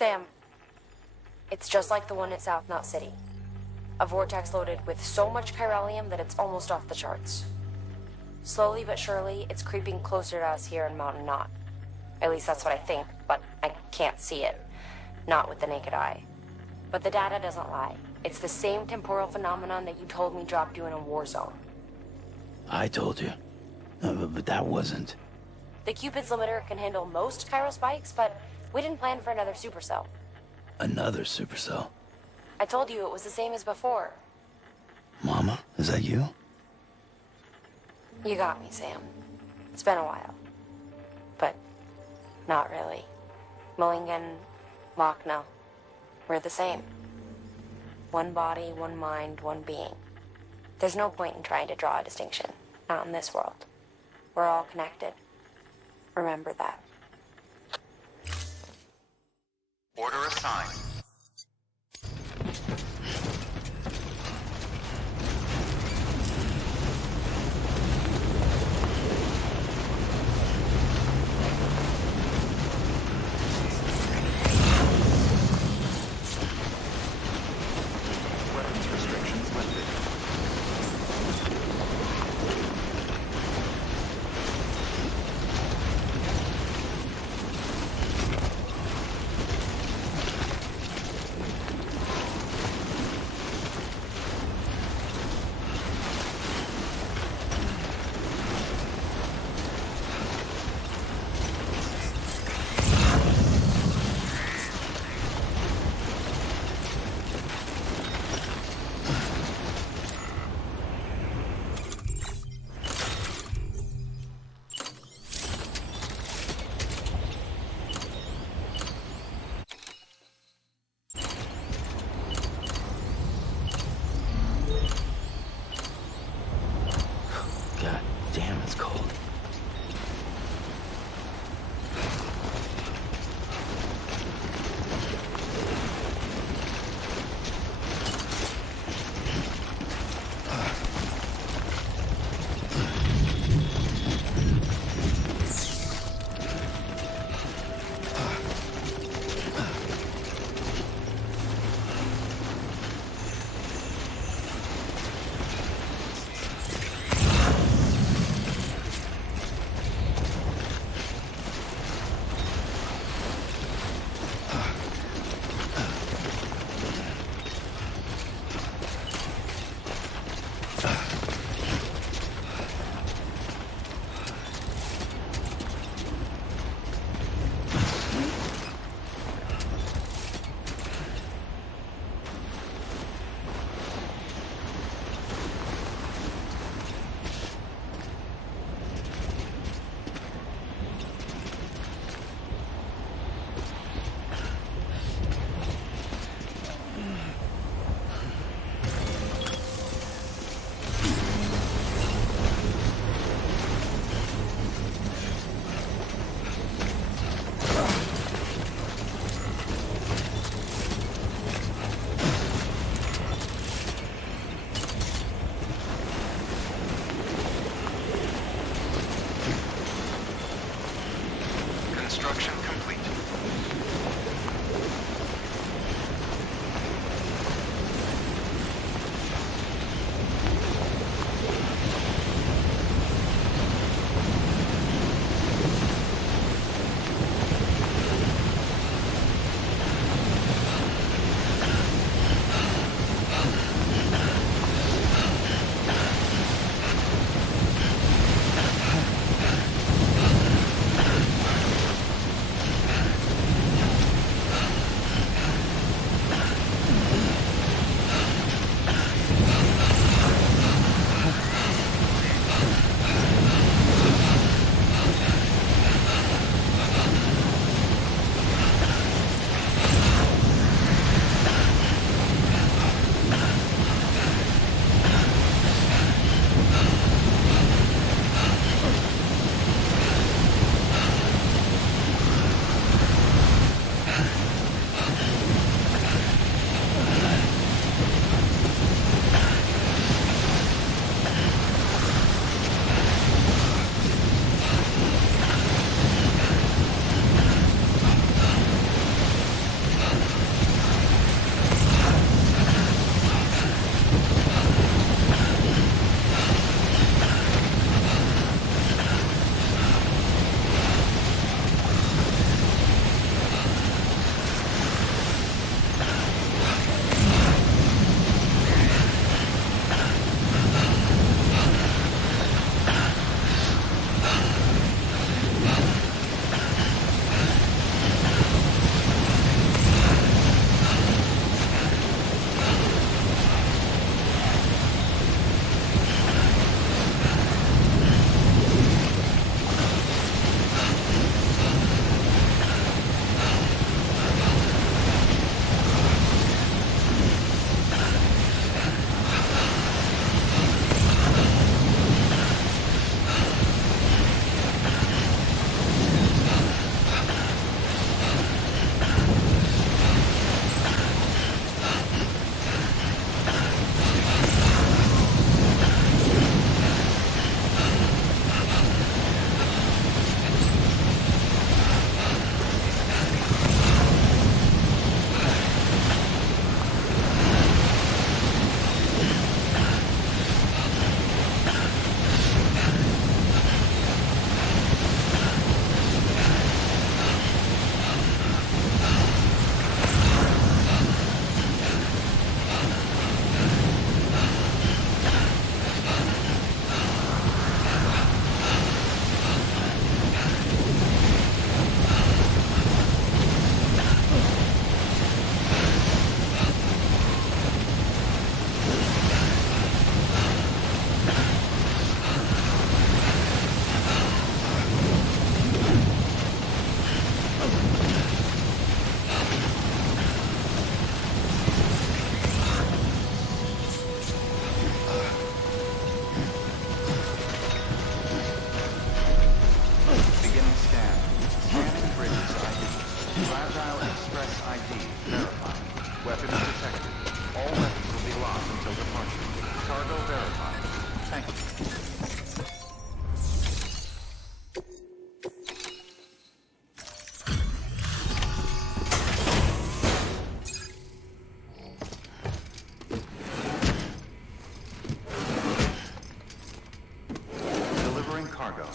Sam, it's just like the one at South Knot City. A vortex loaded with so much chiralium that it's almost off the charts. Slowly but surely, it's creeping closer to us here in Mountain Knot. At least that's what I think, but I can't see it. Not with the naked eye. But the data doesn't lie. It's the same temporal phenomenon that you told me dropped you in a war zone. I told you. But that wasn't. The Cupid's limiter can handle most chiral spikes, but we didn't plan for another supercell. Another supercell? I told you it was the same as before. Mama, is that you? You got me, Sam. It's been a while. But not really. Mulligan, Lochner, we're the same. One body, one mind, one being. There's no point in trying to draw a distinction. Not in this world. We're all connected. Remember that. Order assigned. Weapons restrictions lifted. cargo.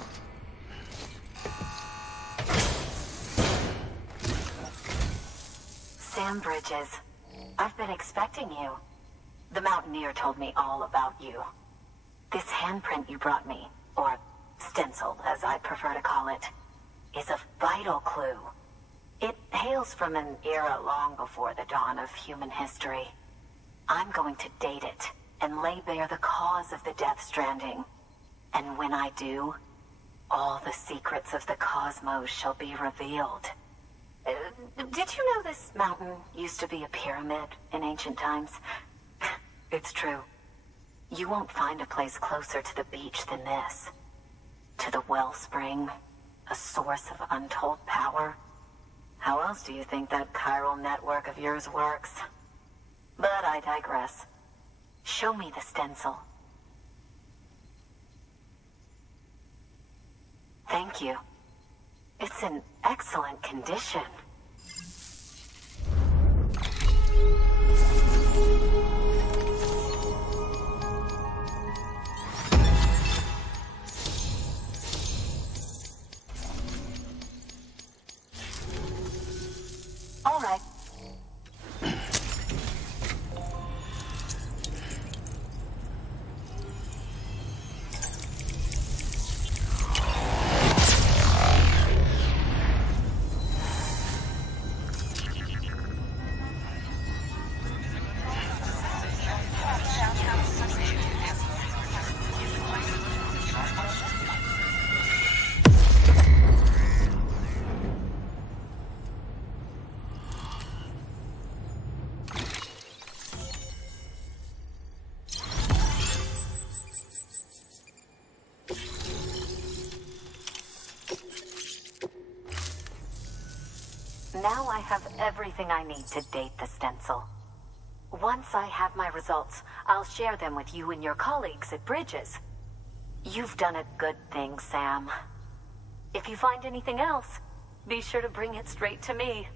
Sam Bridges, I've been expecting you. The Mountaineer told me all about you. This handprint you brought me, or stencil as I prefer to call it, is a vital clue. It hails from an era long before the dawn of human history. I'm going to date it and lay bare the cause of the Death Stranding. And when I do, all the secrets of the cosmos shall be revealed. Did you know this mountain used to be a pyramid in ancient times? It's true. You won't find a place closer to the beach than this. To the wellspring, a source of untold power. How else do you think that chiral network of yours works? But I digress. Show me the stencil. Thank you. It's in excellent condition. All right. Now I have everything I need to date the stencil. Once I have my results, I'll share them with you and your colleagues at Bridges. You've done a good thing, Sam. If you find anything else, be sure to bring it straight to me.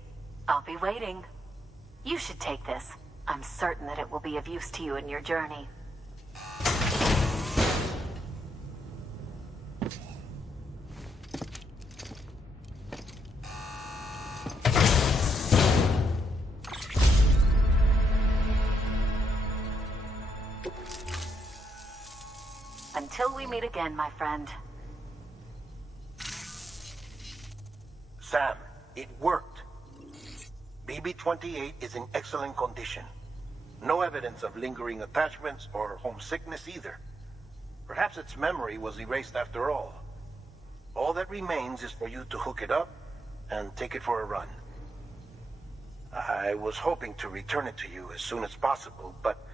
I'll be waiting. You should take this. I'm certain that it will be of use to you in your journey. Until we meet again, my friend. Sam, it worked. BB-28 is in excellent condition. No evidence of lingering attachments or homesickness either. Perhaps its memory was erased after all. All that remains is for you to hook it up and take it for a run. I was hoping to return it to you as soon as possible, but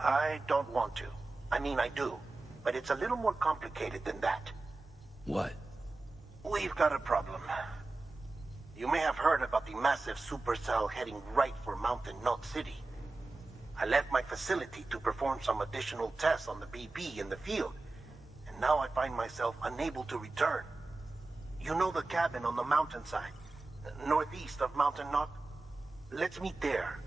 I don't want to. I mean, I do, but it's a little more complicated than that. What? We've got a problem. You may have heard about the massive supercell heading right for Mountain Knot City. I left my facility to perform some additional tests on the BB in the field, and now I find myself unable to return. You know the cabin on the mountainside, northeast of Mountain Knot? Let's meet there.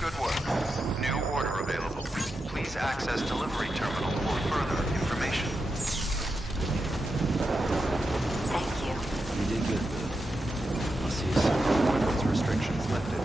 Good work. New order available. Please access delivery terminal for further information. Thank you. You did good, Bill. I'll see you soon. Weapons restrictions lifted.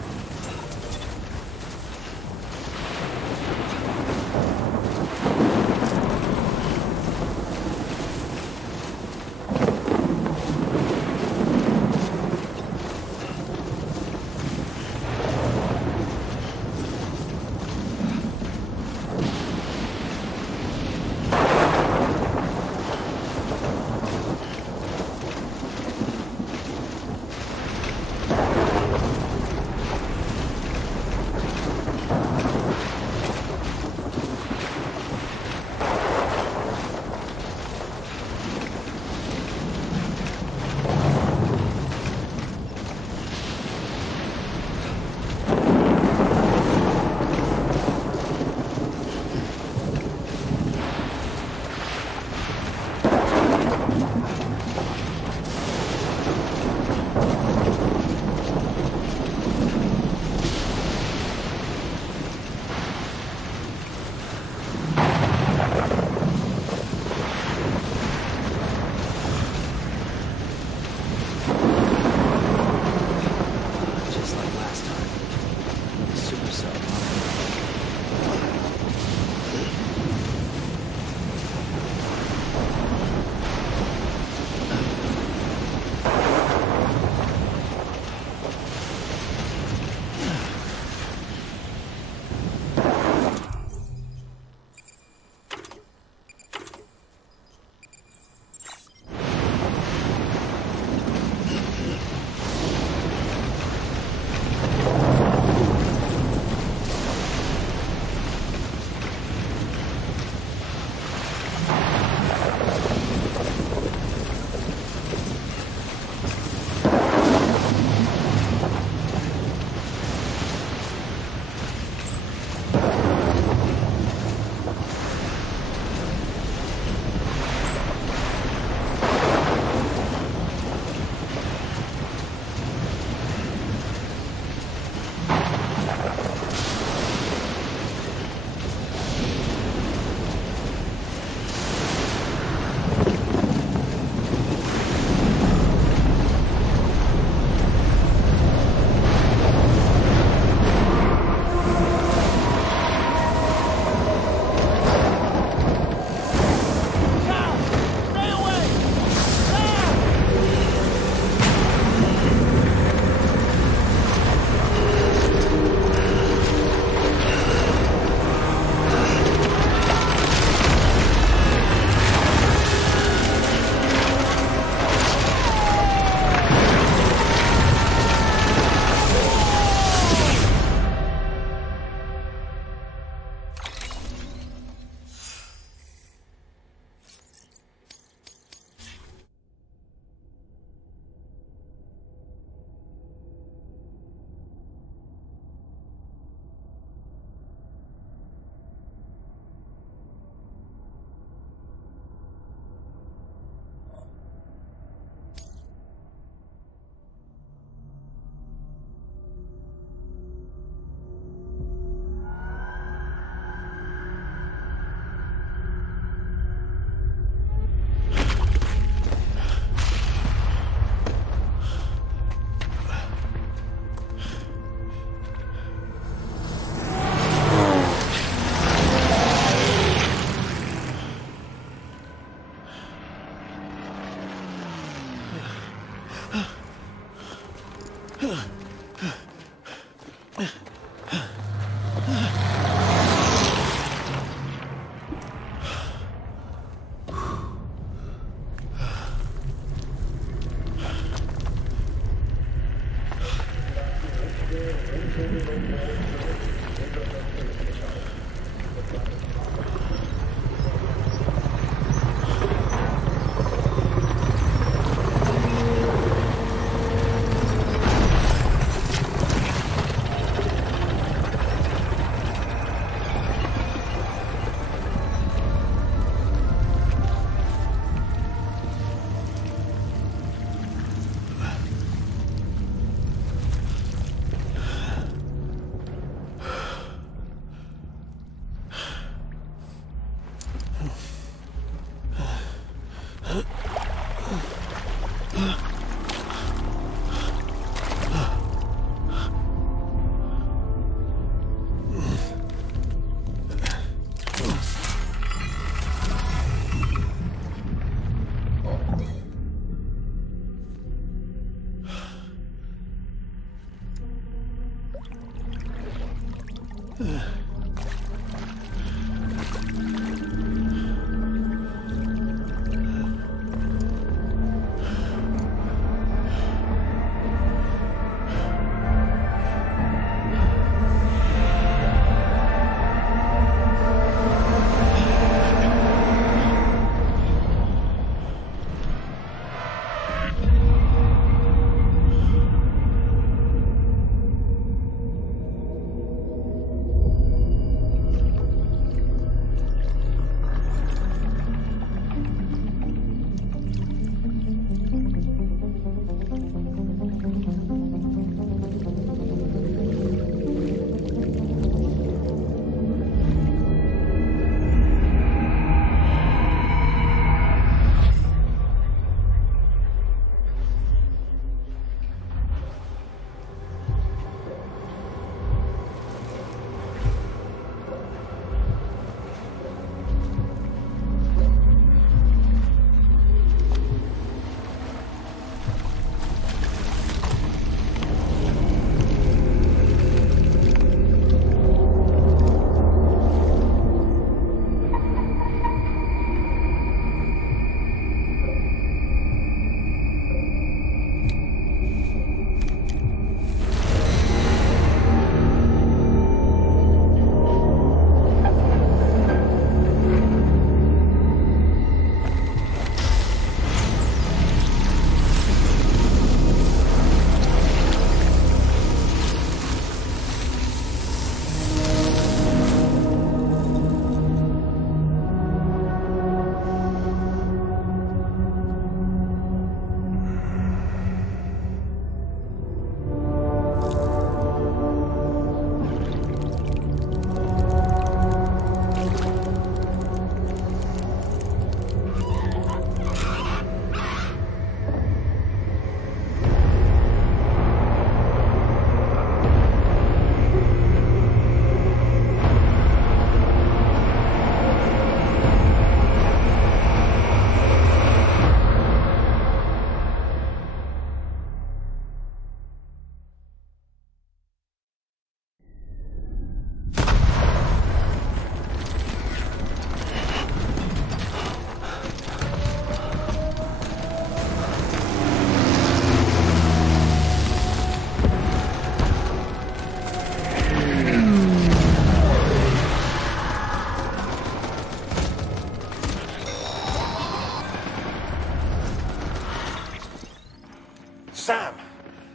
Sam!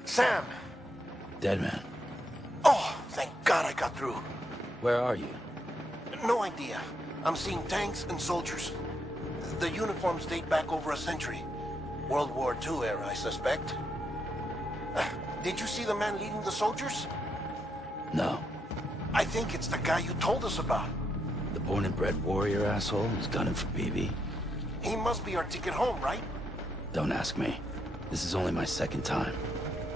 Sam! Dead man. Oh, thank God I got through. Where are you? No idea. I'm seeing tanks and soldiers. The uniforms date back over a century. World War II era, I suspect. Did you see the man leading the soldiers? No. I think it's the guy you told us about. The born and bred warrior asshole who's gunning for BB. He must be our ticket home, right? Don't ask me. This is only my second time.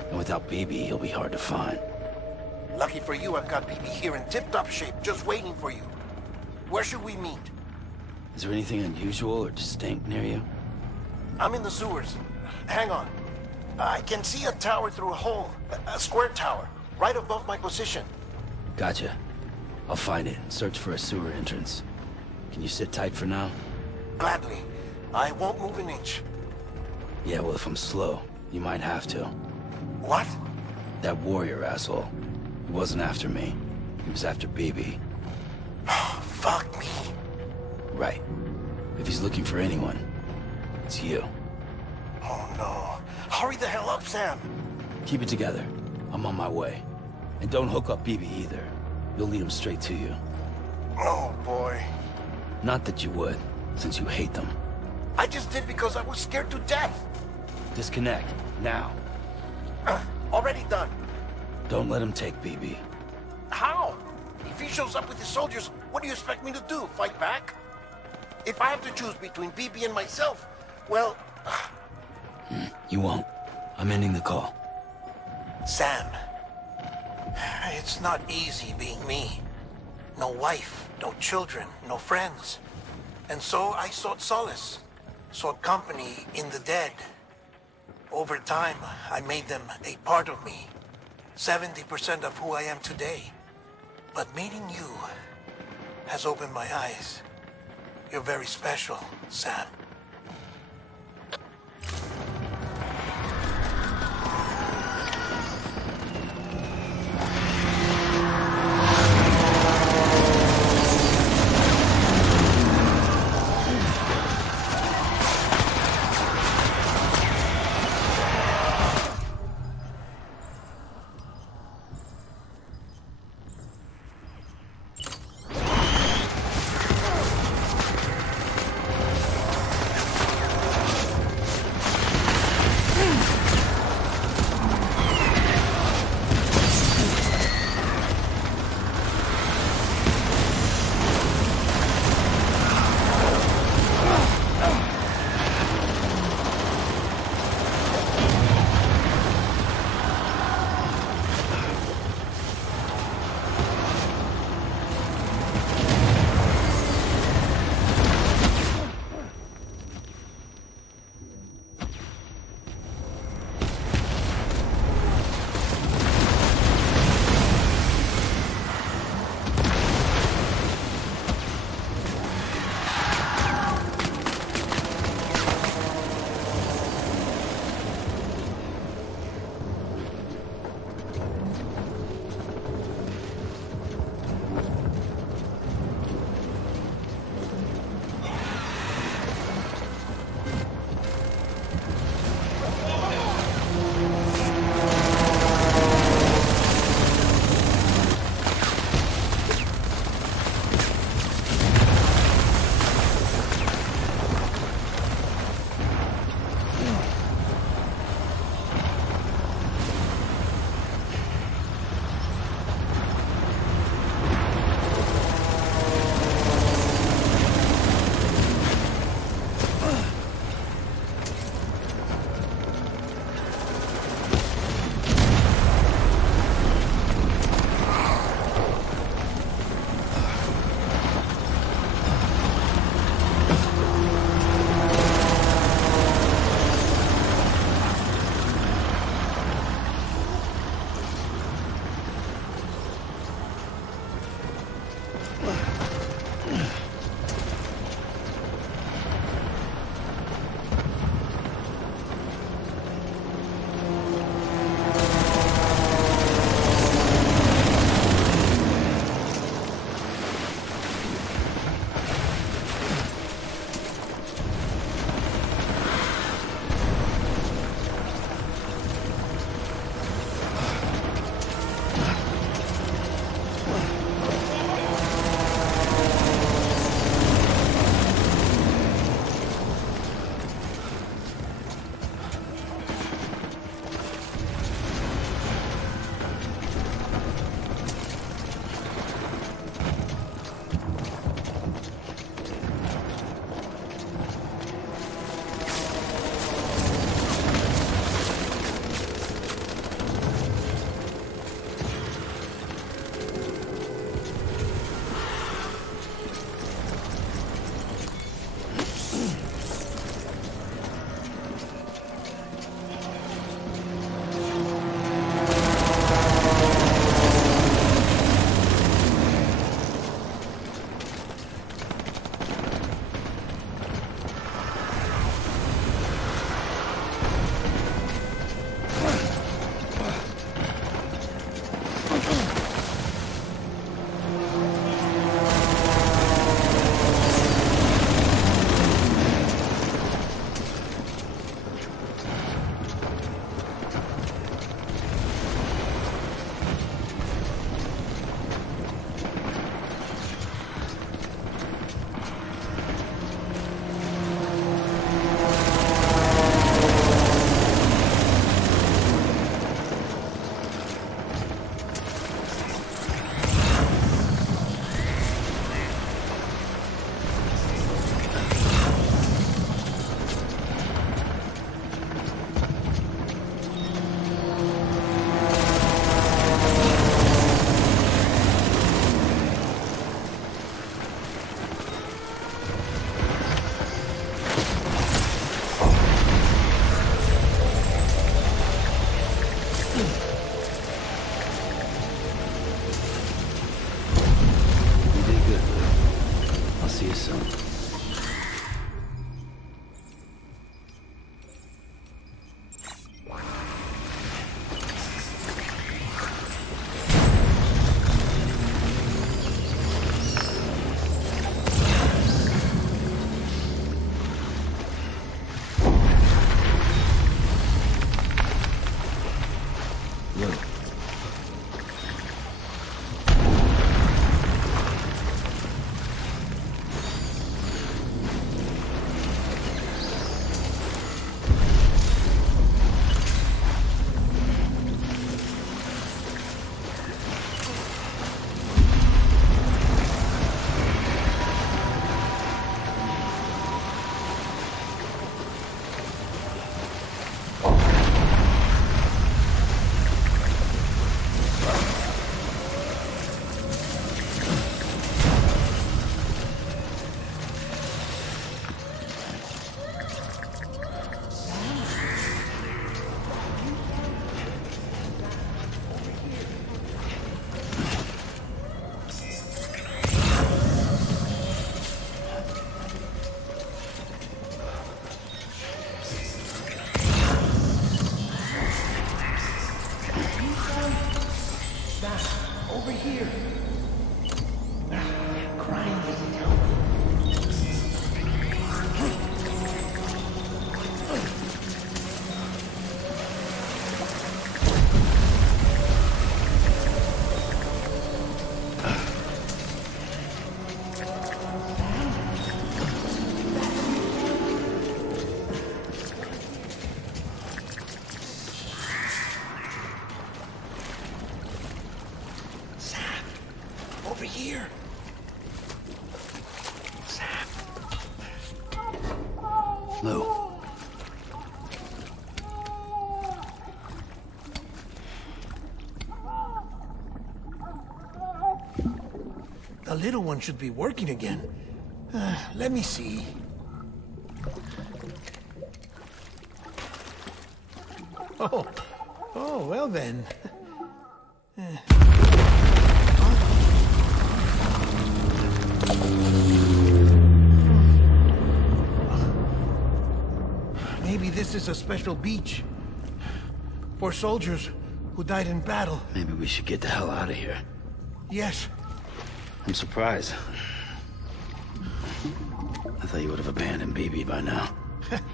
And without BB, he'll be hard to find. Lucky for you, I've got BB here in tip-top shape, just waiting for you. Where should we meet? Is there anything unusual or distinct near you? I'm in the sewers. Hang on. I can see a tower through a hole. A square tower, right above my position. Gotcha. I'll find it and search for a sewer entrance. Can you sit tight for now? Gladly. I won't move an inch. Yeah, well, if I'm slow, you might have to. What? That warrior asshole. He wasn't after me. He was after BB. Fuck me. Right. If he's looking for anyone, it's you. Oh no. Hurry the hell up, Sam. Keep it together. I'm on my way. And don't hook up BB either. You'll lead him straight to you. Oh boy. Not that you would, since you hate them. I just did because I was scared to death. Disconnect, now. Already done. Don't let him take BB. How? If he shows up with his soldiers, what do you expect me to do? Fight back? If I have to choose between BB and myself, well... You won't. I'm ending the call. Sam, it's not easy being me. No wife, no children, no friends. And so I sought solace, sought company in the dead. Over time, I made them a part of me. 70% of who I am today. But meeting you has opened my eyes. You're very special, Sam. Sam. Lou. The little one should be working again. Let me see. Oh, well then. Maybe this is a special beach for soldiers who died in battle. Maybe we should get the hell out of here. Yes. I'm surprised. I thought you would have abandoned BB by now.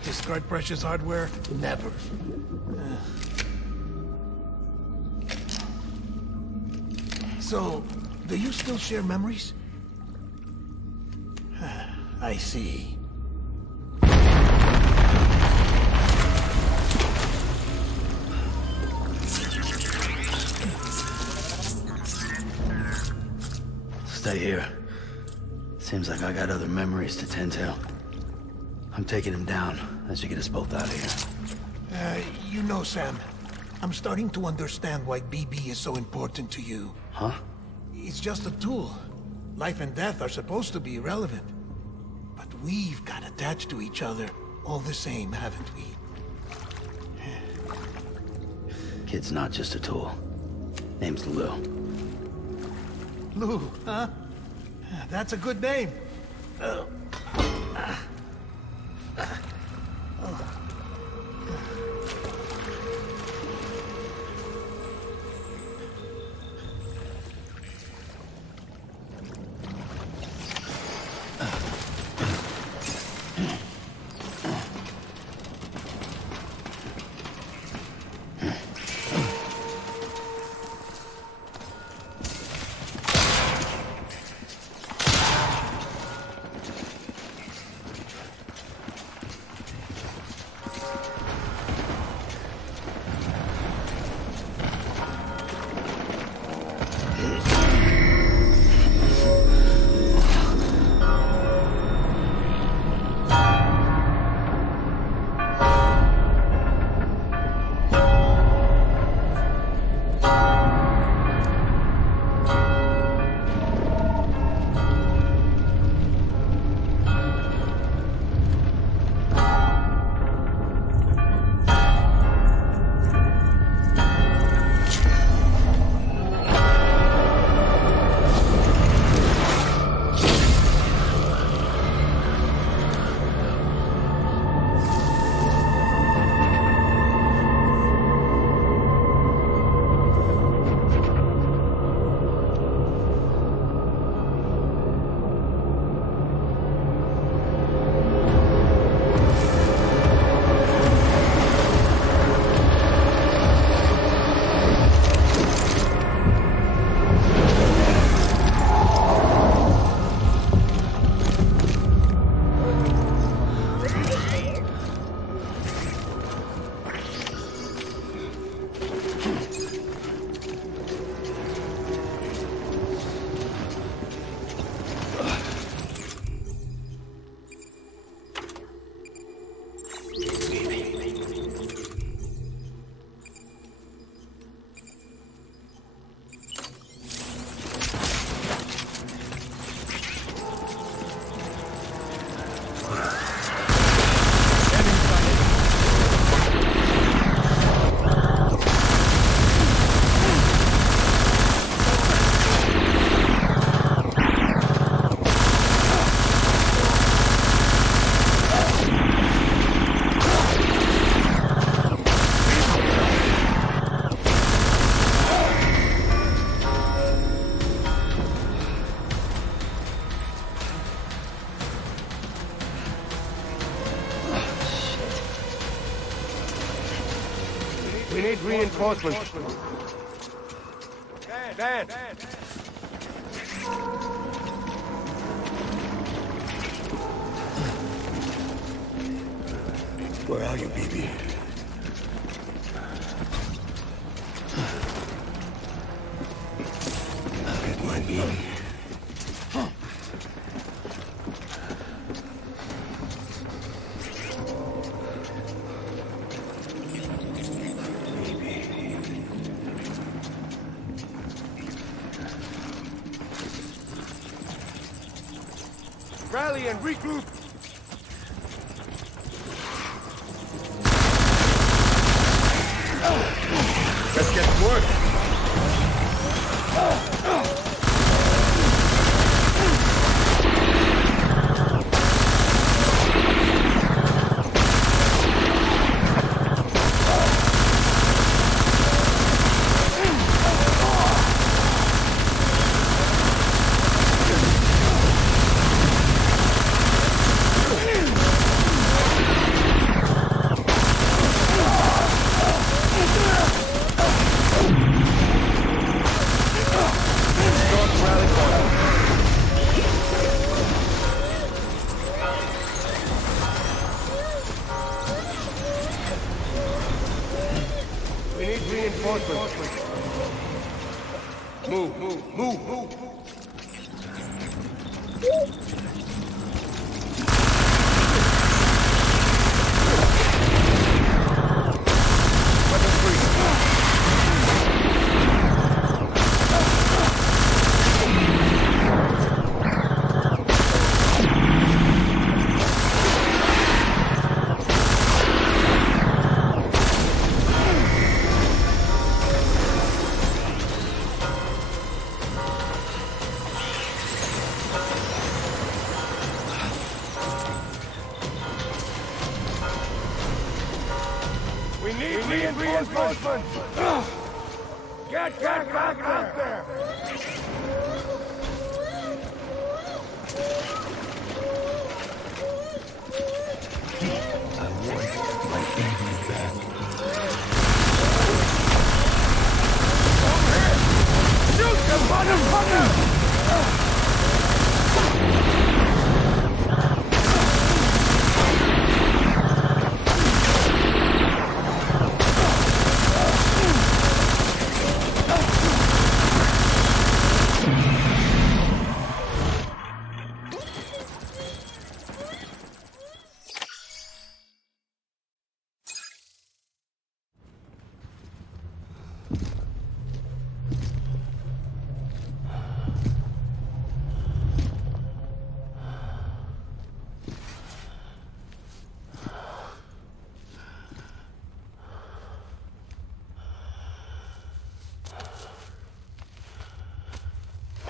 Discard precious hardware? Never. So, do you still share memories? I see. Stay here. Seems like I got other memories to tend to. I'm taking him down. That should get us both out of here. You know, Sam, I'm starting to understand why BB is so important to you. Huh? It's just a tool. Life and death are supposed to be irrelevant. But we've got attached to each other all the same, haven't we? Kid's not just a tool. Name's Lou. Lou, huh? That's a good name. We need reinforcements. Dad! Where are you, BB? Get my BB. Rally and regroup! Let's get to work! We need reinforcements. Move. We need reinforcements! Get back out there! I want my enemy back. Shoot the motherfucker!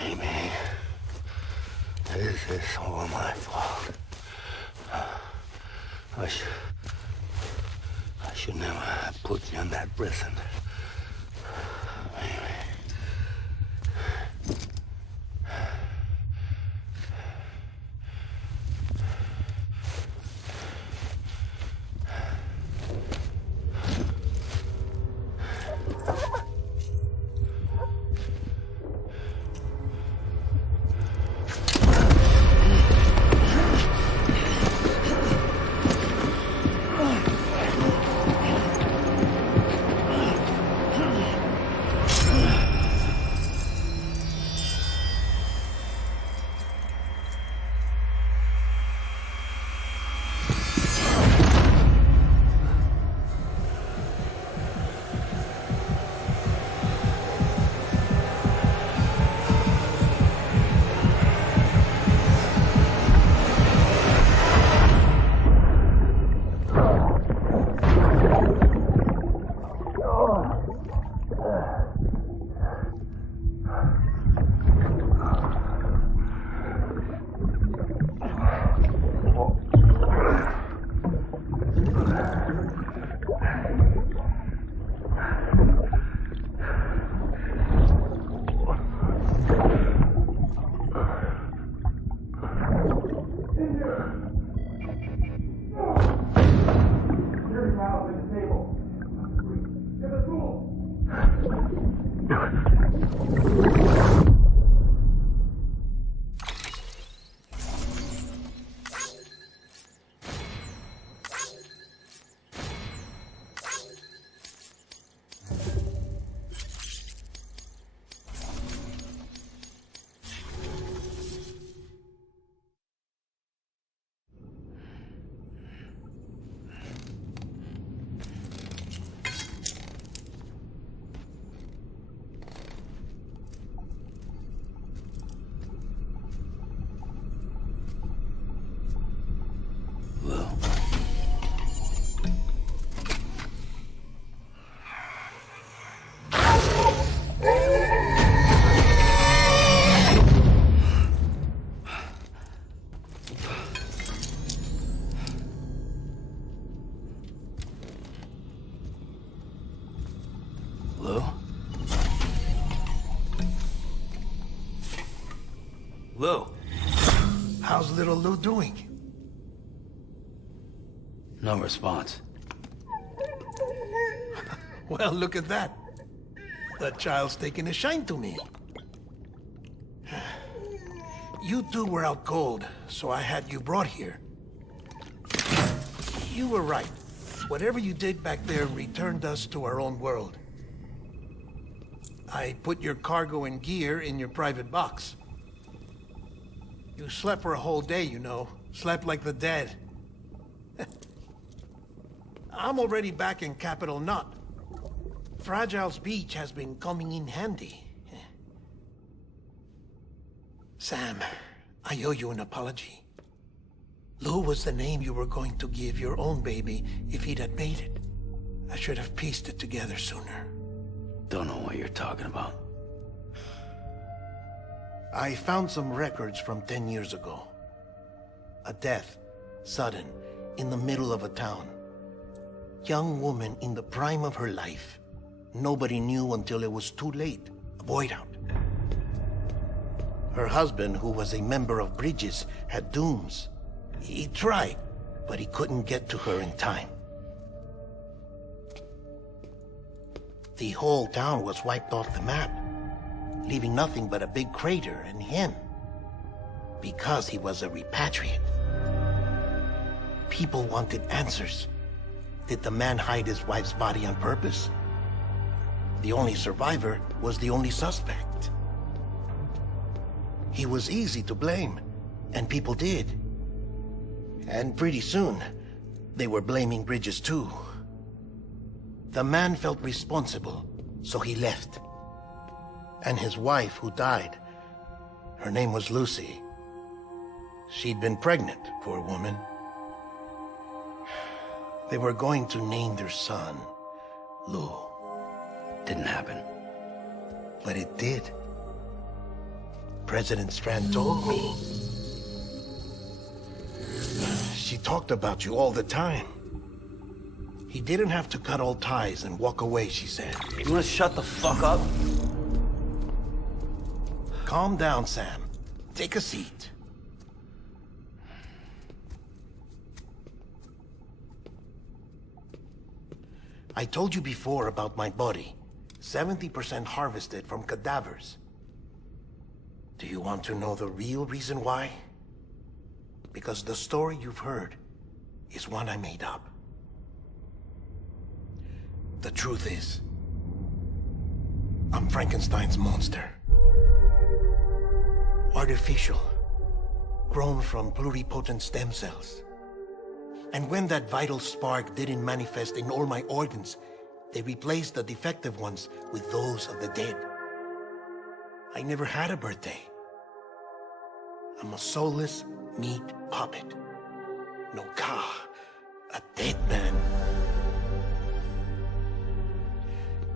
Maybe this is all my fault. I should never have put you in that prison. Maybe. Lou. How's little Lou doing? No response. Well, look at that. That child's taking a shine to me. You two were out cold, so I had you brought here. You were right. Whatever you did back there returned us to our own world. I put your cargo and gear in your private box. You slept for a whole day, you know. Slept like the dead. I'm already back in Capital Knot. Fragile's beach has been coming in handy. Sam, I owe you an apology. Lou was the name you were going to give your own baby if he'd had made it. I should have pieced it together sooner. Don't know what you're talking about. I found some records from 10 years ago. A death, sudden, in the middle of a town. Young woman in the prime of her life. Nobody knew until it was too late. A void out. Her husband, who was a member of Bridges, had dooms. He tried, but he couldn't get to her in time. The whole town was wiped off the map, leaving nothing but a big crater and him. Because he was a repatriate. People wanted answers. Did the man hide his wife's body on purpose? The only survivor was the only suspect. He was easy to blame, and people did. And pretty soon, they were blaming Bridges too. The man felt responsible, so he left. And his wife, who died, her name was Lucy. She'd been pregnant, poor woman. They were going to name their son Lou. Didn't happen. But it did. President Strand told me. She talked about you all the time. He didn't have to cut all ties and walk away, she said. You wanna shut the fuck up? Calm down, Sam. Take a seat. I told you before about my body. 70% harvested from cadavers. Do you want to know the real reason why? Because the story you've heard is one I made up. The truth is, I'm Frankenstein's monster. Artificial, grown from pluripotent stem cells. And when that vital spark didn't manifest in all my organs, they replaced the defective ones with those of the dead. I never had a birthday. I'm a soulless meat puppet. No ka, a dead man.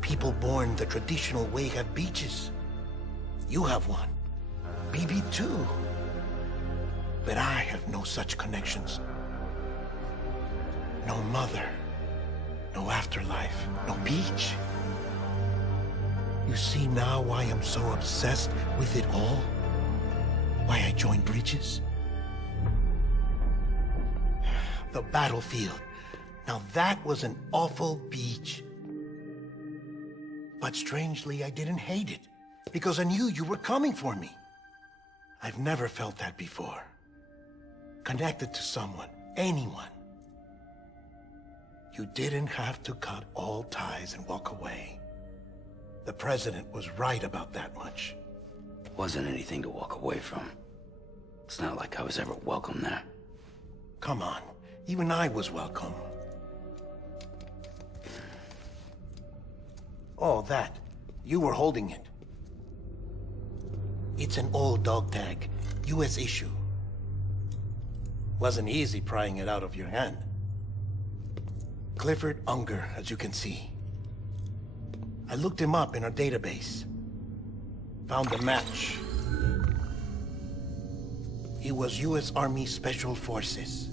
People born the traditional way have beaches. You have one. BB too. But I have no such connections. No mother. No afterlife. No beach. You see now why I'm so obsessed with it all? Why I joined Bridges? The battlefield. Now that was an awful beach. But strangely, I didn't hate it, because I knew you were coming for me. I've never felt that before. Connected to someone, anyone. You didn't have to cut all ties and walk away. The president was right about that much. Wasn't anything to walk away from. It's not like I was ever welcome there. Come on, even I was welcome. Oh, that. You were holding it. It's an old dog tag, US issue. Wasn't easy prying it out of your hand. Clifford Unger, as you can see. I looked him up in our database. Found a match. He was US Army Special Forces.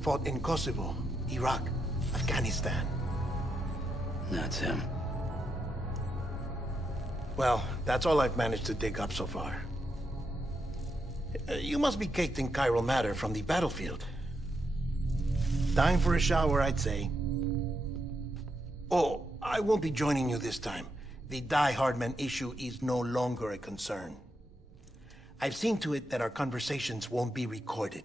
Fought in Kosovo, Iraq, Afghanistan. That's him. Well, that's all I've managed to dig up so far. You must be caked in chiral matter from the battlefield. Time for a shower, I'd say. Oh, I won't be joining you this time. The Die Hardman issue is no longer a concern. I've seen to it that our conversations won't be recorded.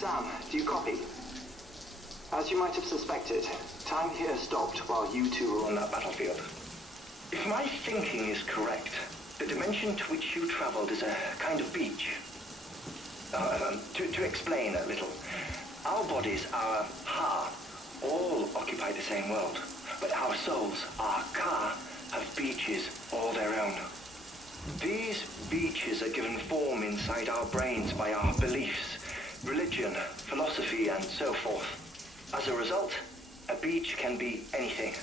Sam, do you copy? As you might have suspected, time here stopped while you two were on that battlefield. If my thinking is correct, the dimension to which you traveled is a kind of beach. To explain a little, our bodies, our ha, all occupy the same world, but our souls, our ka, have beaches all their own. These beaches are given form inside our brains by our beliefs, religion, philosophy, and so forth. As a result, a beach can be anything,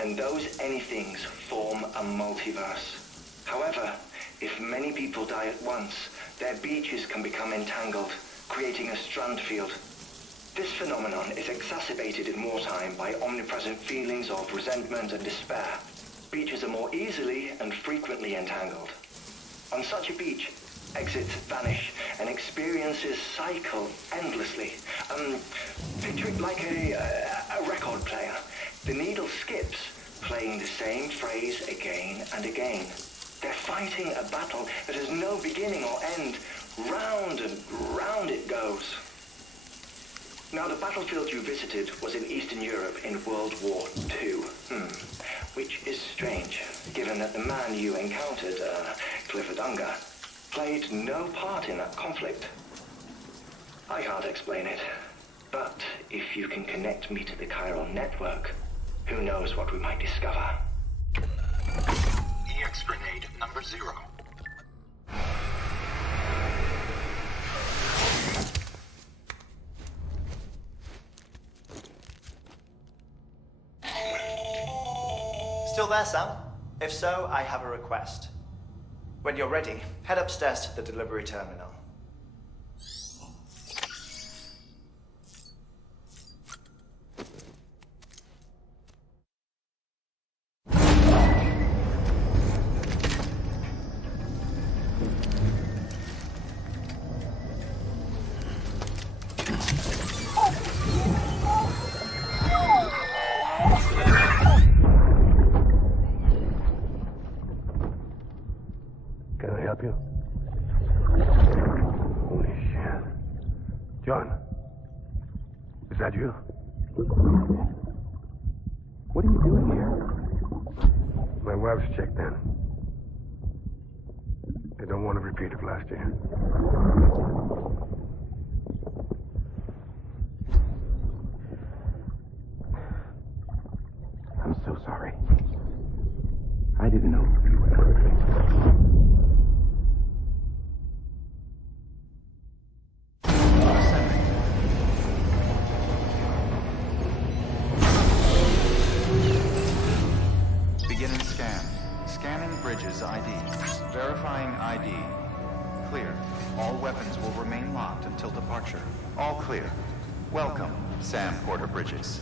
and those anythings form a multiverse. However, if many people die at once, their beaches can become entangled, creating a strand field. This phenomenon is exacerbated in wartime by omnipresent feelings of resentment and despair. Beaches are more easily and frequently entangled. On such a beach, exits vanish and experiences cycle endlessly. Picture it like a record player. The needle skips, playing the same phrase again and again. They're fighting a battle that has no beginning or end. Round and round it goes. Now, the battlefield you visited was in Eastern Europe in World War II. Which is strange, given that the man you encountered, Clifford Unger, played no part in that conflict. I can't explain it, but if you can connect me to the chiral network, who knows what we might discover. EX grenade number 0. Still there, Sam? If so, I have a request. When you're ready, head upstairs to the delivery terminal. Can I help you? Holy shit. John, is that you? What are you doing here? My wife's checked in. They don't want a repeat of last year. I'm so sorry. I didn't know you were perfect. Beginning scan. Scanning bridges ID. Verifying ID. Clear. All weapons will remain locked until departure. All clear. Welcome, Sam Porter Bridges.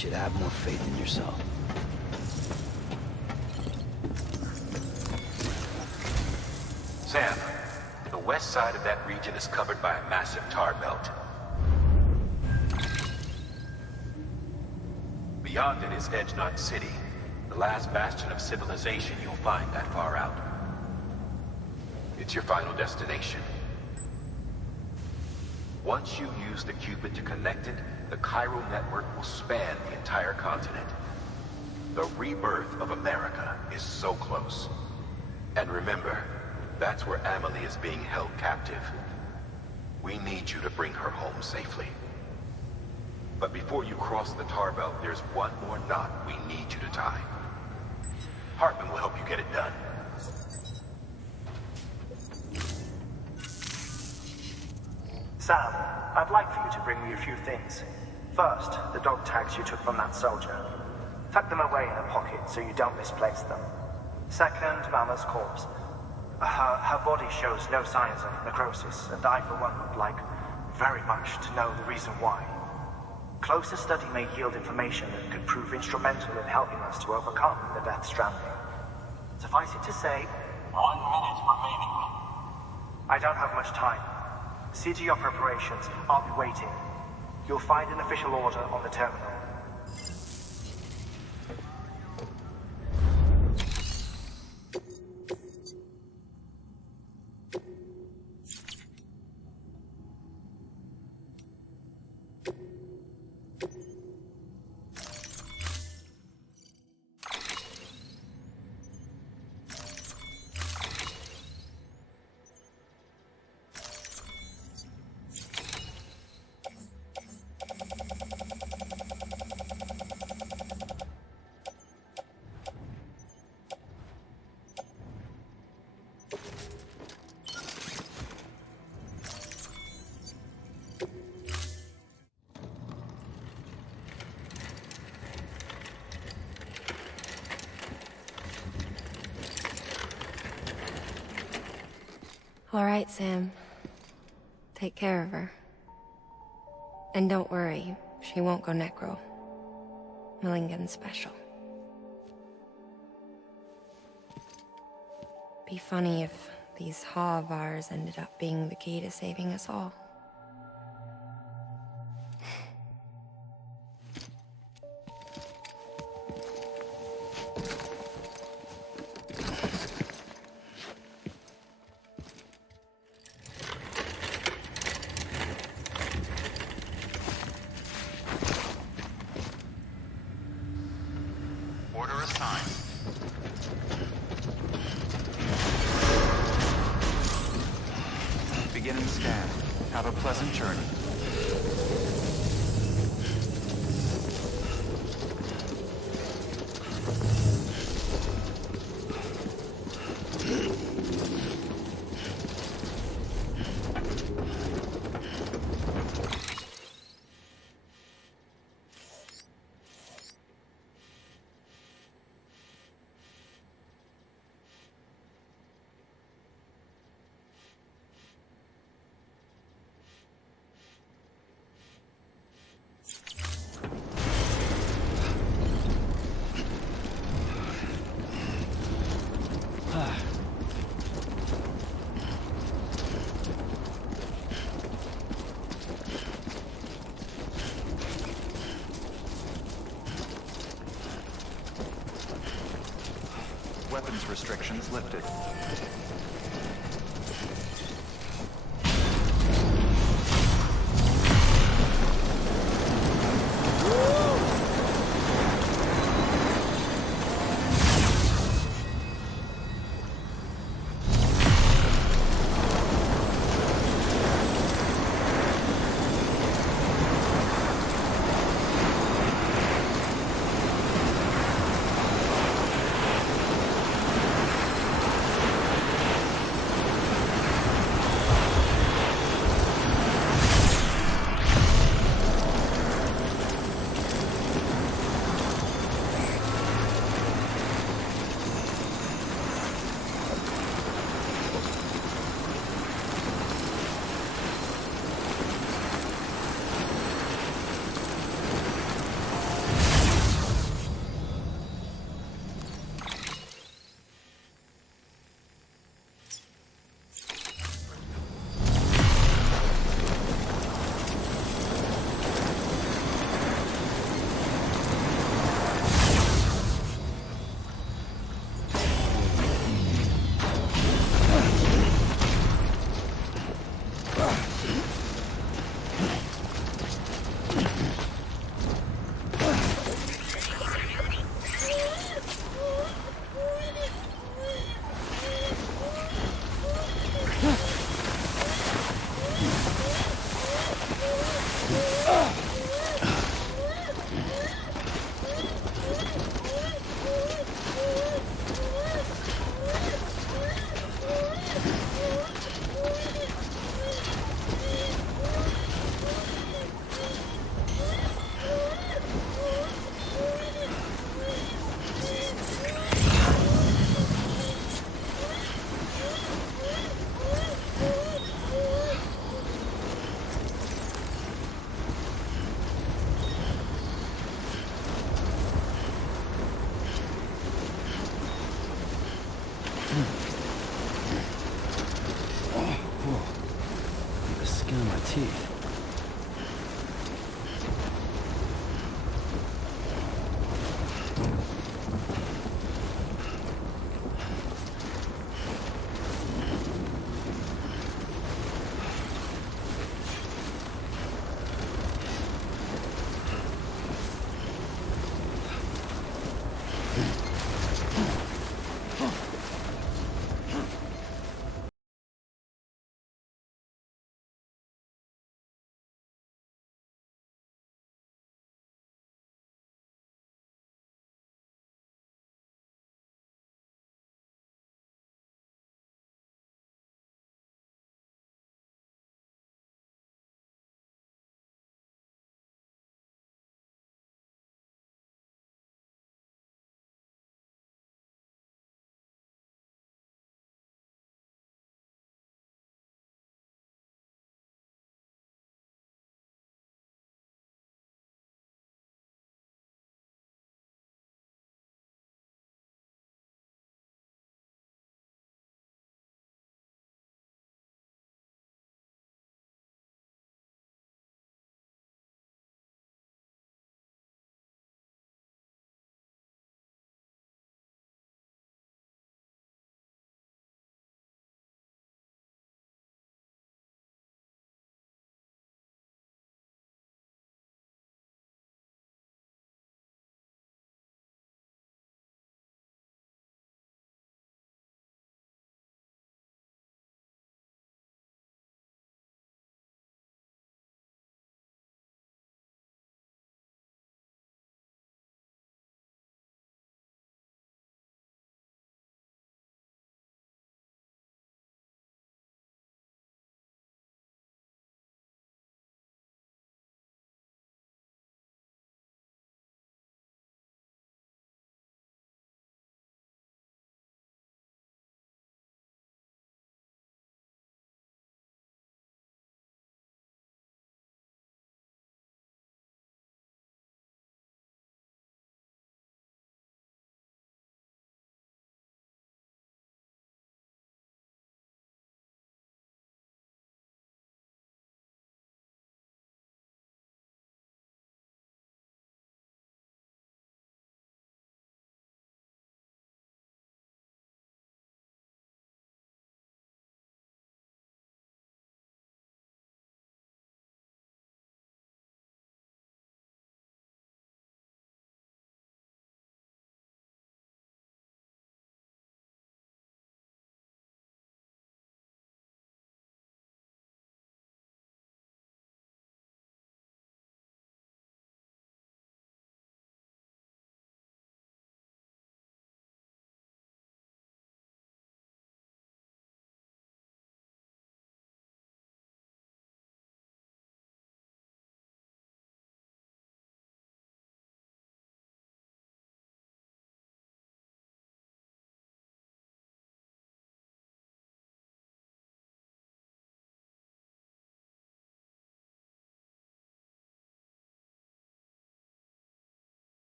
should have more faith in yourself. Sam, the west side of that region is covered by a massive tar belt. Beyond it is Edge Knot City, the last bastion of civilization you'll find that far out. It's your final destination. Once you use the Cupid to connect it, the chiral network will span the entire continent. The rebirth of America is so close. And remember, that's where Amelie is being held captive. We need you to bring her home safely. But before you cross the tar belt, there's one more knot we need you to tie. Hartman will help you get it done. Sam, I'd like for you to bring me a few things. First, the dog tags you took from that soldier. Tuck them away in a pocket so you don't misplace them. Second, Mama's corpse. Her body shows no signs of necrosis, and I, for one, would like very much to know the reason why. Closer study may yield information that could prove instrumental in helping us to overcome the Death Stranding. Suffice it to say, 1 minute remaining. I don't have much time. See to your preparations. I'll be waiting. You'll find an official order on the terminal. All right, Sam. Take care of her. And don't worry, she won't go necro. Millingan's special. Be funny if these Ha of ours ended up being the key to saving us all. Order assigned. Beginning scan. Have a pleasant journey. Weapons restrictions lifted. teeth.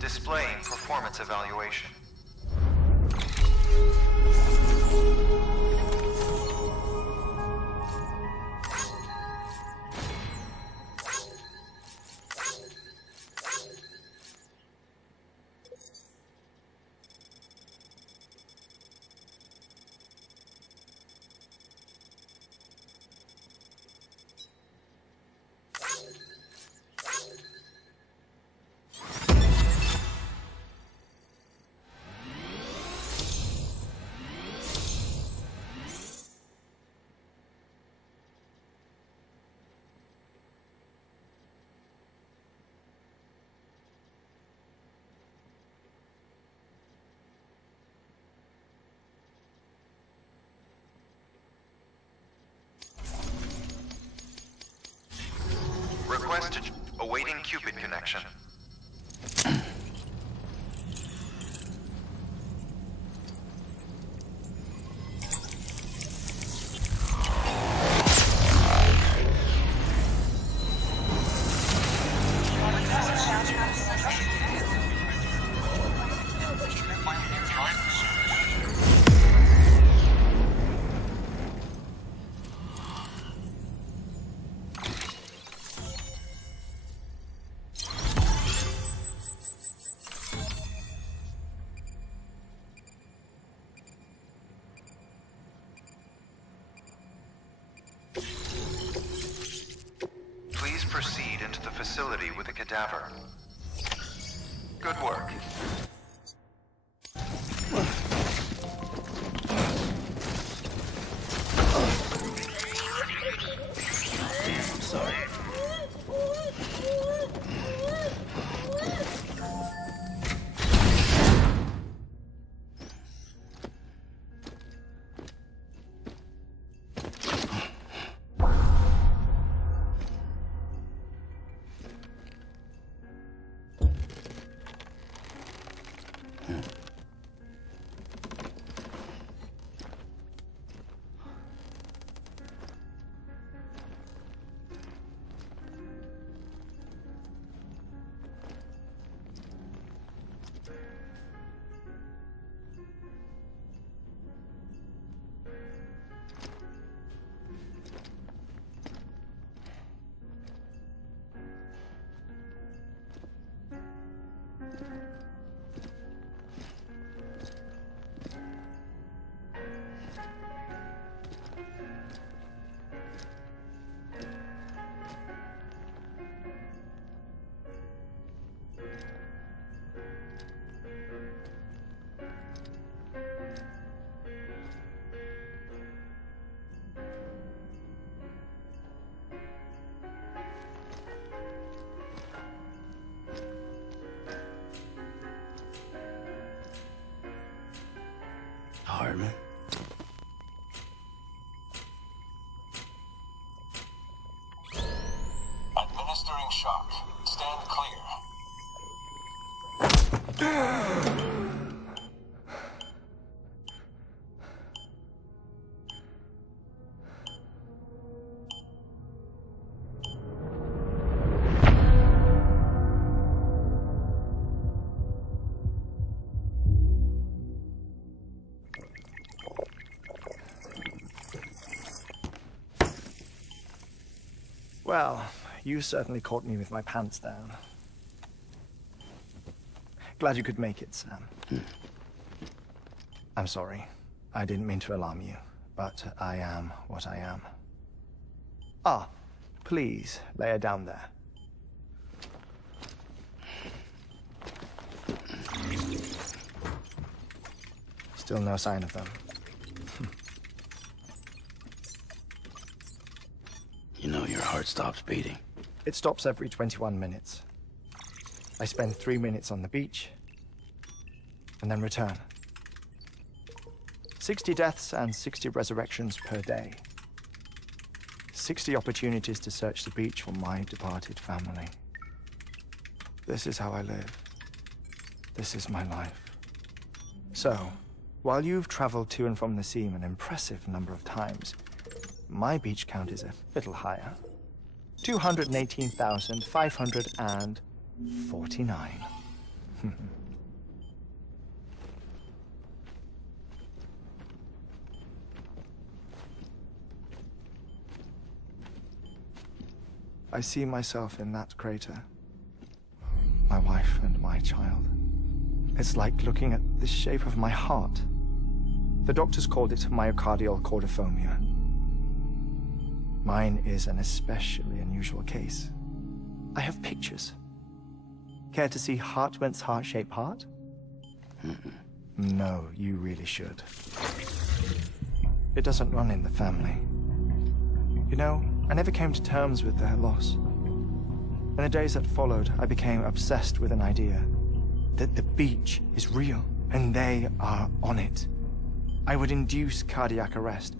Displaying performance evaluation. Request to... awaiting Cupid connection. Please proceed into the facility with the cadaver. Good work. I'm sorry. Hardman. Administering shock. Stand clear. Well, you certainly caught me with my pants down. Glad you could make it, Sam. I'm sorry. I didn't mean to alarm you, but I am what I am. Ah, please, lay her down there. Still no sign of them. You know your heart stops beating. It stops every 21 minutes. I spend 3 minutes on the beach, and then return. 60 deaths and 60 resurrections per day. 60 opportunities to search the beach for my departed family. This is how I live. This is my life. So, while you've traveled to and from the sea an impressive number of times, my beach count is a little higher. 218,549. I see myself in that crater. My wife and my child. It's like looking at the shape of my heart. The doctors called it myocardial cordiformia. Mine is an especially unusual case. I have pictures. Care to see Hartwent's heart-shaped heart? No, you really should. It doesn't run in the family. You know, I never came to terms with their loss. In the days that followed, I became obsessed with an idea that the beach is real, and they are on it. I would induce cardiac arrest,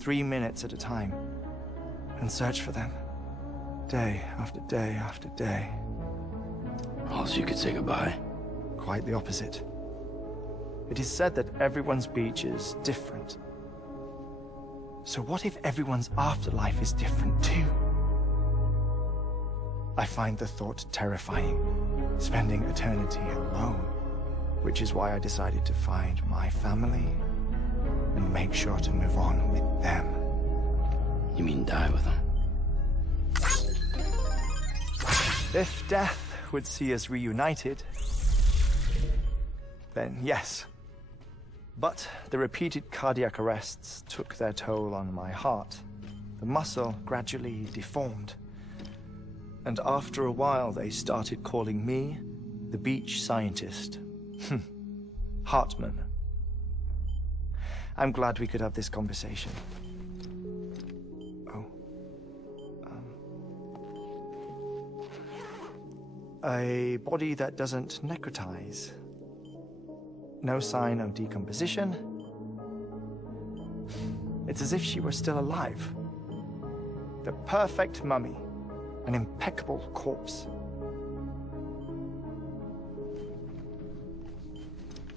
3 minutes at a time, and search for them. day after day after day. Also, you could say goodbye. Quite the opposite. It is said that everyone's beach is different. So what if everyone's afterlife is different too? I find the thought terrifying, spending eternity alone, which is why I decided to find my family and make sure to move on with them. You mean die with them? If death would see us reunited, then yes. But the repeated cardiac arrests took their toll on my heart. The muscle gradually deformed. And after a while, they started calling me the beach scientist. Hartman. I'm glad we could have this conversation. Oh. A body that doesn't necrotize. No sign of decomposition. It's as if she were still alive. The perfect mummy. An impeccable corpse.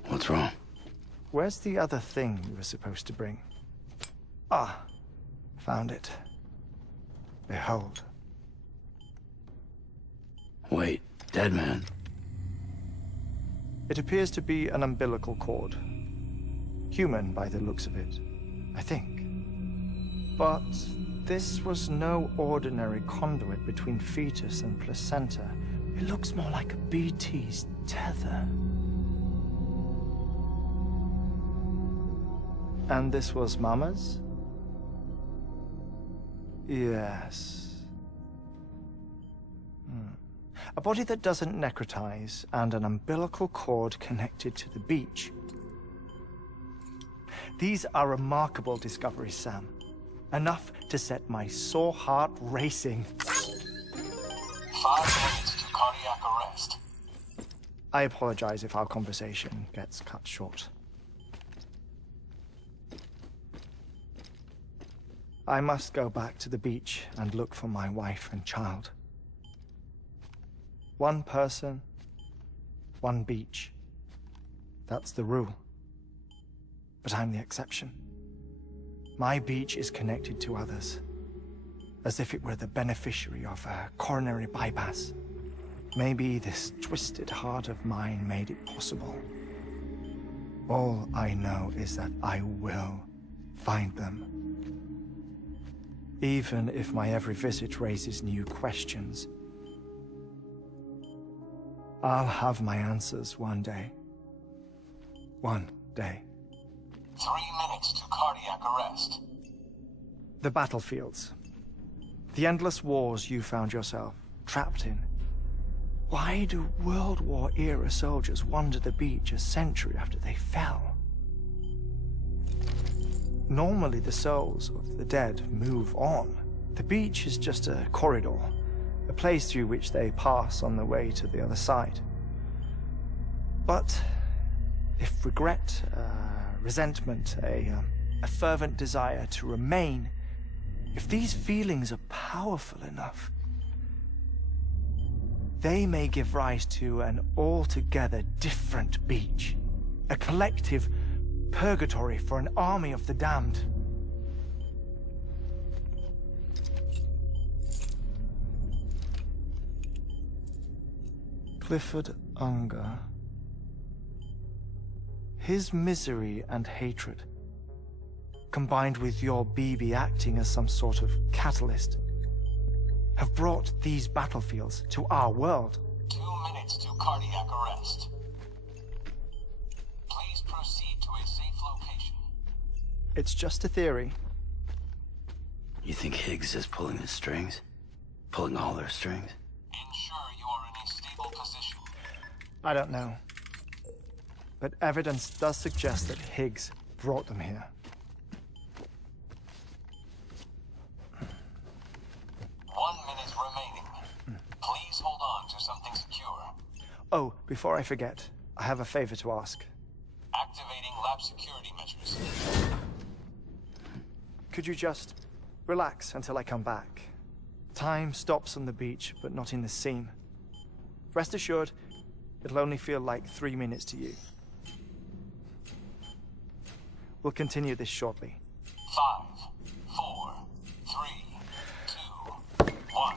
What's wrong? Where's the other thing you were supposed to bring? Ah, found it. Behold. Wait, dead man? It appears to be an umbilical cord. Human by the looks of it, I think. But this was no ordinary conduit between fetus and placenta. It looks more like a BT's tether. And this was Mama's? Yes. A body that doesn't necrotize and an umbilical cord connected to the beach. These are remarkable discoveries, Sam. Enough to set my sore heart racing. 5 minutes to cardiac arrest. I apologize if our conversation gets cut short. I must go back to the beach and look for my wife and child. One person, one beach. That's the rule. But I'm the exception. My beach is connected to others, as if it were the beneficiary of a coronary bypass. Maybe this twisted heart of mine made it possible. All I know is that I will find them. Even if my every visit raises new questions. I'll have my answers one day. One day. 3 minutes to cardiac arrest. The battlefields. The endless wars you found yourself trapped in. Why do World War-era soldiers wander the beach a century after they fell? Normally the souls of the dead move on. The beach is just a corridor, a place through which they pass on the way to the other side. But if regret, resentment, a fervent desire to remain, if these feelings are powerful enough, they may give rise to an altogether different beach, a collective purgatory for an army of the damned. Clifford Unger. His misery and hatred, combined with your BB acting as some sort of catalyst, have brought these battlefields to our world. 2 minutes to cardiac arrest. Please proceed to a safe location. It's just a theory. You think Higgs is pulling the strings? Pulling all their strings? Ensure you are in a stable position. I don't know. But evidence does suggest that Higgs brought them here. 1 minute remaining. Please hold on to something secure. Oh, before I forget, I have a favor to ask. Activating lab security measures. Could you just relax until I come back? Time stops on the beach, but not in the scene. Rest assured, it'll only feel like 3 minutes to you. We'll continue this shortly. 5, 4, 3, 2, 1.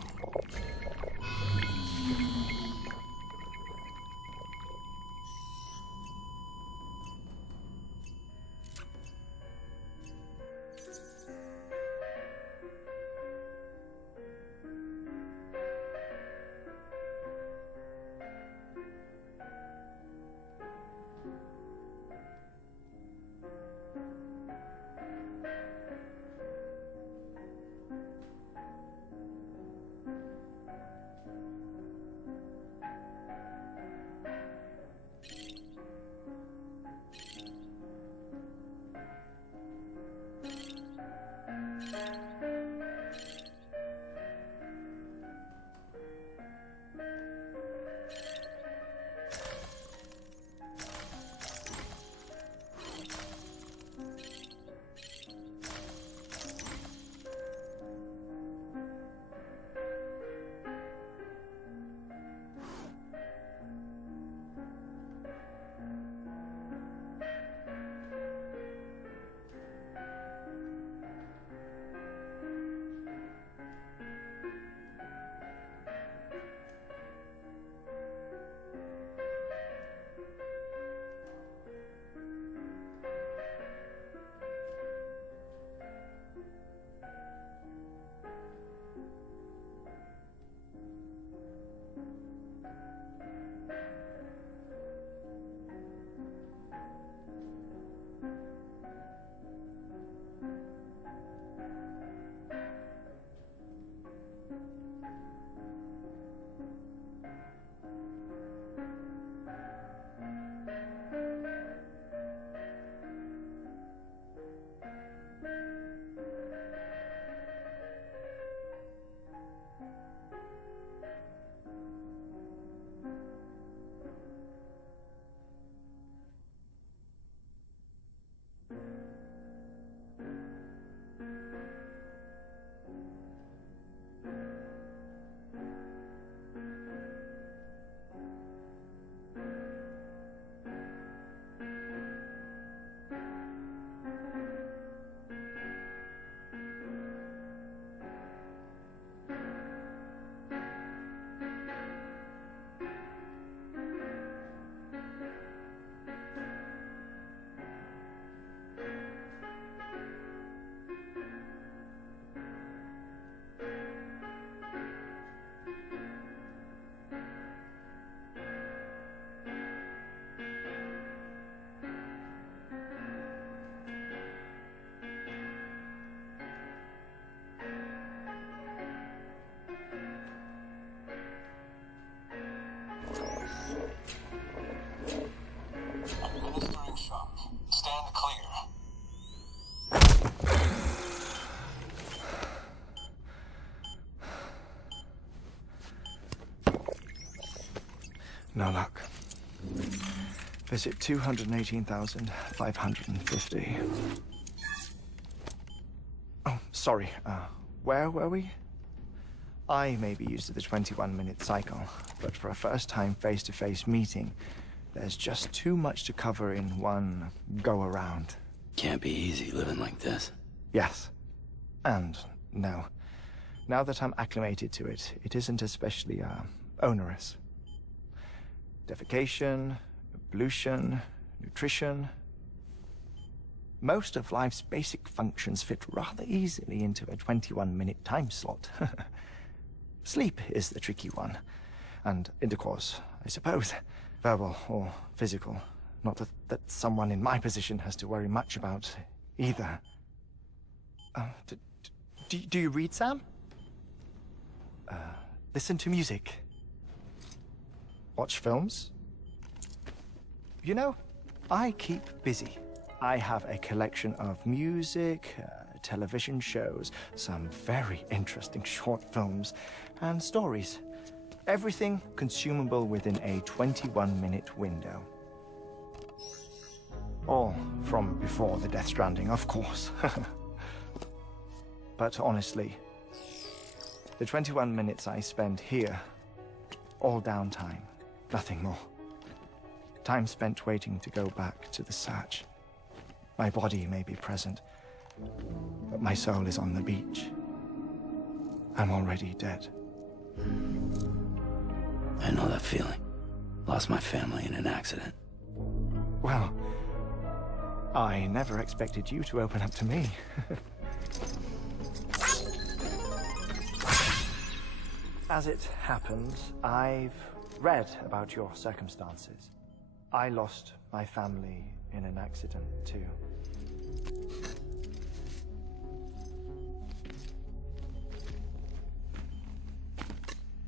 Administering shock. Stand clear. No luck. Visit 218,550. Oh, sorry. Where were we? I may be used to the 21-minute cycle, but for a first-time face-to-face meeting, there's just too much to cover in one go-around. Can't be easy living like this. Yes. And no. Now that I'm acclimated to it, it isn't especially, onerous. Defecation, pollution, nutrition. Most of life's basic functions fit rather easily into a 21-minute time slot. Sleep is the tricky one. And intercourse, I suppose. Verbal or physical. Not that someone in my position has to worry much about either. Do you read, Sam? Listen to music. Watch films. You know, I keep busy. I have a collection of music, television shows, some very interesting short films, and stories. Everything consumable within a 21-minute window. All from before the Death Stranding, of course. But honestly, The 21 minutes I spend here, all downtime, nothing more. Time spent waiting to go back to the search. My body may be present, but my soul is on the beach. I'm already dead. I know that feeling. Lost my family in an accident. Well, I never expected you to open up to me. As it happens, I've read about your circumstances. I lost my family in an accident, too.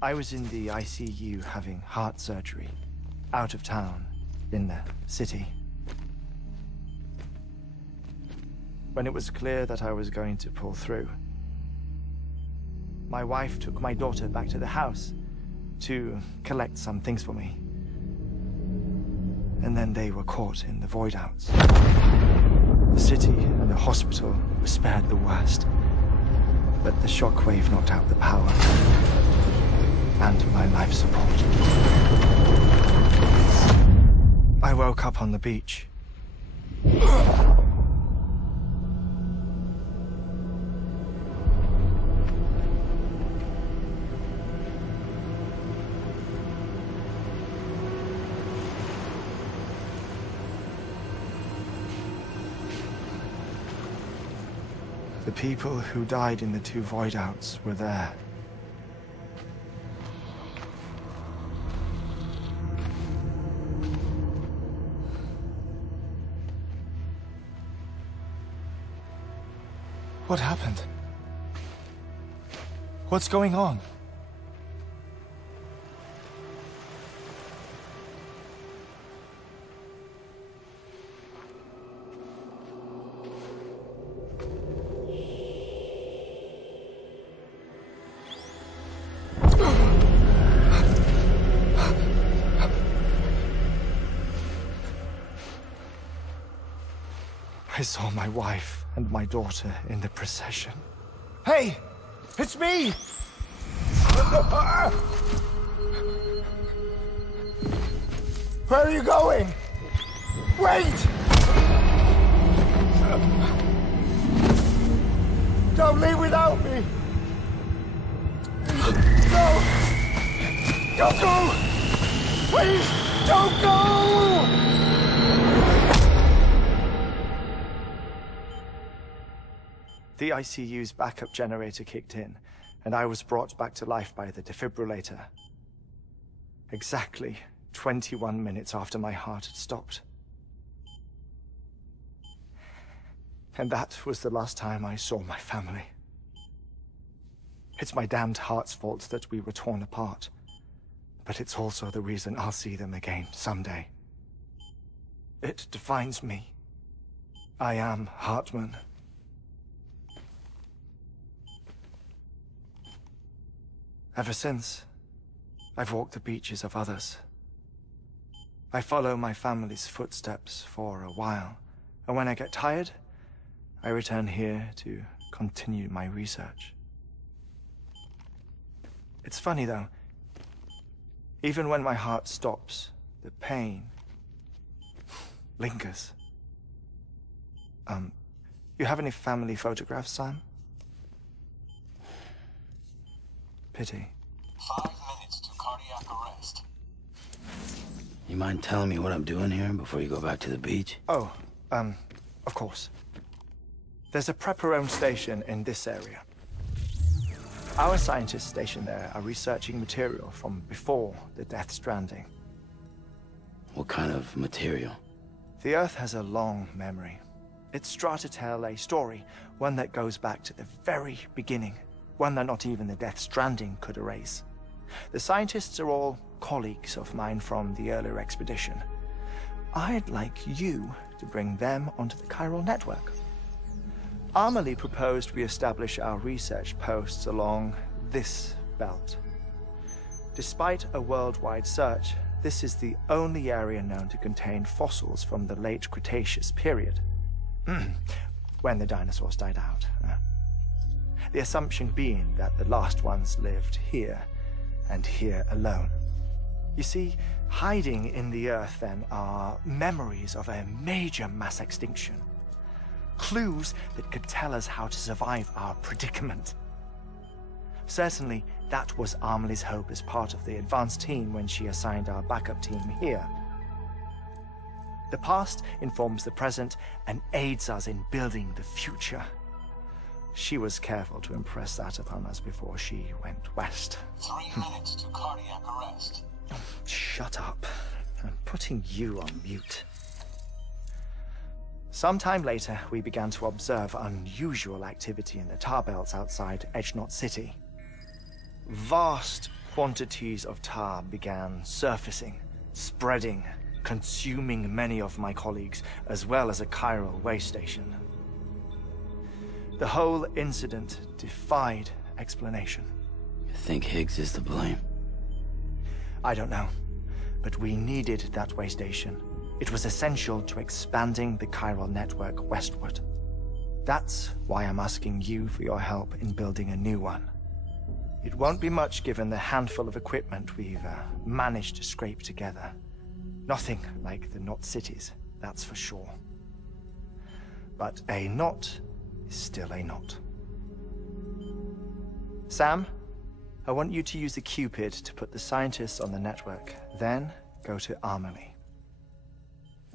I was in the ICU having heart surgery, out of town, in the city. When it was clear that I was going to pull through, my wife took my daughter back to the house to collect some things for me. And then they were caught in the void-outs. The city and the hospital were spared the worst, but the shockwave knocked out the power and my life support. I woke up on the beach. The people who died in the 2 void-outs were there. What happened? What's going on? I saw my wife and my daughter in the procession. Hey! It's me! Where are you going? Wait! Don't leave without me! No! Don't go! Please, don't go! The ICU's backup generator kicked in, and I was brought back to life by the defibrillator. Exactly 21 minutes after my heart had stopped. And that was the last time I saw my family. It's my damned heart's fault that we were torn apart, but it's also the reason I'll see them again someday. It defines me. I am Hartman. Ever since, I've walked the beaches of others. I follow my family's footsteps for a while, and when I get tired, I return here to continue my research. It's funny though, even when my heart stops, the pain lingers. You have any family photographs, Sam? Pity. 5 minutes to cardiac arrest. You mind telling me what I'm doing here before you go back to the beach? Oh, of course. There's a prep-your-own station in this area. Our scientists stationed there are researching material from before the Death Stranding. What kind of material? The Earth has a long memory. It's trying to tell a story, one that goes back to the very beginning. One that not even the Death Stranding could erase. The scientists are all colleagues of mine from the earlier expedition. I'd like you to bring them onto the chiral network. Amelie proposed we establish our research posts along this belt. Despite a worldwide search, this is the only area known to contain fossils from the late Cretaceous period, when the dinosaurs died out. the assumption being that the last ones lived here, and here alone. You see, hiding in the Earth then are memories of a major mass extinction. Clues that could tell us how to survive our predicament. Certainly, that was Amelie's hope as part of the advanced team when she assigned our backup team here. The past informs the present and aids us in building the future. She was careful to impress that upon us before she went west. 3 minutes to cardiac arrest. Shut up. I'm putting you on mute. Sometime later, we began to observe unusual activity in the tar belts outside Edgenot City. Vast quantities of tar began surfacing, spreading, consuming many of my colleagues, as well as a chiral way station. The whole incident defied explanation. You think Higgs is to blame? I don't know, but we needed that way station. It was essential to expanding the chiral network westward. That's why I'm asking you for your help in building a new one. It won't be much given the handful of equipment we've managed to scrape together. Nothing like the Knot cities, that's for sure. But a knot is still a knot. Sam, I want you to use the Cupid to put the scientists on the network, then go to Amelie.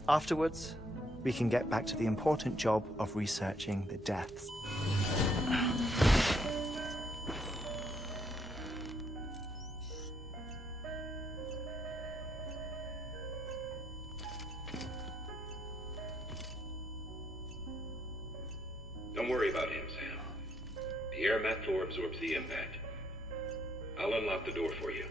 Afterwards, we can get back to the important job of researching the deaths. Don't worry about him, Sam. The air mat floor absorbs the impact. I'll unlock the door for you.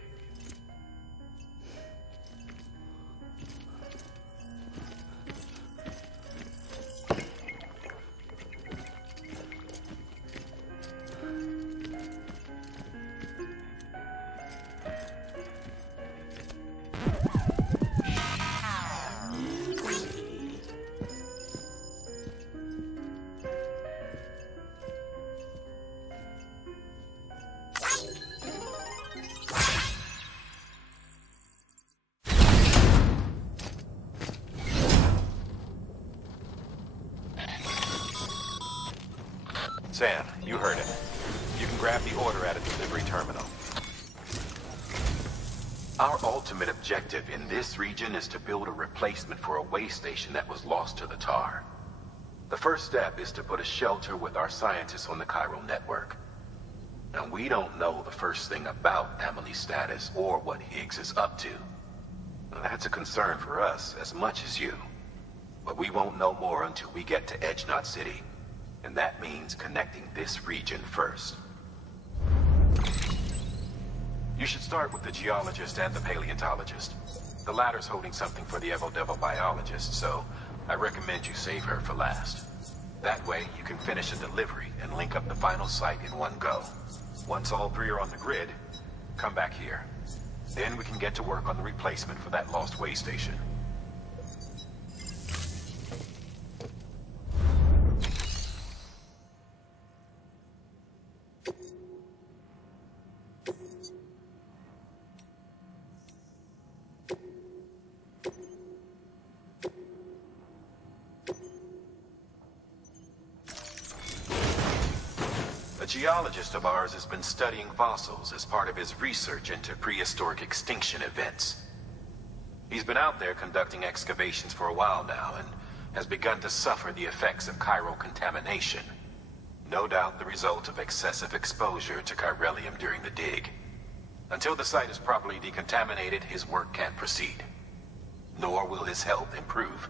Sam, you heard it. You can grab the order at a delivery terminal. Our ultimate objective in this region is to build a replacement for a way station that was lost to the tar. The first step is to put a shelter with our scientists on the chiral network. Now, we don't know the first thing about Amelie's status or what Higgs is up to. That's a concern for us as much as you. But we won't know more until we get to Edgenot City. And that means connecting this region first. You should start with the geologist and the paleontologist. The latter's holding something for the Evo-Devo biologist, so I recommend you save her for last. That way, you can finish a delivery and link up the final site in one go. Once all three are on the grid, come back here. Then we can get to work on the replacement for that lost way station. A geologist of ours has been studying fossils as part of his research into prehistoric extinction events. He's been out there conducting excavations for a while now and has begun to suffer the effects of chiral contamination. No doubt the result of excessive exposure to chiralium during the dig. Until the site is properly decontaminated, his work can't proceed. Nor will his health improve.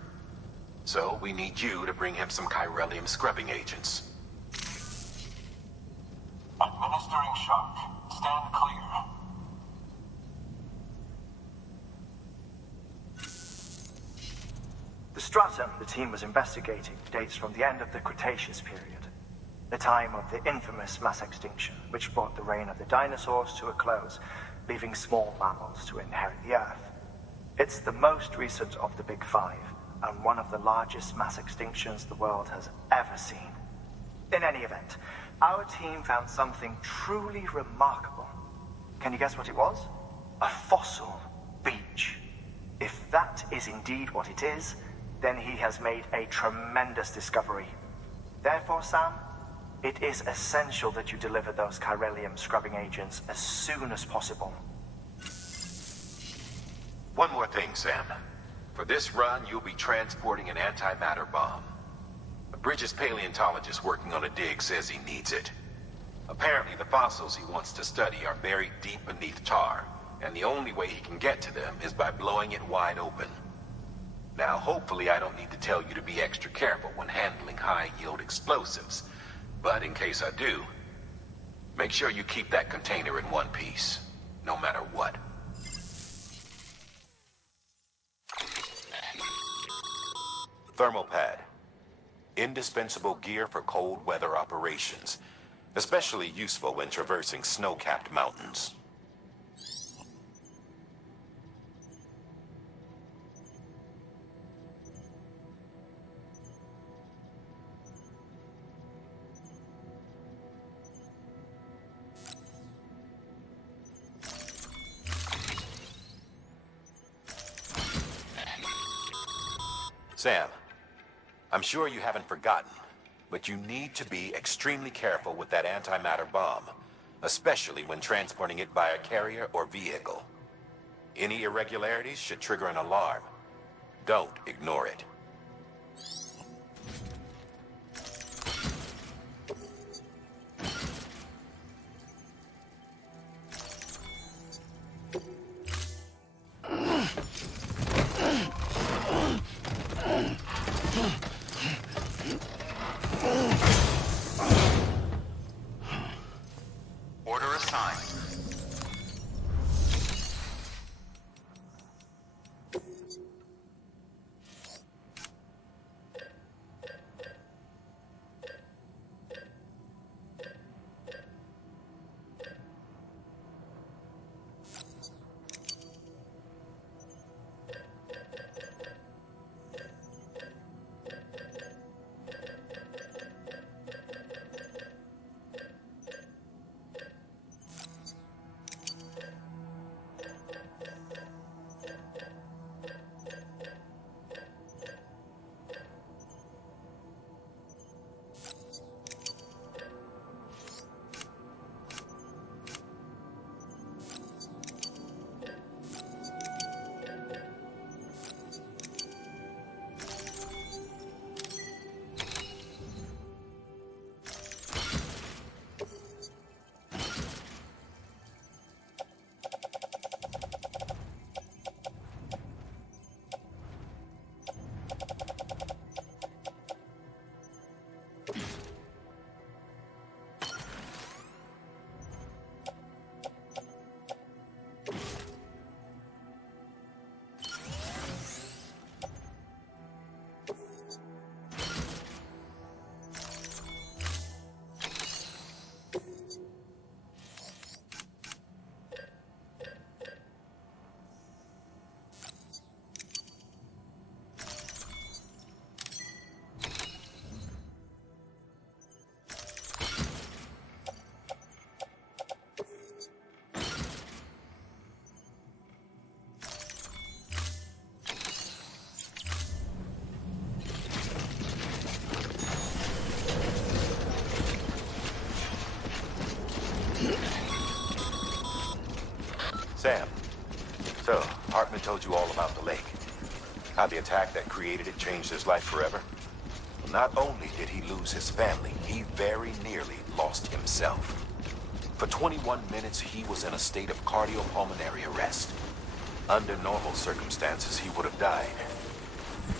So we need you to bring him some chiralium scrubbing agents. Administering shock. Stand clear. The stratum the team was investigating dates from the end of the Cretaceous period, the time of the infamous mass extinction, which brought the reign of the dinosaurs to a close, leaving small mammals to inherit the Earth. It's the most recent of the Big Five, and one of the largest mass extinctions the world has ever seen. In any event, our team found something truly remarkable. Can you guess what it was? A fossil beach. If that is indeed what it is, then he has made a tremendous discovery. Therefore, Sam, it is essential that you deliver those chiralium scrubbing agents as soon as possible. One more thing, Sam. For this run, you'll be transporting an antimatter bomb. A Bridges paleontologist working on a dig says he needs it. Apparently, the fossils he wants to study are buried deep beneath tar, and the only way he can get to them is by blowing it wide open. Now, hopefully I don't need to tell you to be extra careful when handling high-yield explosives, but in case I do, make sure you keep that container in one piece, no matter what. Thermal pad. Indispensable gear for cold weather operations, especially useful when traversing snow-capped mountains. Sam, I'm sure you haven't forgotten, but you need to be extremely careful with that antimatter bomb, especially when transporting it by a carrier or vehicle. Any irregularities should trigger an alarm. Don't ignore it. Order assigned. Sam, so Hartman told you all about the lake. How the attack that created it changed his life forever? Well, not only did he lose his family, he very nearly lost himself. For 21 minutes, he was in a state of cardiopulmonary arrest. Under normal circumstances, he would have died.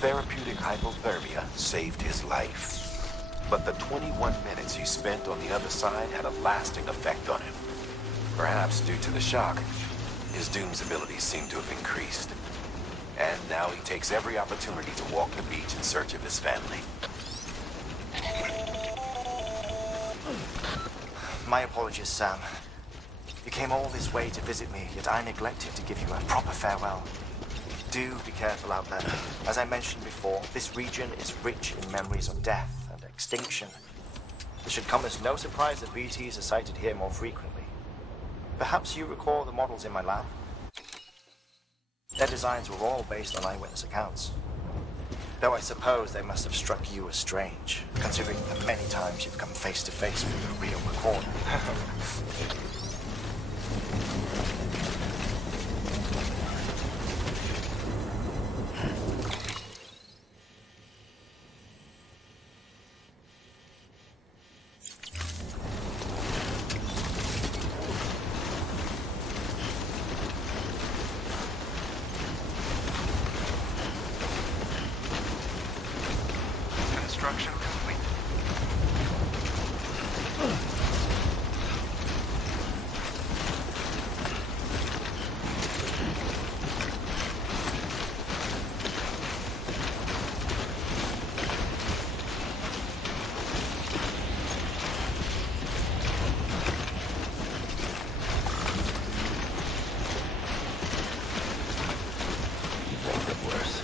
Therapeutic hypothermia saved his life. But the 21 minutes he spent on the other side had a lasting effect on him. Perhaps due to the shock, his Doom's abilities seem to have increased. And now he takes every opportunity to walk the beach in search of his family. My apologies, Sam. You came all this way to visit me, yet I neglected to give you a proper farewell. Do be careful out there. As I mentioned before, this region is rich in memories of death and extinction. It should come as no surprise that BTs are sighted here more frequently. Perhaps you recall the models in my lab? Their designs were all based on eyewitness accounts. Though I suppose they must have struck you as strange, considering the many times you've come face to face with a real recorder. Construction complete. Make it worse.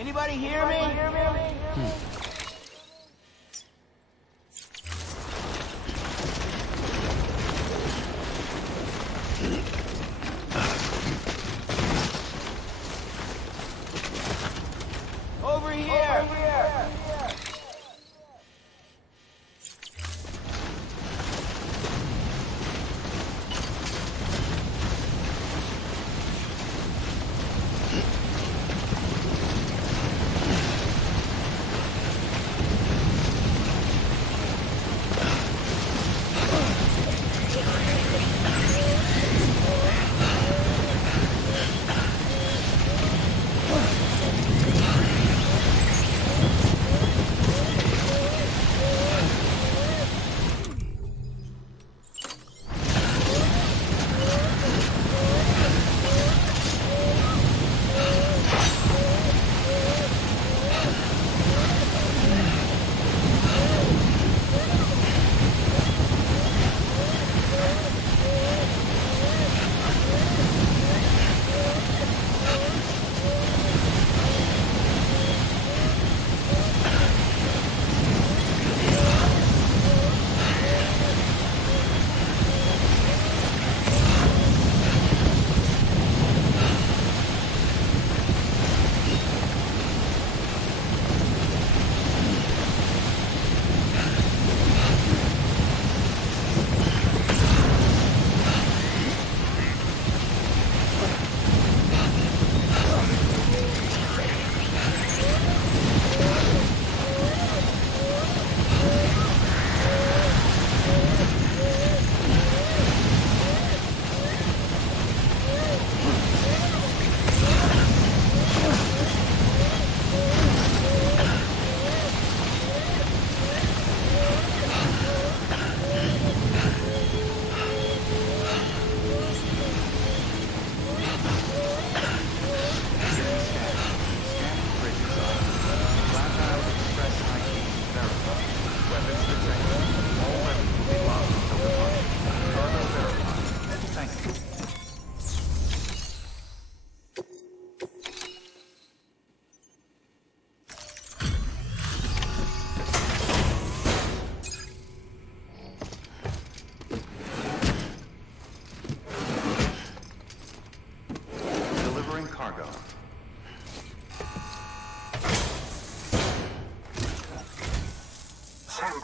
Anybody hear me? Over here!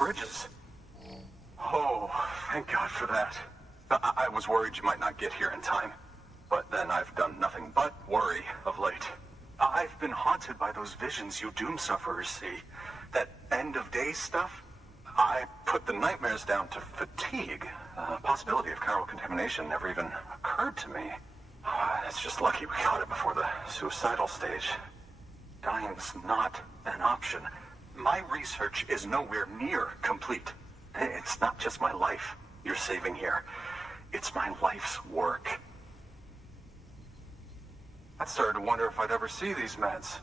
bridges. Oh, thank God for that. I was worried you might not get here in time. But then I've done nothing but worry of late. I've been haunted by those visions you doom sufferers see. That end of days stuff. I put the nightmares down to fatigue. The possibility of chiral contamination never even occurred to me. It's just lucky we caught it before the suicidal stage. Dying's not an option. My research is nowhere near complete. It's not just my life you're saving here. It's my life's work. I started to wonder if I'd ever see these meds.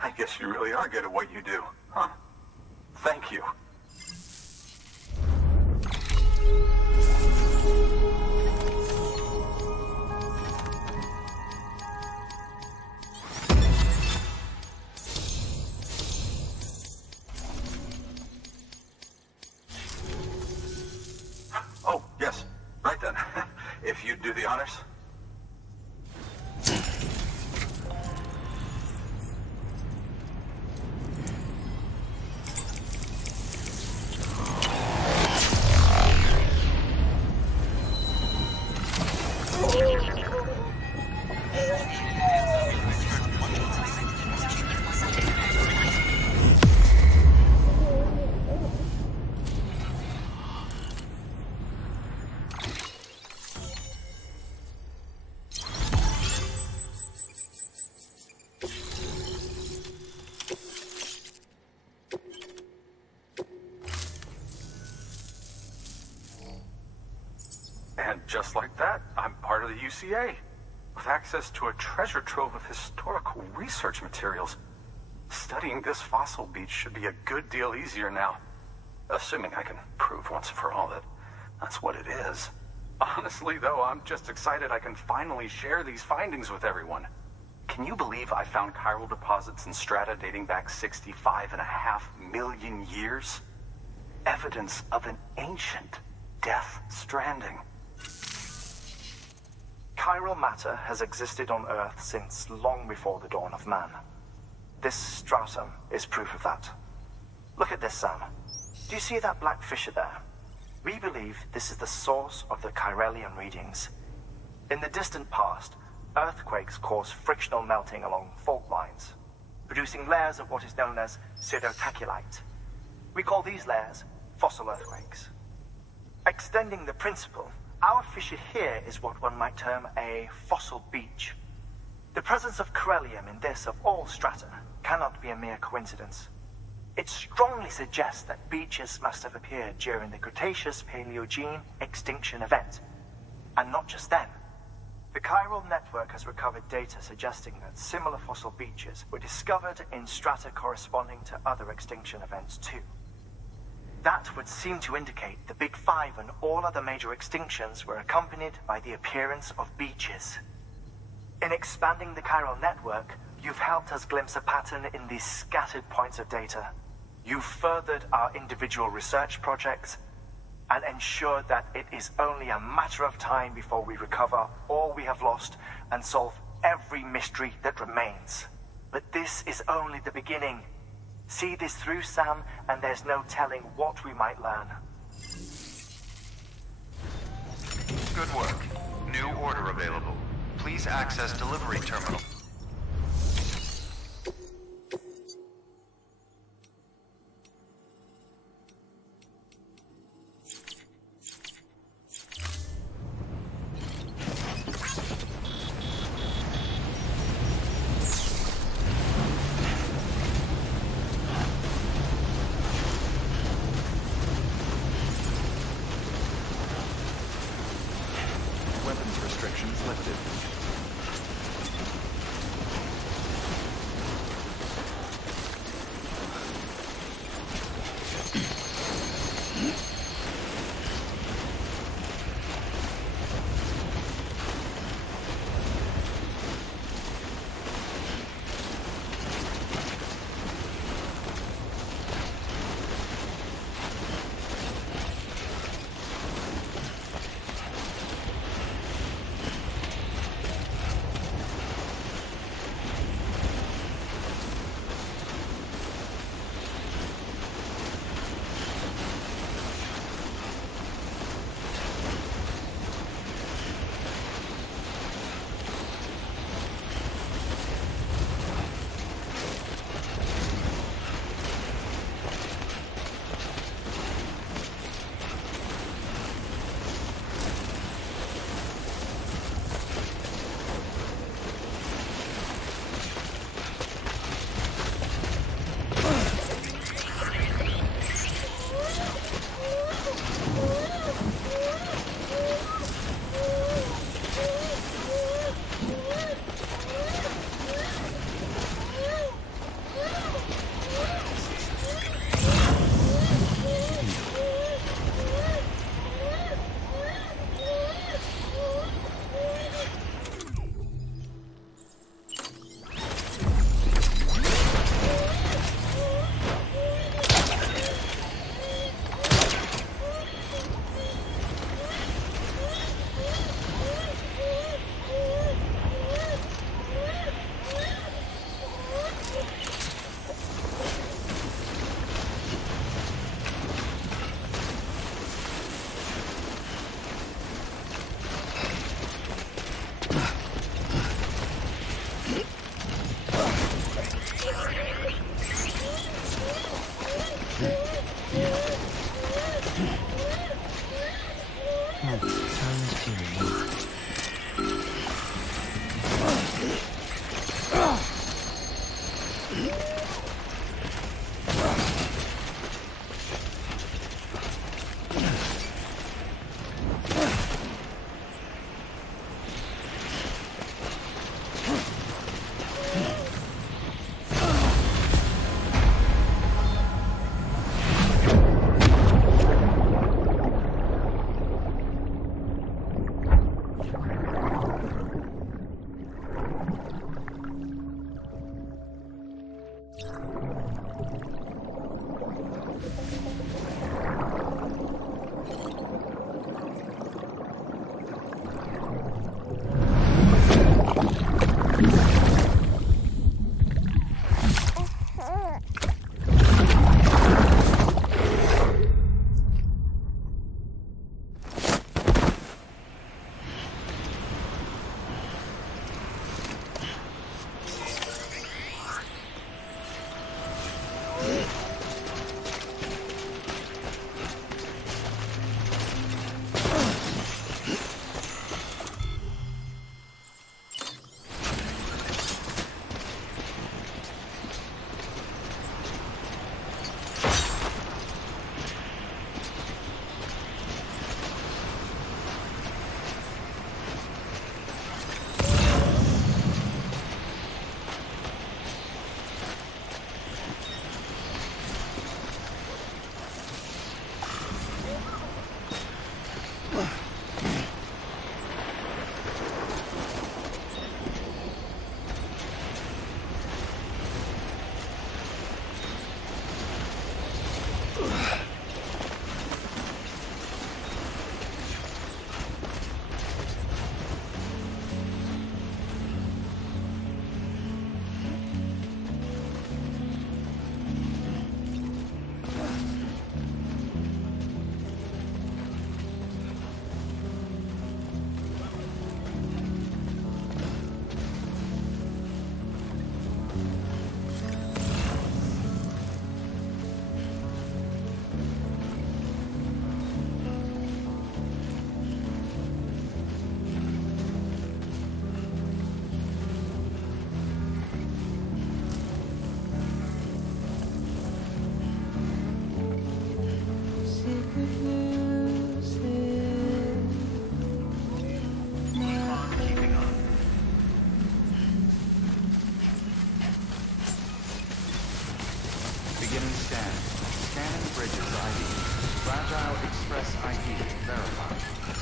I guess you really are good at what you do, huh? Thank you. Oh, yes. Right then. If you'd do the honors. And just like that, I'm part of the UCA, with access to a treasure trove of historical research materials. Studying this fossil beach should be a good deal easier now, assuming I can prove once and for all that that's what it is. Honestly, though, I'm just excited I can finally share these findings with everyone. Can you believe I found chiral deposits in strata dating back 65.5 million years? Evidence of an ancient Death Stranding. Chiral matter has existed on Earth since long before the dawn of man. This stratum is proof of that. Look at this, Sam. Do you see that black fissure there? We believe this is the source of the chiralium readings. In the distant past, earthquakes cause frictional melting along fault lines, producing layers of what is known as pseudotaculite. We call these layers fossil earthquakes. Extending the principle, our fissure here is what one might term a fossil beach. The presence of chiralium in this of all strata cannot be a mere coincidence. It strongly suggests that beaches must have appeared during the Cretaceous-Paleogene extinction event. And not just then. The chiral network has recovered data suggesting that similar fossil beaches were discovered in strata corresponding to other extinction events too. That would seem to indicate the Big Five and all other major extinctions were accompanied by the appearance of beaches. In expanding the chiral network, you've helped us glimpse a pattern in these scattered points of data. You've furthered our individual research projects and ensured that it is only a matter of time before we recover all we have lost and solve every mystery that remains. But this is only the beginning. See this through, Sam, and there's no telling what we might learn. Good work. New order available. Please access delivery terminal.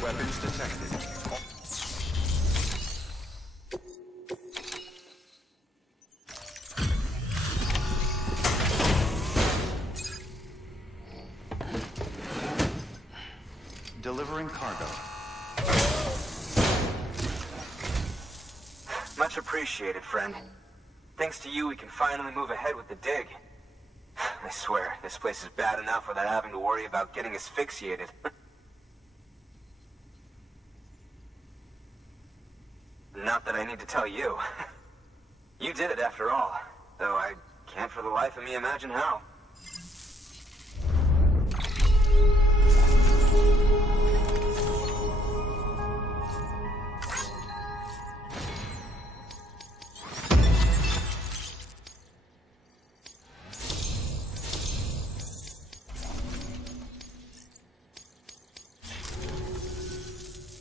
Weapons detected. Delivering cargo. Much appreciated, friend. Thanks to you, we can finally move ahead with the dig. I swear, this place is bad enough without having to worry about getting asphyxiated. Not that I need to tell you. You did it after all, though I can't for the life of me imagine how.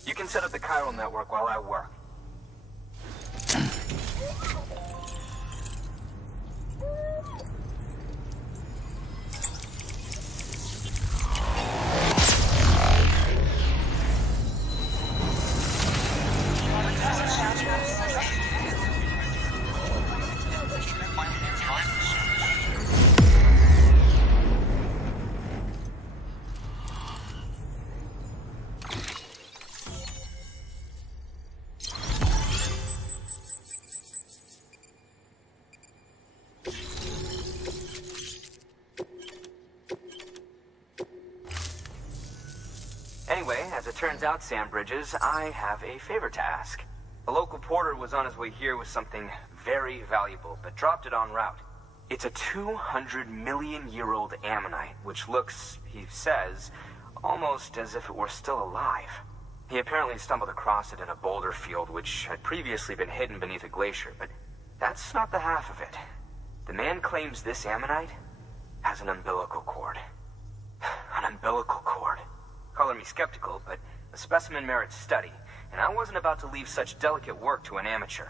You can set up the chiral network while I work. Anyway, as it turns out, Sam Bridges, I have a favor to ask. A local porter was on his way here with something very valuable, but dropped it en route. It's a 200-million-year-old ammonite, which looks, he says, almost as if it were still alive. He apparently stumbled across it in a boulder field which had previously been hidden beneath a glacier, but that's not the half of it. The man claims this ammonite has an umbilical cord. An umbilical cord. Color me skeptical, but the specimen merits study, and I wasn't about to leave such delicate work to an amateur.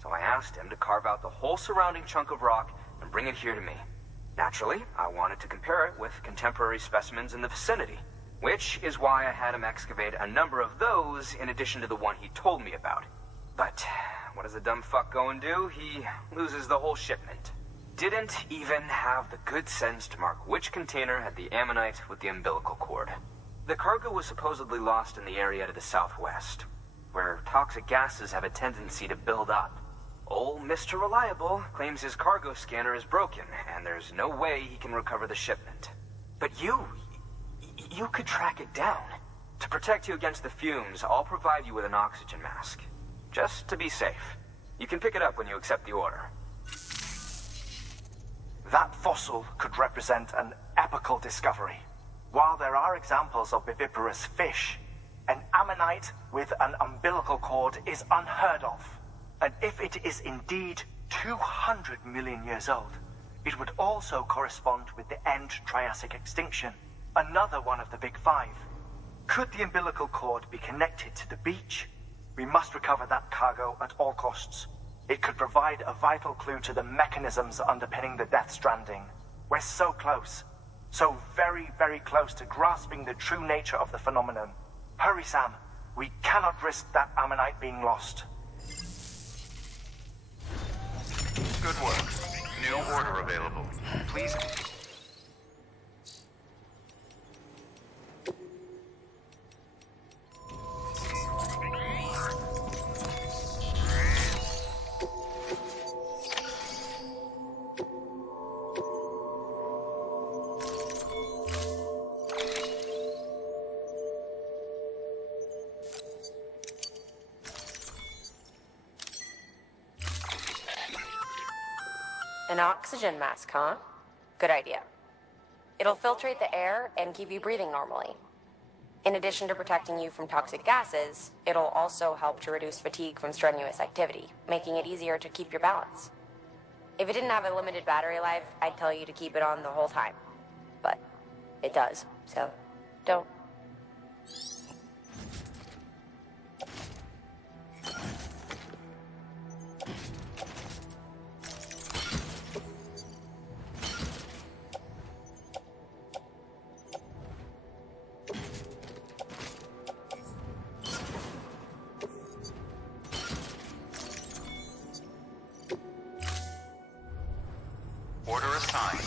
So I asked him to carve out the whole surrounding chunk of rock and bring it here to me. Naturally, I wanted to compare it with contemporary specimens in the vicinity, which is why I had him excavate a number of those in addition to the one he told me about. But what does the dumb fuck go and do? He loses the whole shipment. Didn't even have the good sense to mark which container had the ammonite with the umbilical cord. The cargo was supposedly lost in the area to the southwest, where toxic gases have a tendency to build up. Old Mr. Reliable claims his cargo scanner is broken, and there's no way he can recover the shipment. But you could track it down. To protect you against the fumes, I'll provide you with an oxygen mask. Just to be safe. You can pick it up when you accept the order. That fossil could represent an epical discovery. While there are examples of viviparous fish, an ammonite with an umbilical cord is unheard of. And if it is indeed 200 million years old, it would also correspond with the end Triassic extinction, another one of the big five. Could the umbilical cord be connected to the beach? We must recover that cargo at all costs. It could provide a vital clue to the mechanisms underpinning the Death Stranding. We're so close. So very, very close to grasping the true nature of the phenomenon. Hurry, Sam. We cannot risk that ammonite being lost. Good work. New order available. Please. An oxygen mask, huh? Good idea. It'll filtrate the air and keep you breathing normally. In addition to protecting you from toxic gases, it'll also help to reduce fatigue from strenuous activity, making it easier to keep your balance. If it didn't have a limited battery life, I'd tell you to keep it on the whole time. But it does, so don't. Order assigned.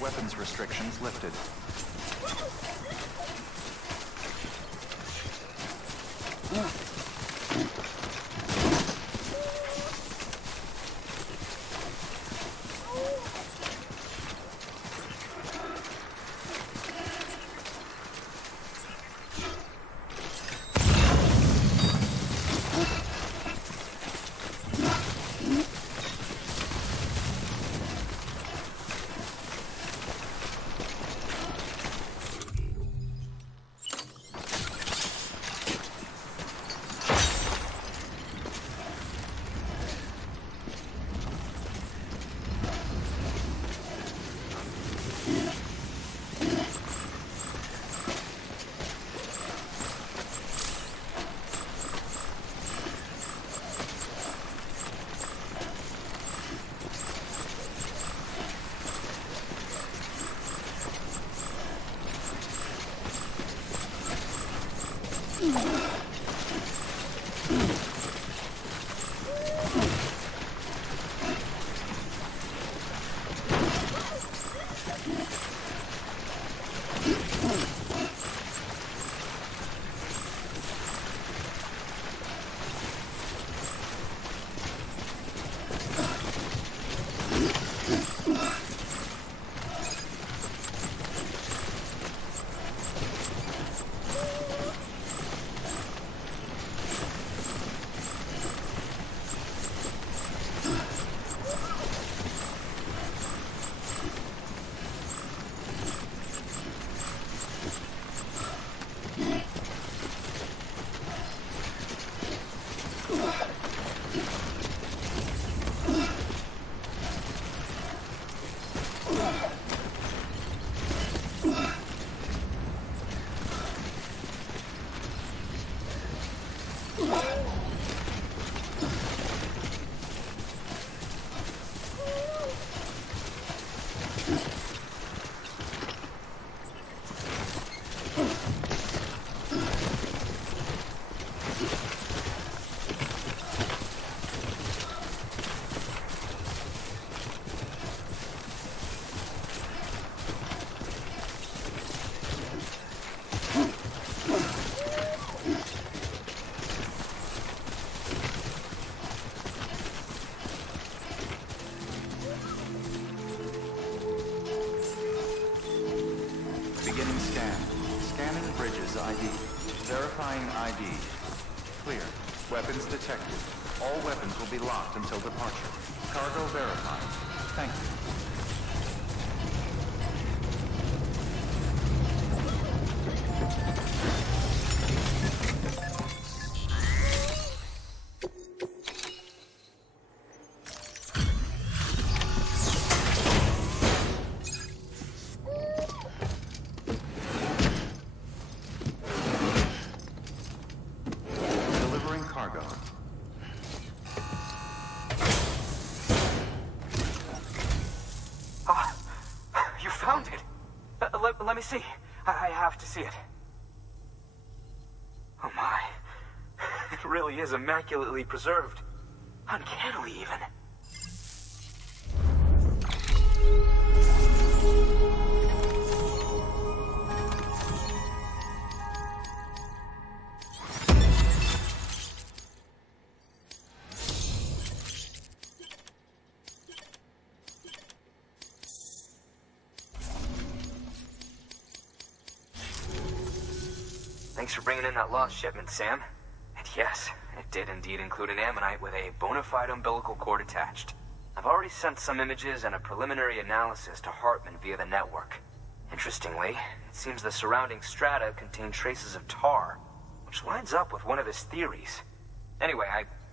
Weapons restrictions lifted. Beginning scan. Scanning bridges ID. Verifying ID. Clear. Weapons detected. All weapons will be locked until departure. Cargo verified. Thank you. Let me see. I have to see it. Oh my. It really is immaculately preserved. Uncannily even. Thanks for bringing in that lost shipment, Sam. And yes, it did indeed include an ammonite with a bona fide umbilical cord attached. I've already sent some images and a preliminary analysis to Hartman via the network. Interestingly, it seems the surrounding strata contain traces of tar, which lines up with one of his theories. Anyway,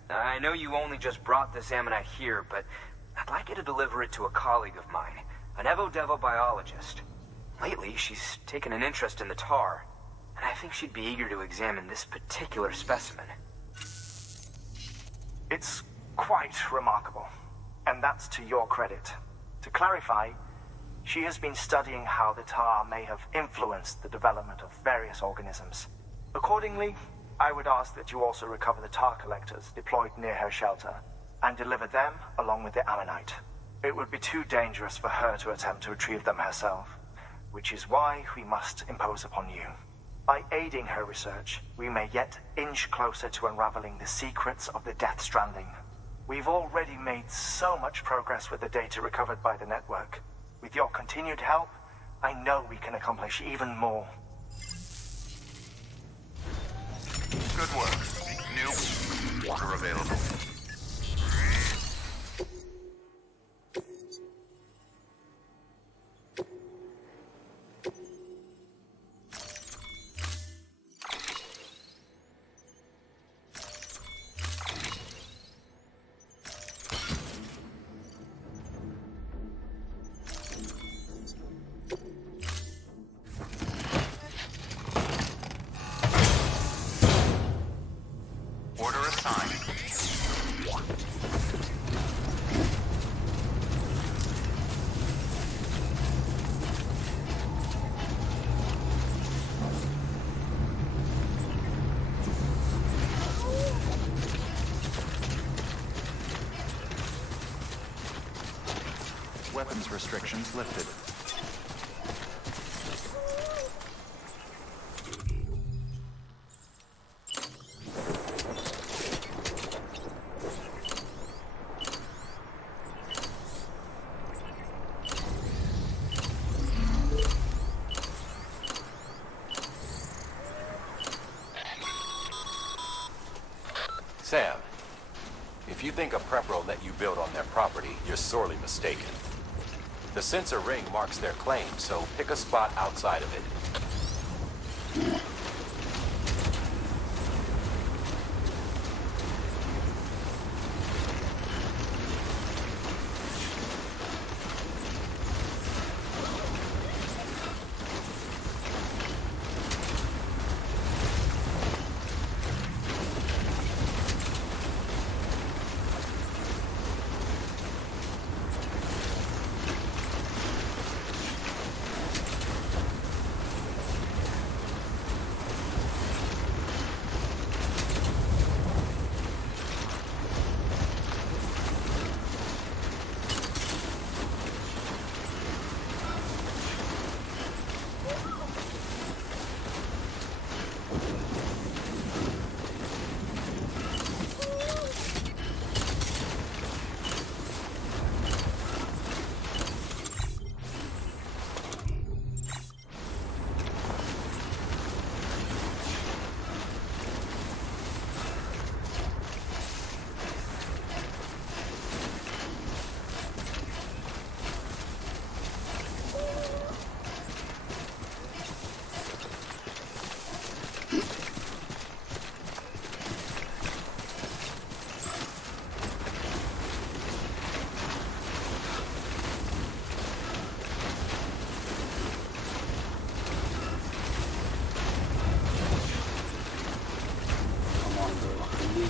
I know you only just brought this ammonite here, but I'd like you to deliver it to a colleague of mine, an Evo-Devo biologist. Lately, she's taken an interest in the tar, and I think she'd be eager to examine this particular specimen. It's quite remarkable, and that's to your credit. To clarify, she has been studying how the tar may have influenced the development of various organisms. Accordingly, I would ask that you also recover the tar collectors deployed near her shelter, and deliver them along with the ammonite. It would be too dangerous for her to attempt to retrieve them herself, which is why we must impose upon you. By aiding her research, we may yet inch closer to unraveling the secrets of the Death Stranding. We've already made so much progress with the data recovered by the network. With your continued help, I know we can accomplish even more. Good work. New water available. Weapons restrictions lifted. Sam, if you think a prep roll that you built on their property, you're sorely mistaken. The sensor ring marks their claim, so pick a spot outside of it.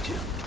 need you.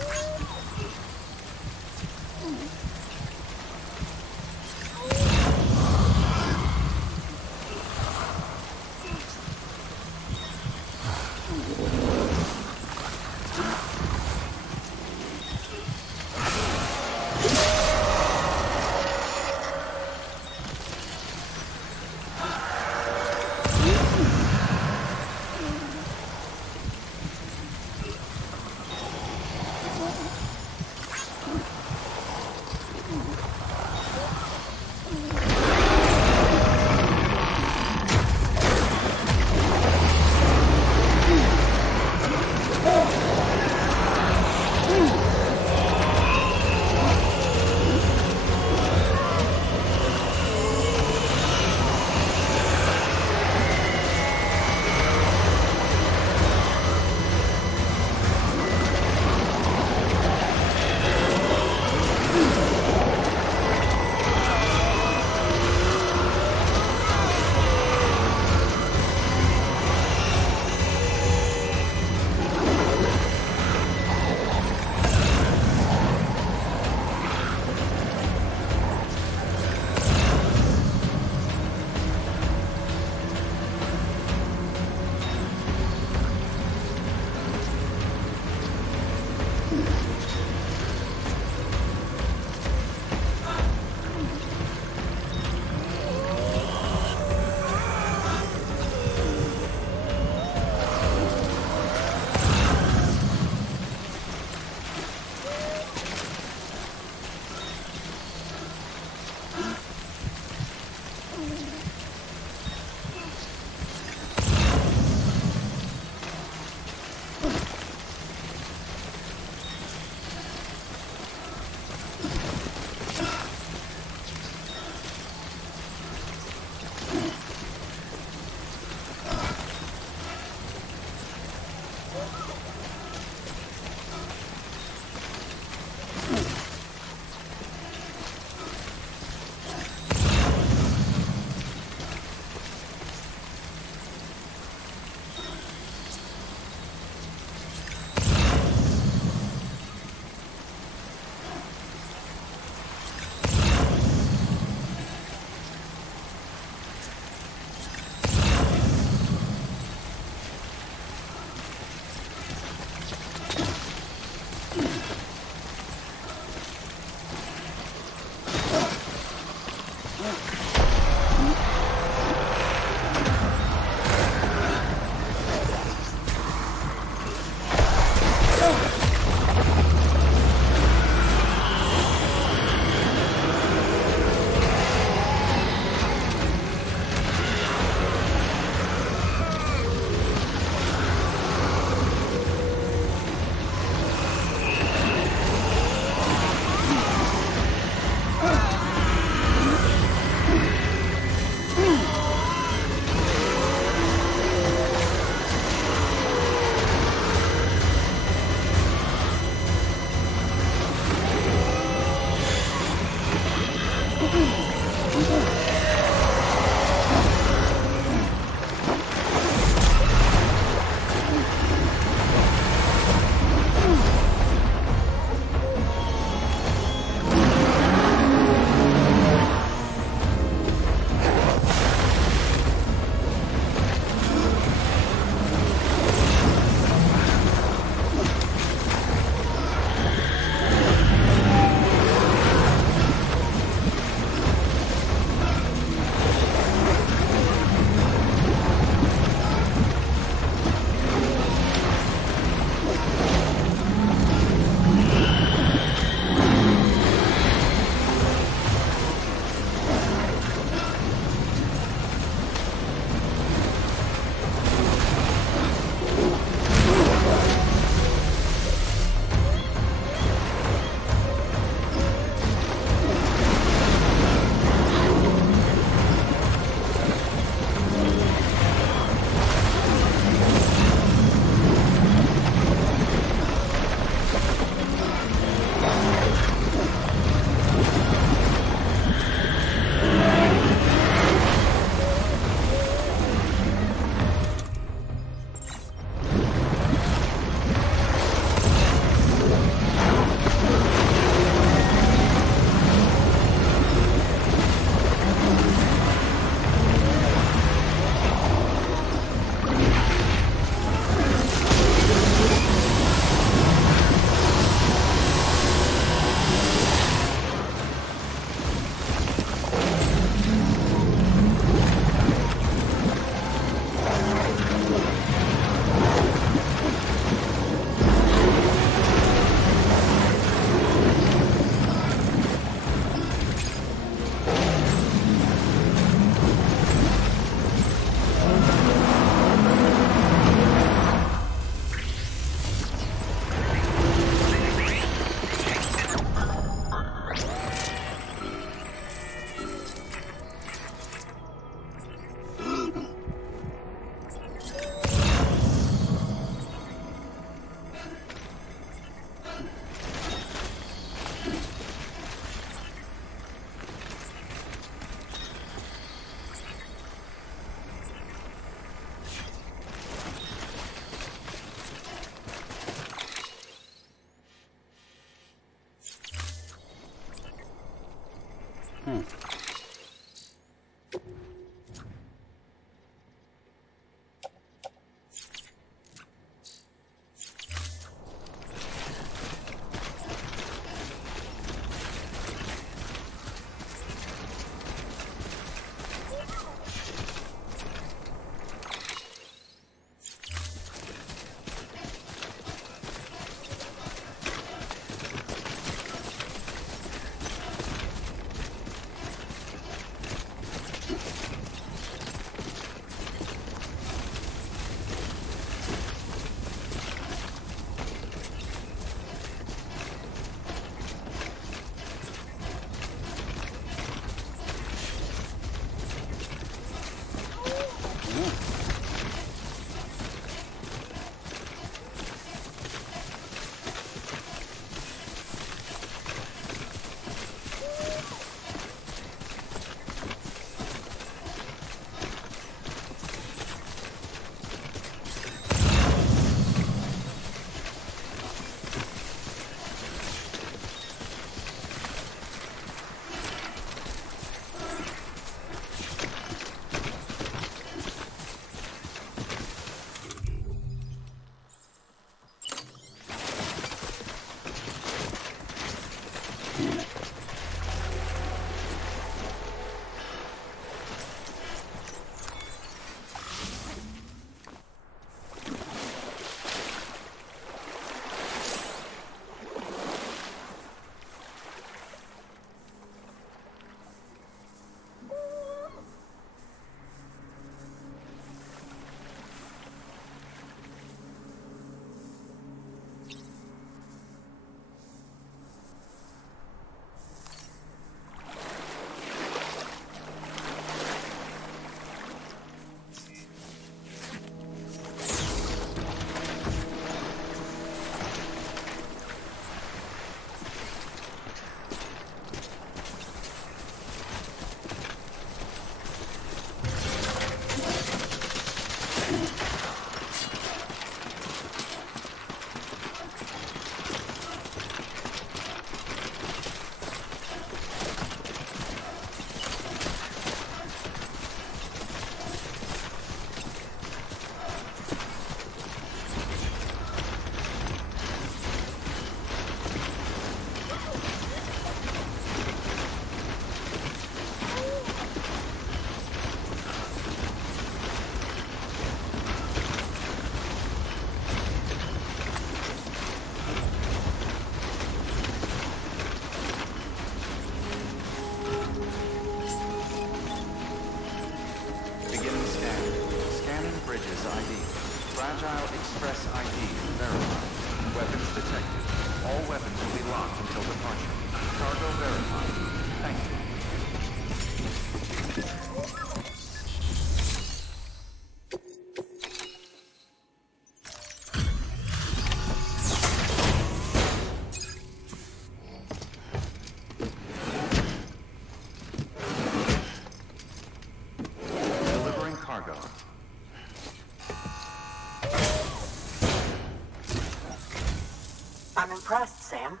I'm impressed, Sam.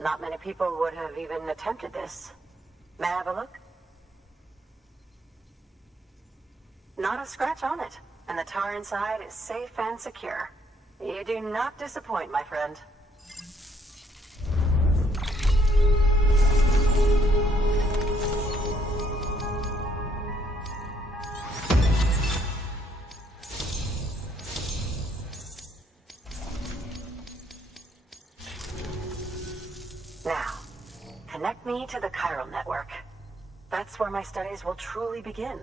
Not many people would have even attempted this. May I have a look? Not a scratch on it, and the tar inside is safe and secure. You do not disappoint, my friend. Now, connect me to the chiral network. That's where my studies will truly begin.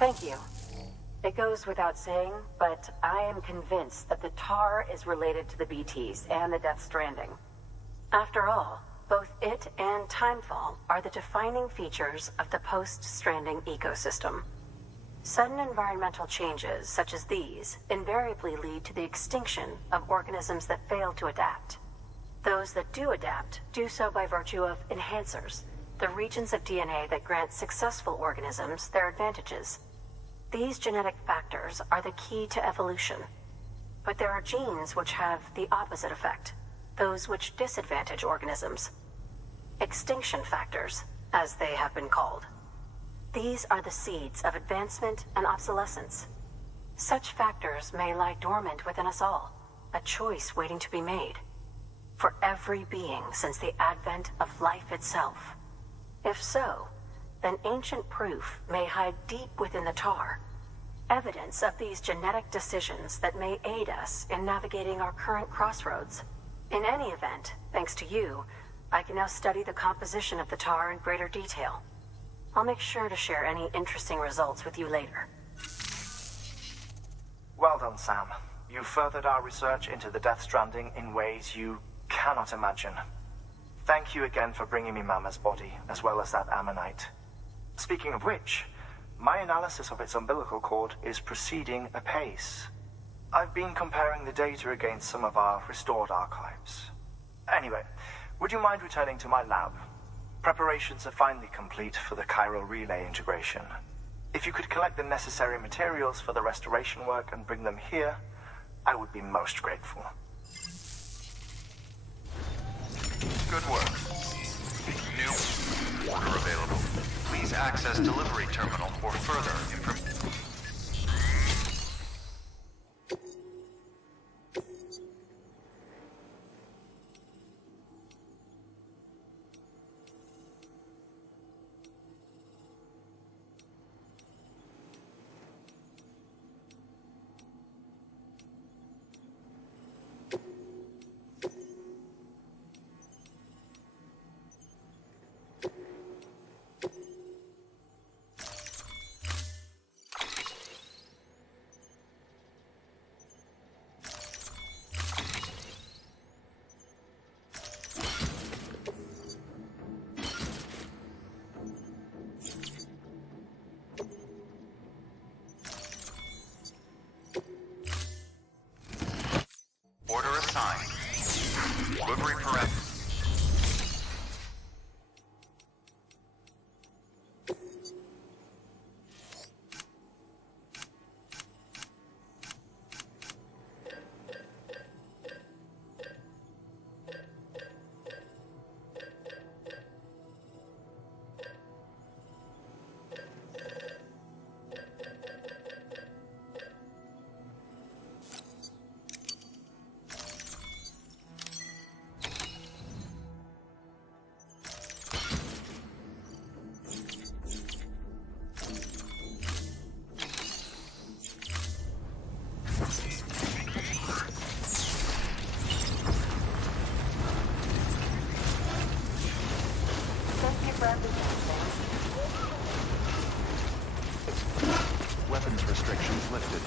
Thank you. It goes without saying, but I am convinced that the tar is related to the BTs and the Death Stranding. After all, both it and Timefall are the defining features of the post-Stranding ecosystem. Sudden environmental changes such as these invariably lead to the extinction of organisms that fail to adapt. Those that do adapt do so by virtue of enhancers, the regions of DNA that grant successful organisms their advantages. These genetic factors are the key to evolution. But there are genes which have the opposite effect, those which disadvantage organisms. Extinction factors, as they have been called. These are the seeds of advancement and obsolescence. Such factors may lie dormant within us all, a choice waiting to be made. For every being since the advent of life itself. If so, then ancient proof may hide deep within the tar. Evidence of these genetic decisions that may aid us in navigating our current crossroads. In any event, thanks to you, I can now study the composition of the tar in greater detail. I'll make sure to share any interesting results with you later. Well done, Sam. You furthered our research into the Death Stranding in ways you cannot imagine. Thank you again for bringing me Mama's body, as well as that ammonite. Speaking of which, my analysis of its umbilical cord is proceeding apace. I've been comparing the data against some of our restored archives. Anyway, would you mind returning to my lab? Preparations are finally complete for the chiral relay integration. If you could collect the necessary materials for the restoration work and bring them here, I would be most grateful. Good work. New order available. Please access delivery terminal for further information. Order assigned. Delivery parameters. Weapons restrictions lifted.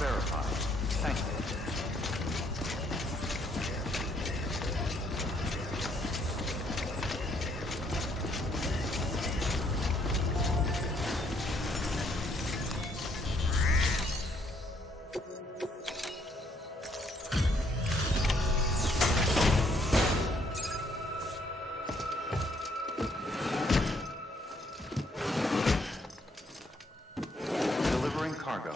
verified. Thank you. Delivering cargo.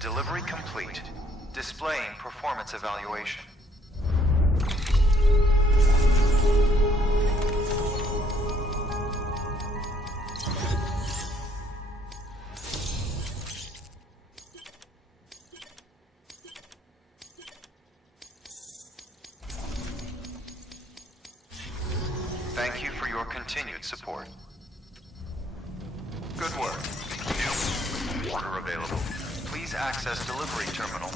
Delivery complete. Displaying performance evaluation. Thank you for your continued support. Good work. New order available. Please access delivery terminal.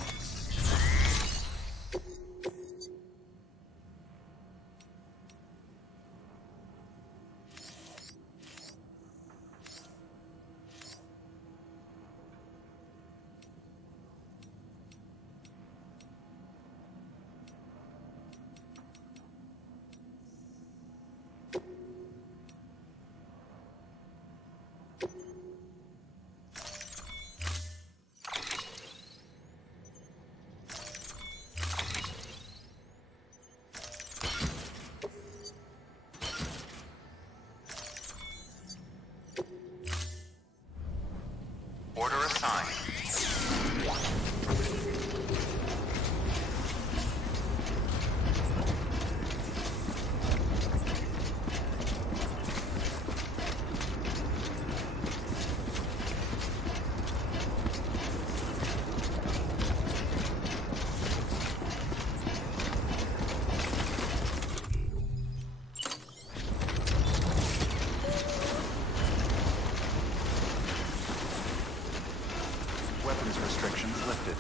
Order assigned. Weapons restrictions lifted.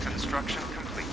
Construction complete.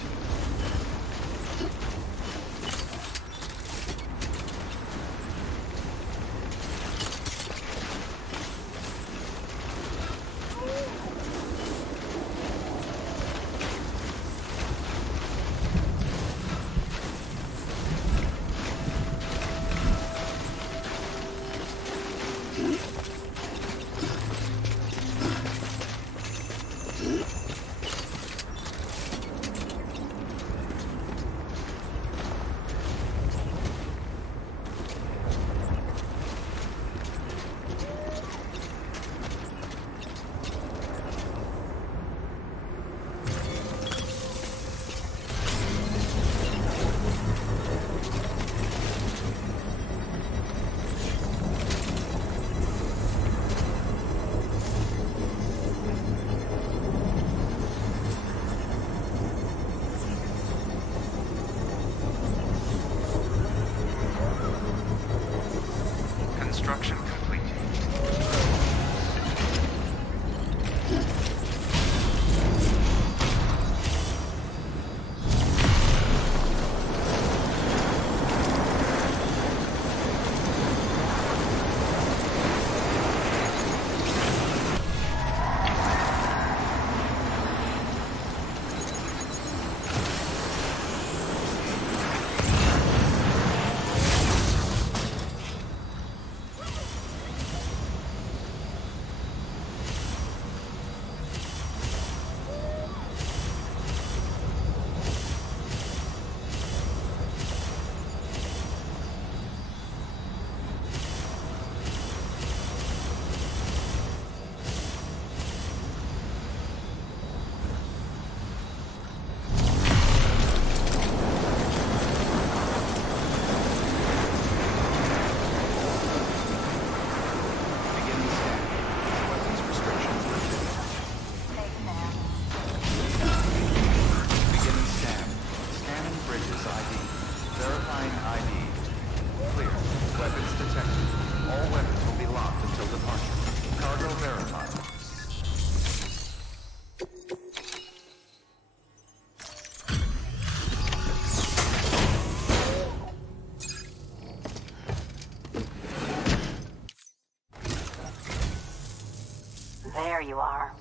you are.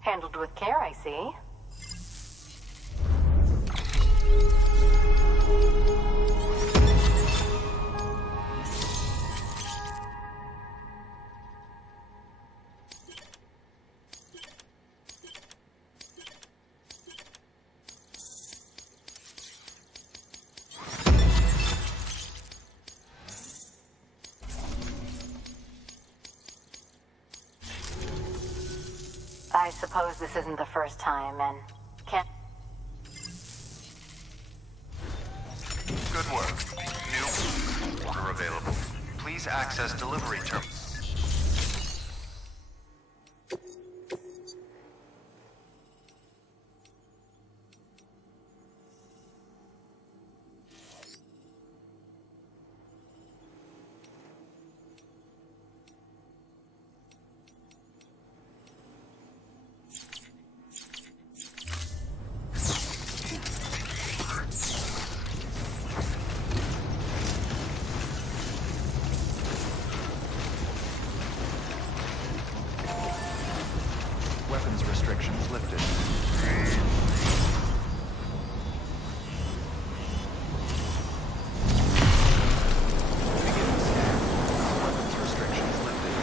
Handled with care, I see. I suppose this isn't the first time, and can't... Good work. New order available. Please access delivery terminal. Weapons restrictions lifted. Beginning scan. Weapons restrictions lifted.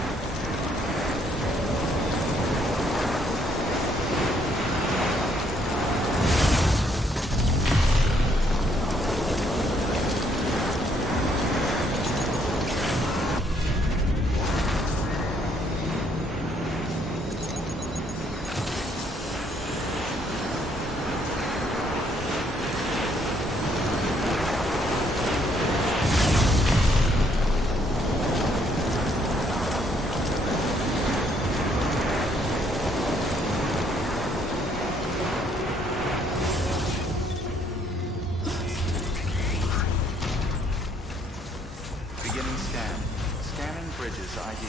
Beginning scan. Scanning bridges ID.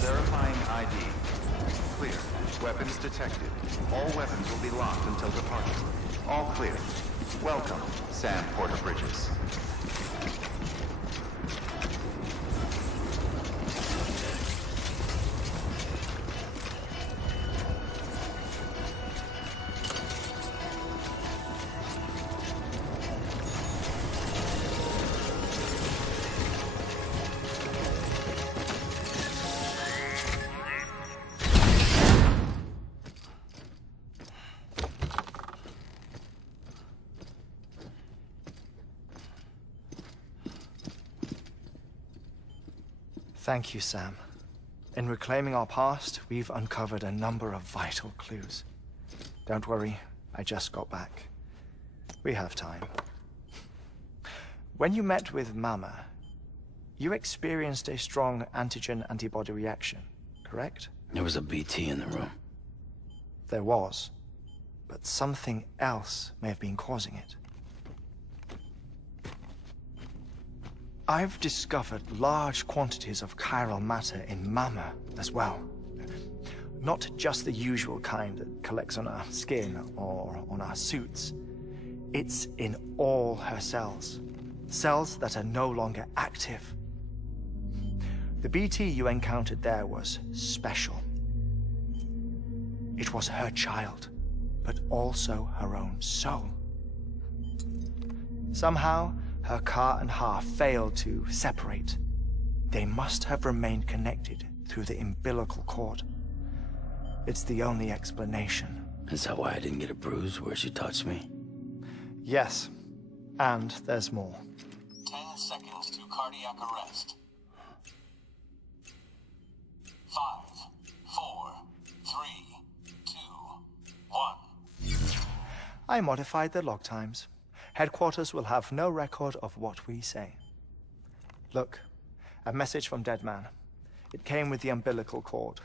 Verifying ID. Clear. Weapons detected. All weapons will be locked until departure. All clear. Welcome, Sam Porter Bridges. Thank you, Sam. In reclaiming our past, we've uncovered a number of vital clues. Don't worry, I just got back. We have time. When you met with Mama, you experienced a strong antigen-antibody reaction, correct? There was a BT in the room. There was, but something else may have been causing it. I've discovered large quantities of chiral matter in Mama as well. Not just the usual kind that collects on our skin or on our suits. It's in all her cells. Cells that are no longer active. The BT you encountered there was special. It was her child, but also her own soul. Somehow, her car and half failed to separate. They must have remained connected through the umbilical cord. It's the only explanation. Is that why I didn't get a bruise where she touched me? Yes, and there's more. 10 seconds to cardiac arrest. 5, 4, 3, 2, 1. I modified the log times. Headquarters will have no record of what we say. Look, a message from Dead Man. It came with the umbilical cord.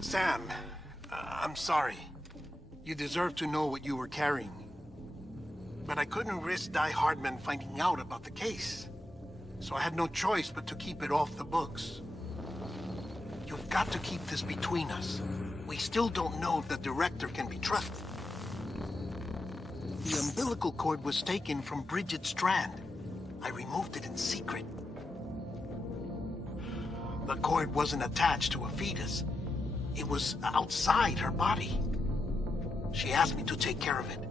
Sam, I'm sorry. You deserve to know what you were carrying. But I couldn't risk Die Hardman finding out about the case. So I had no choice but to keep it off the books. You've got to keep this between us. We still don't know if the director can be trusted. The umbilical cord was taken from Bridget Strand. I removed it in secret. The cord wasn't attached to a fetus. It was outside her body. She asked me to take care of it.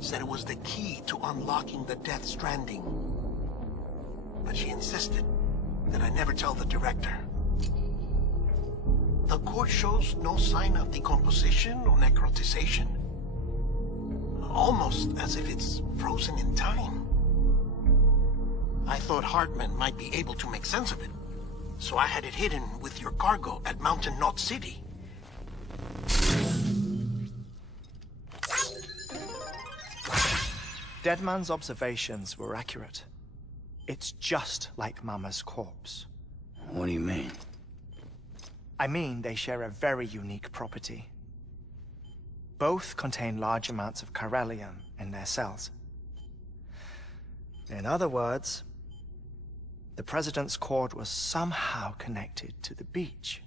Said it was the key to unlocking the Death Stranding. But she insisted that I never tell the director. The cord shows no sign of decomposition or necrotization. Almost as if it's frozen in time. I thought Hartman might be able to make sense of it, so I had it hidden with your cargo at Mountain Knot City. Deadman's observations were accurate. It's just like Mama's corpse. What do you mean? I mean they share a very unique property. Both contain large amounts of chiralium in their cells. In other words, the President's cord was somehow connected to the beach,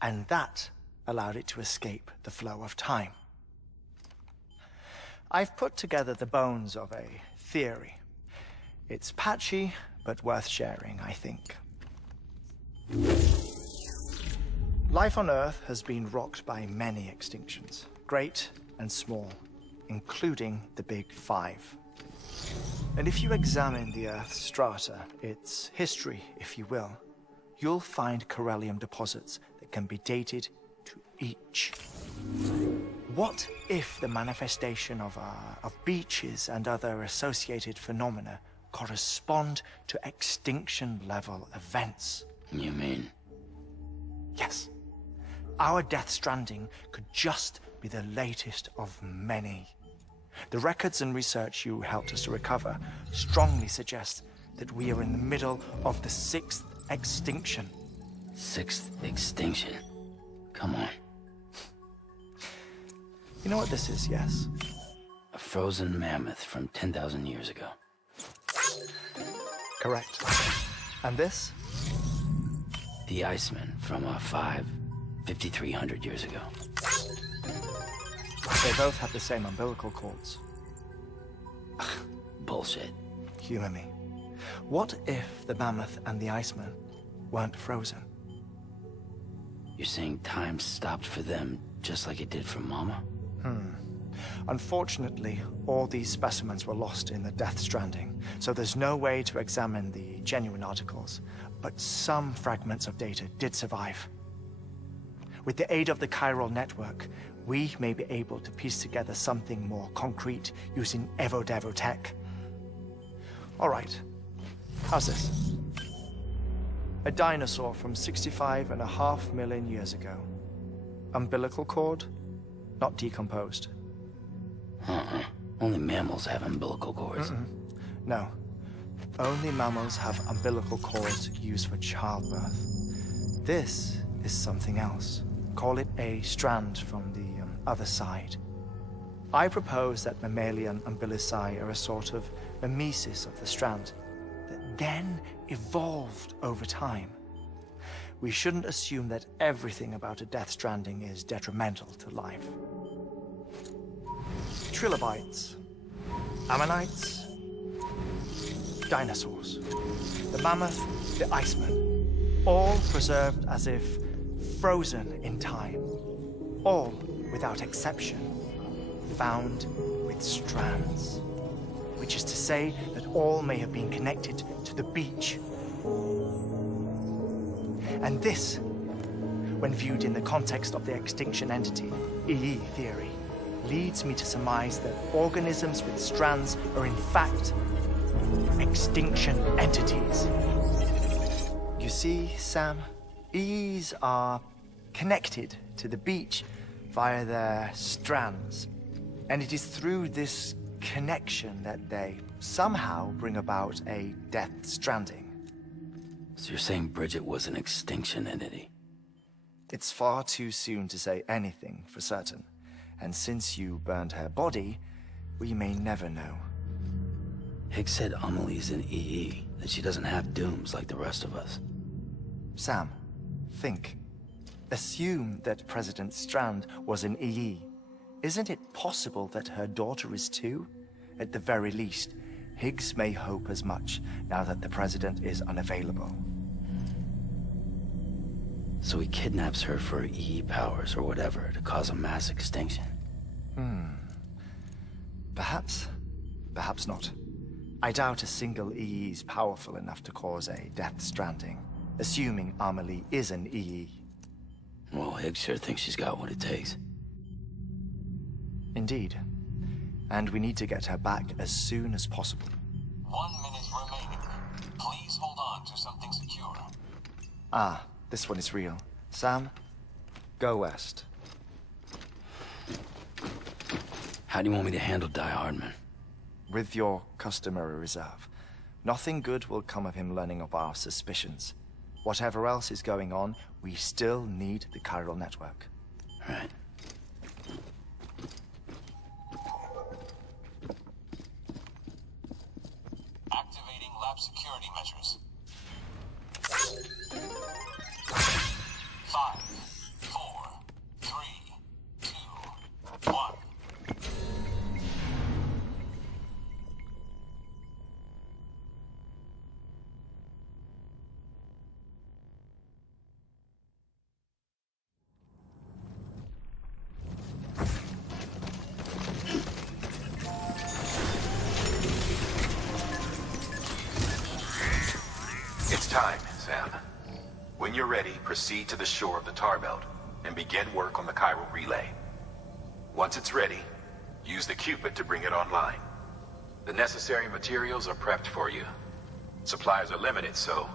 and that allowed it to escape the flow of time. I've put together the bones of a theory. It's patchy, but worth sharing, I think. Life on Earth has been rocked by many extinctions, great and small, including the Big Five. And if you examine the Earth's strata, its history, if you will, you'll find chiralium deposits that can be dated to each. What if the manifestation of beaches and other associated phenomena correspond to extinction-level events? You mean? Yes. Our Death Stranding could just be the latest of many. The records and research you helped us to recover strongly suggest that we are in the middle of the 6th extinction. 6th extinction? Come on. You know what this is, yes? A frozen mammoth from 10,000 years ago. Correct. And this? The Iceman from 5,300 years ago. They both have the same umbilical cords. Bullshit. Humor me. What if the mammoth and the Iceman weren't frozen? You're saying time stopped for them just like it did for Mama? Unfortunately, all these specimens were lost in the Death Stranding, so there's no way to examine the genuine articles, but some fragments of data did survive. With the aid of the chiral network, we may be able to piece together something more concrete using Evo-Devo tech. All right, how's this? A dinosaur from 65.5 million years ago. Umbilical cord, not decomposed. Only mammals have umbilical cords. No. Only mammals have umbilical cords used for childbirth. This is something else. Call it a strand from the other side. I propose that mammalian umbilici are a sort of mimesis of the strand that then evolved over time. We shouldn't assume that everything about a Death Stranding is detrimental to life. Trilobites, ammonites, dinosaurs, the mammoth, the Iceman, all preserved as if frozen in time, all without exception, found with strands, which is to say that all may have been connected to the beach. And this, when viewed in the context of the extinction entity, EE theory, leads me to surmise that organisms with strands are in fact extinction entities. You see, Sam, EEs are connected to the beach via their strands, and it is through this connection that they somehow bring about a Death Stranding. So you're saying Bridget was an extinction entity? It's far too soon to say anything for certain, and since you burned her body, we may never know. Higgs said Amelie's an EE, that she doesn't have dooms like the rest of us. Sam, think. Assume that President Strand was an EE. Isn't it possible that her daughter is too? At the very least, Higgs may hope as much now that the president is unavailable. So he kidnaps her for EE powers or whatever to cause a mass extinction. Perhaps. Perhaps not. I doubt a single EE is powerful enough to cause a Death Stranding, assuming Amelie is an EE. Well, Higgs sure thinks she's got what it takes. Indeed. And we need to get her back as soon as possible. 1 minute remaining. Please hold on to something secure. Ah, this one is real. Sam, go west. How do you want me to handle Die Hardman? With your customary reserve. Nothing good will come of him learning of our suspicions. Whatever else is going on, we still need the chiral network. Right. Activating lab security measures. 5, 4, 3, 2, 1. It's time, Sam. When you're ready, proceed to the shore of the tar belt and begin work on the chiral relay. Once it's ready, use the Cupid to bring it online. The necessary materials are prepped for you. Supplies are limited, so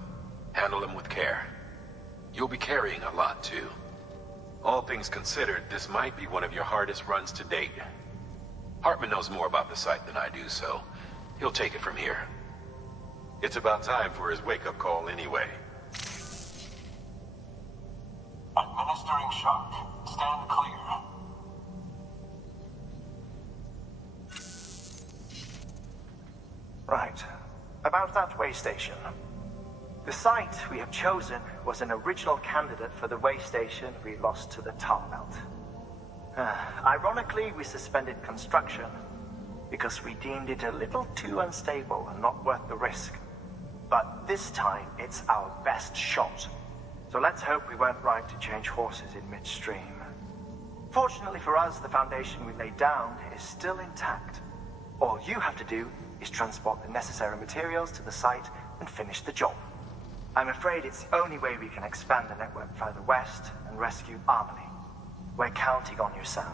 handle them with care. You'll be carrying a lot, too. All things considered, this might be one of your hardest runs to date. Hartman knows more about the site than I do, so he'll take it from here. It's about time for his wake-up call anyway. Administering shock. Stand clear. Right. About that way station. The site we have chosen was an original candidate for the way station we lost to the tar belt. Ironically, we suspended construction because we deemed it a little too unstable and not worth the risk. But this time, it's our best shot. So let's hope we weren't right to change horses in midstream. Fortunately for us, the foundation we laid down is still intact. All you have to do is transport the necessary materials to the site and finish the job. I'm afraid it's the only way we can expand the network further west and rescue Amelie. We're counting on you, Sam.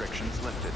restrictions lifted.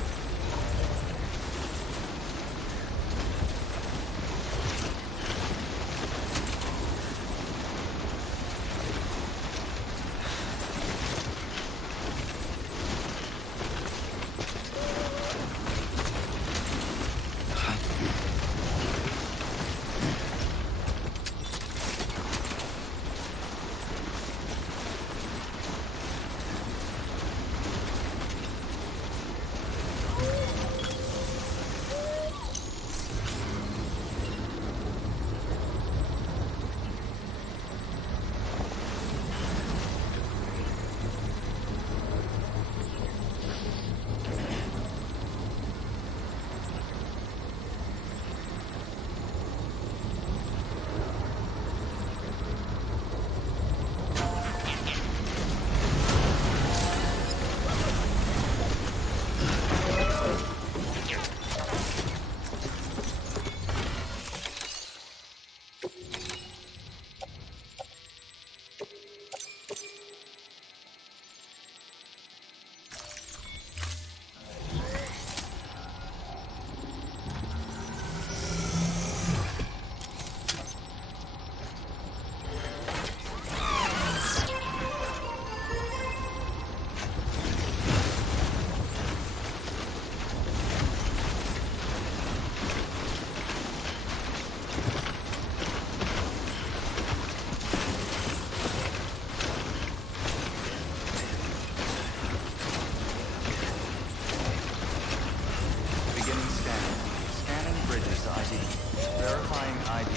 Verifying ID.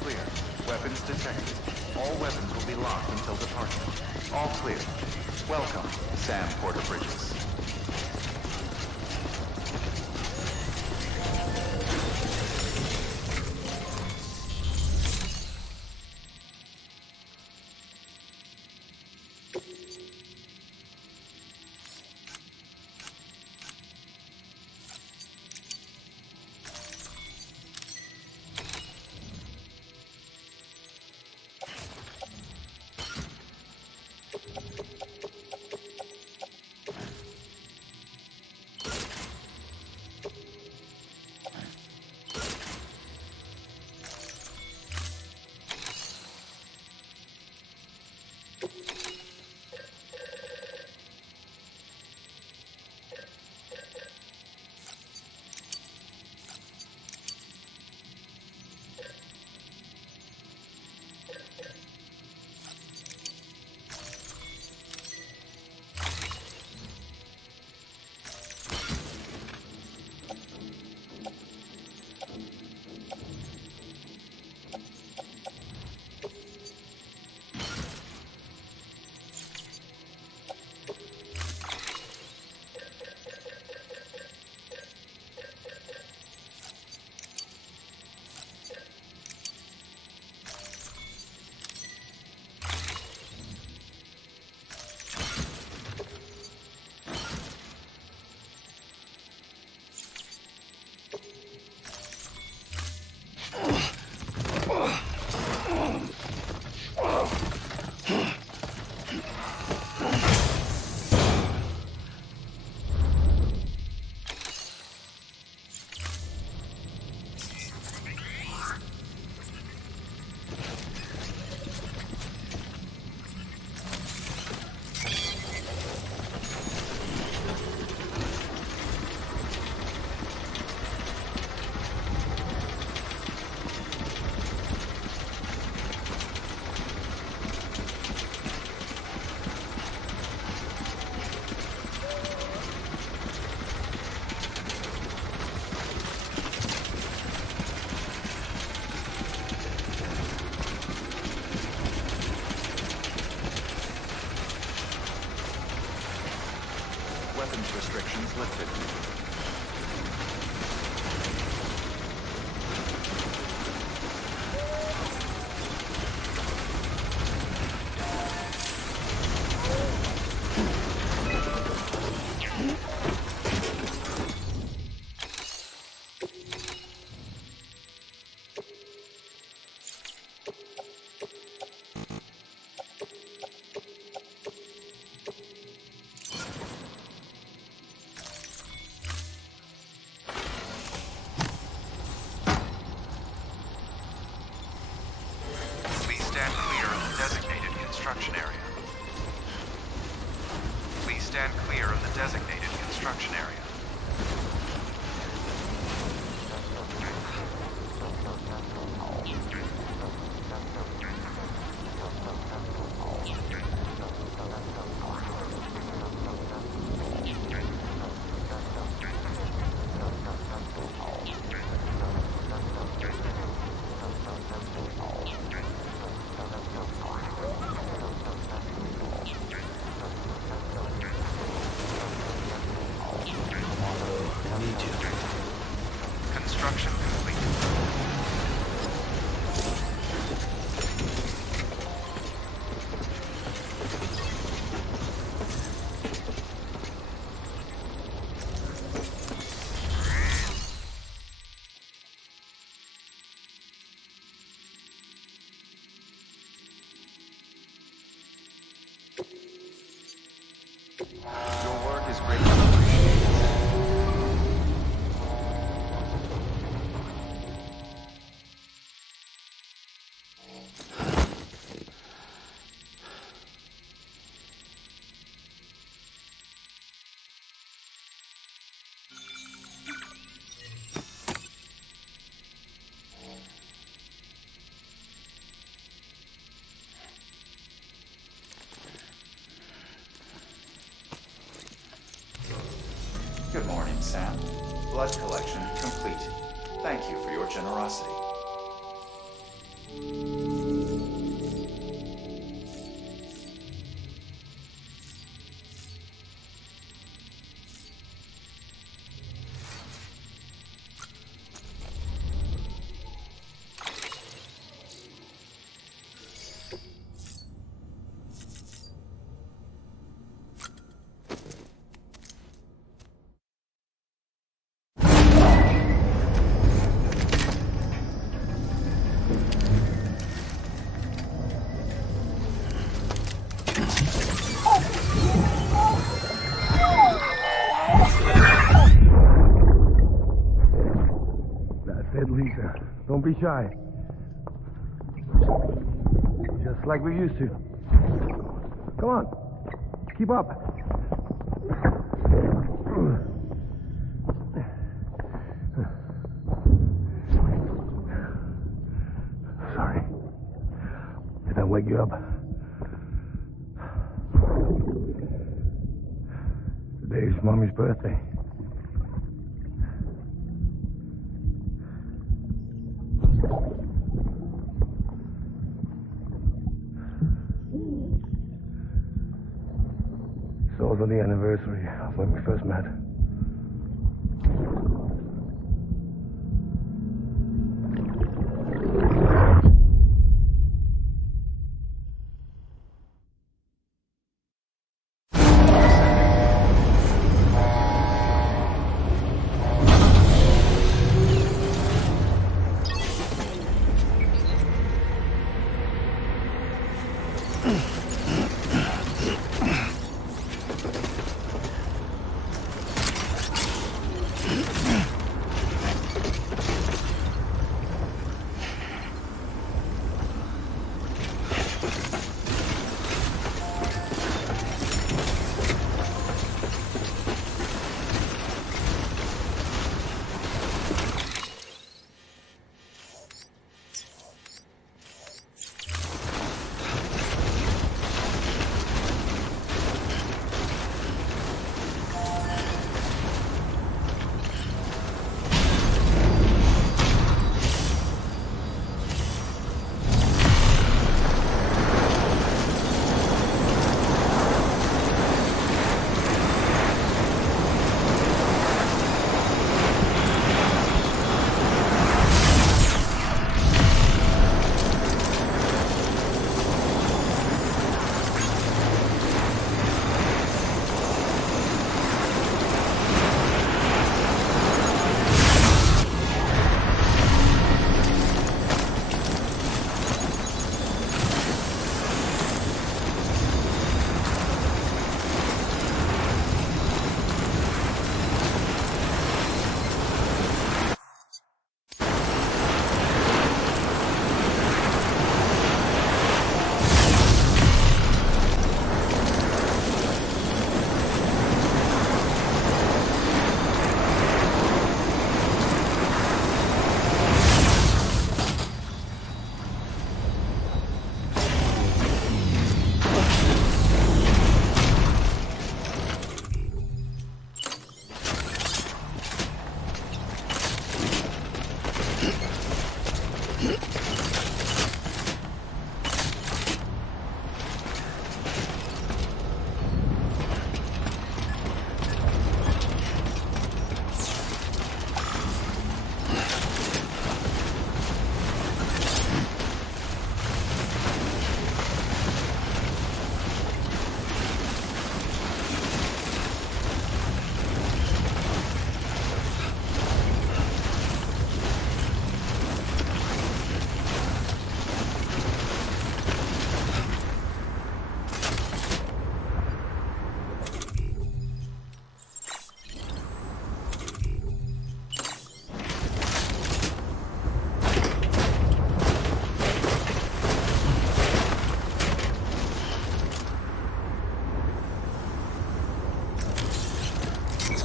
Clear. Weapons detected. All weapons will be locked until departure. All clear. Welcome, Sam Porter Bridges. Weapons restrictions lifted. stand clear of the designated construction area. Construction complete. Your work is greatly appreciated. Good morning, Sam. Blood collection complete. Thank you for your generosity. Lisa, don't be shy. Just like we used to. Come on, keep up. Sorry. Did I wake you up? Today's Mommy's birthday. It's also the anniversary of when we first met.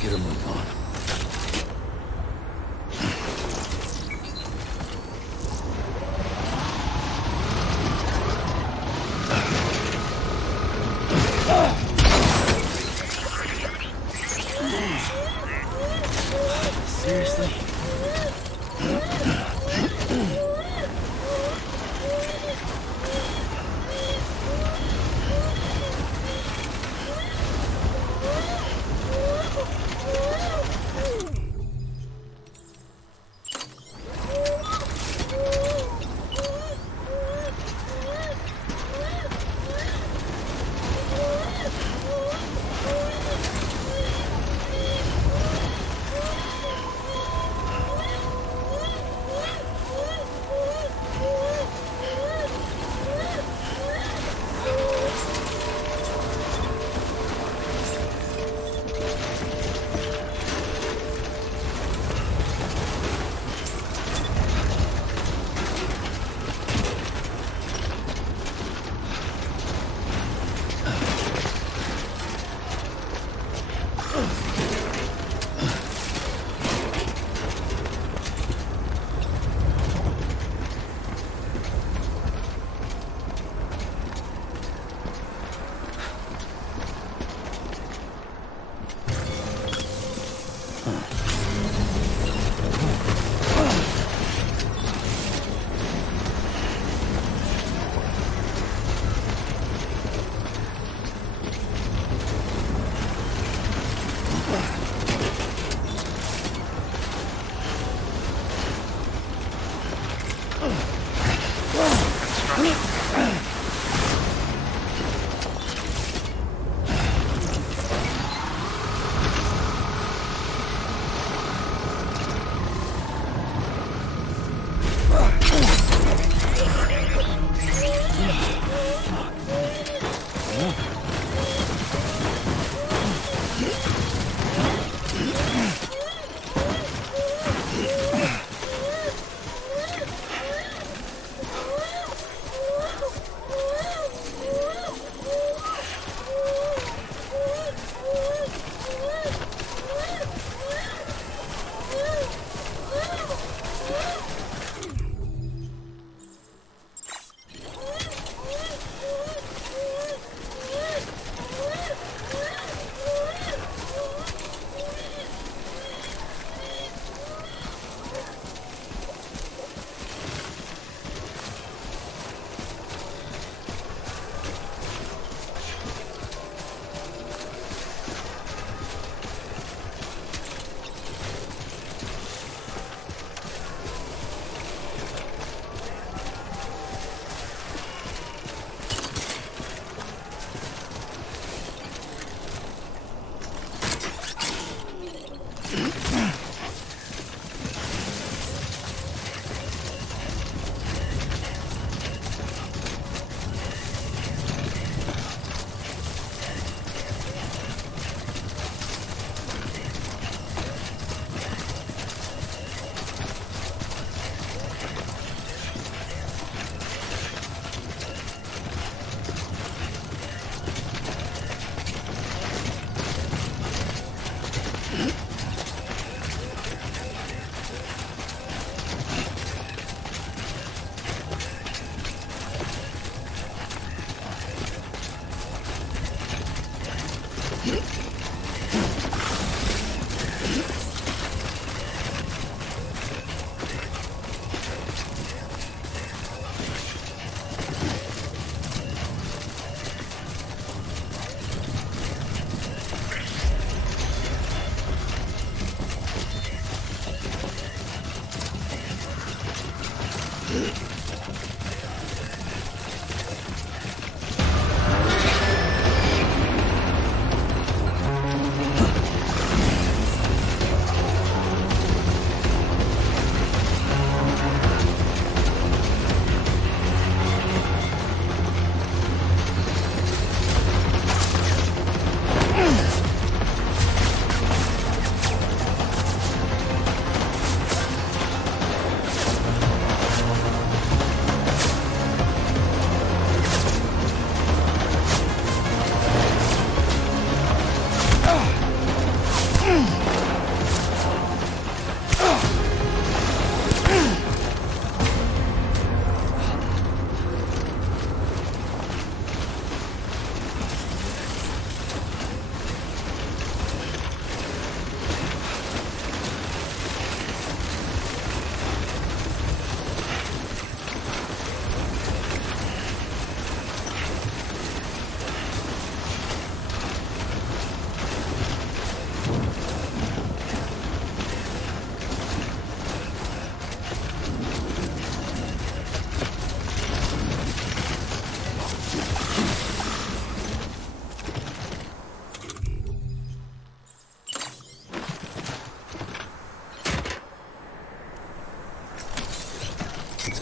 get a move on. Seriously?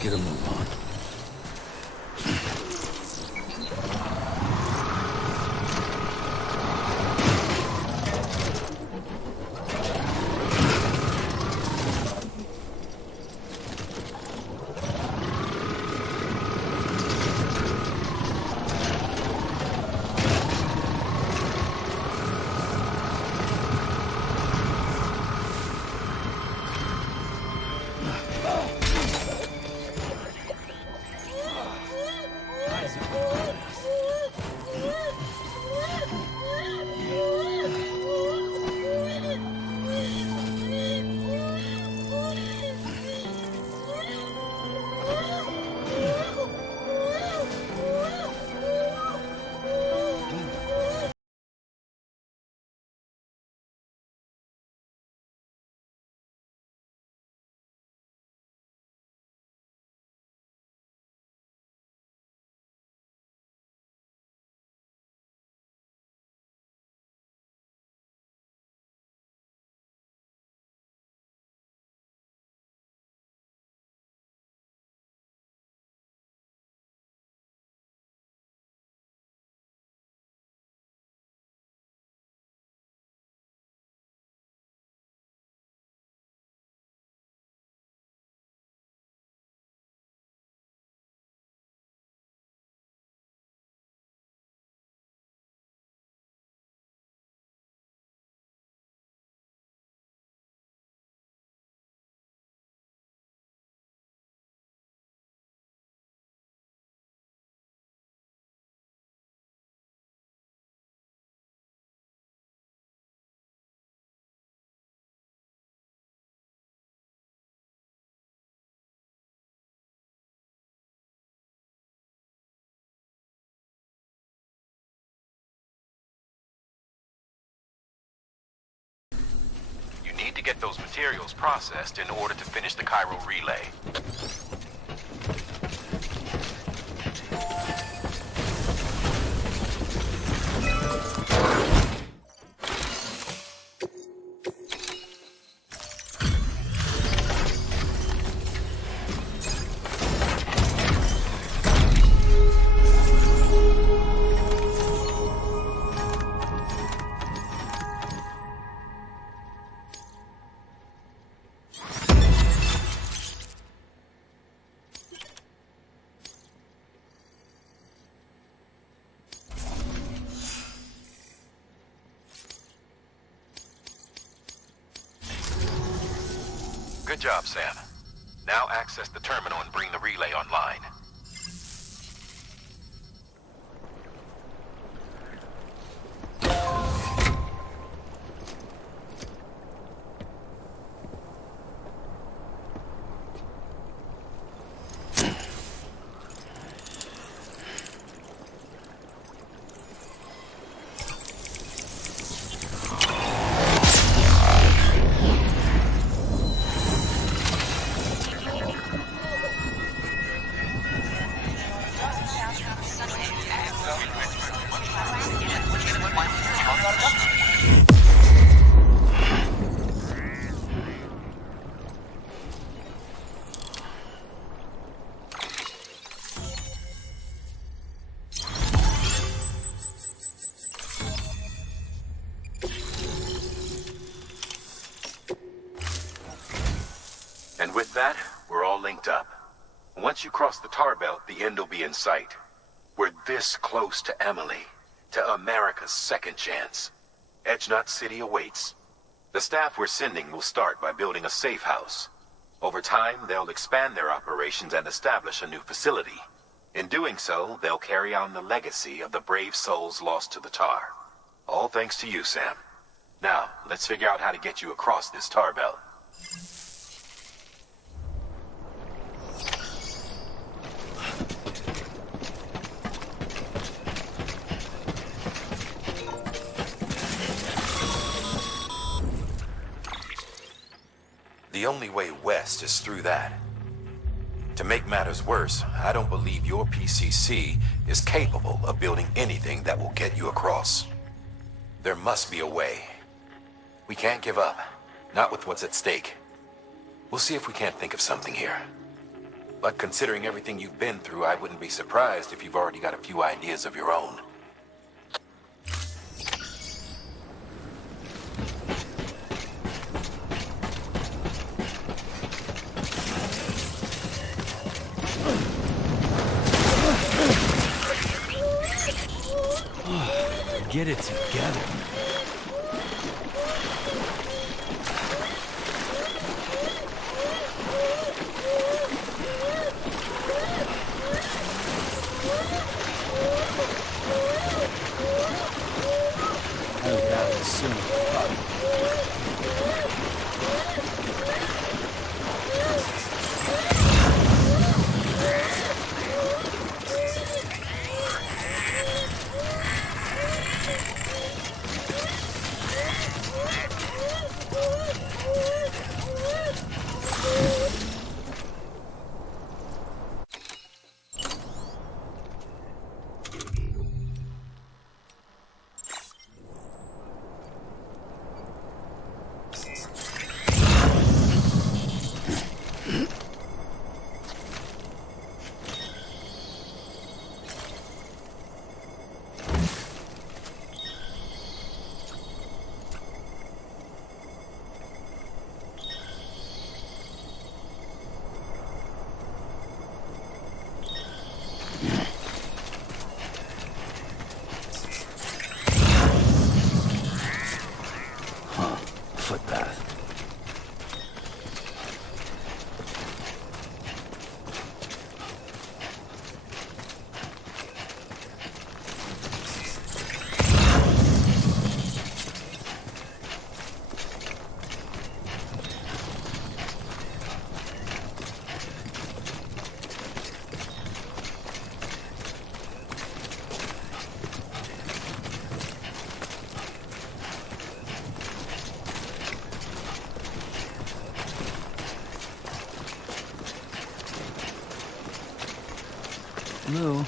get a move on. You need to get those materials processed in order to finish the Cairo relay. Good job, Sam. Now access the terminal and bring the relay online. And with that, we're all linked up. Once you cross the tar belt, the end will be in sight. We're this close to Emily, to America's second chance. Edgenut City awaits. The staff we're sending will start by building a safe house. Over time, they'll expand their operations and establish a new facility. In doing so, they'll carry on the legacy of the brave souls lost to the tar. All thanks to you, Sam. Now, let's figure out how to get you across this tar belt. The only way west is through that. To make matters worse, I don't believe your PCC is capable of building anything that will get you across. There must be a way. We can't give up, not with what's at stake. We'll see if we can't think of something here. But considering everything you've been through, I wouldn't be surprised if you've already got a few ideas of your own. Get it together. That was soon. Footpath. Lou.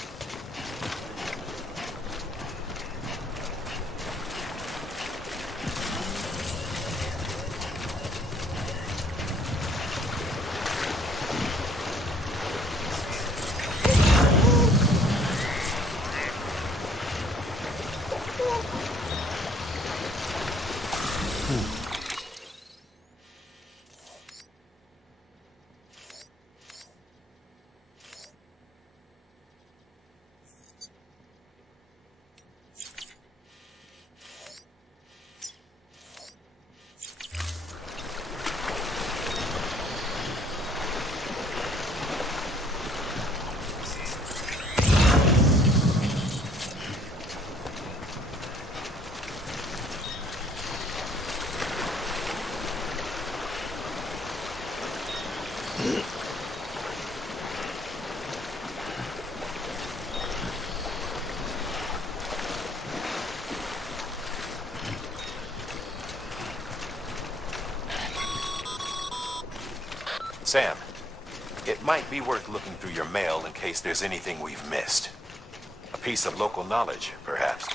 Sam, it might be worth looking through your mail in case there's anything we've missed. A piece of local knowledge, perhaps.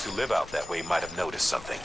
folks who live out that way might have noticed something.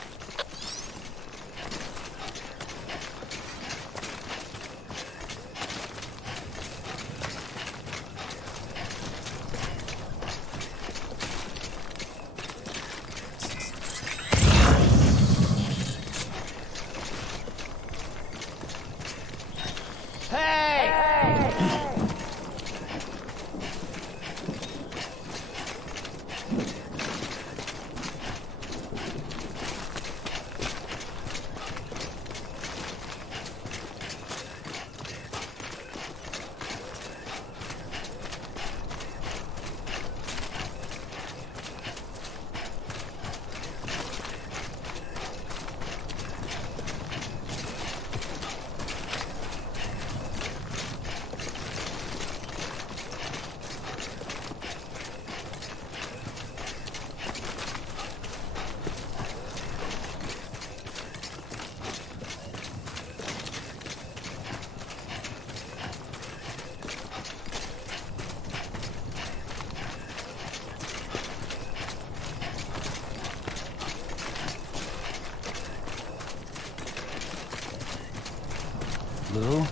Lou?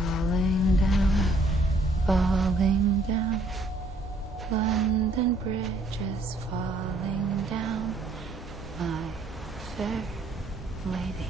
falling down, falling down. London Bridge is falling down, my fair lady.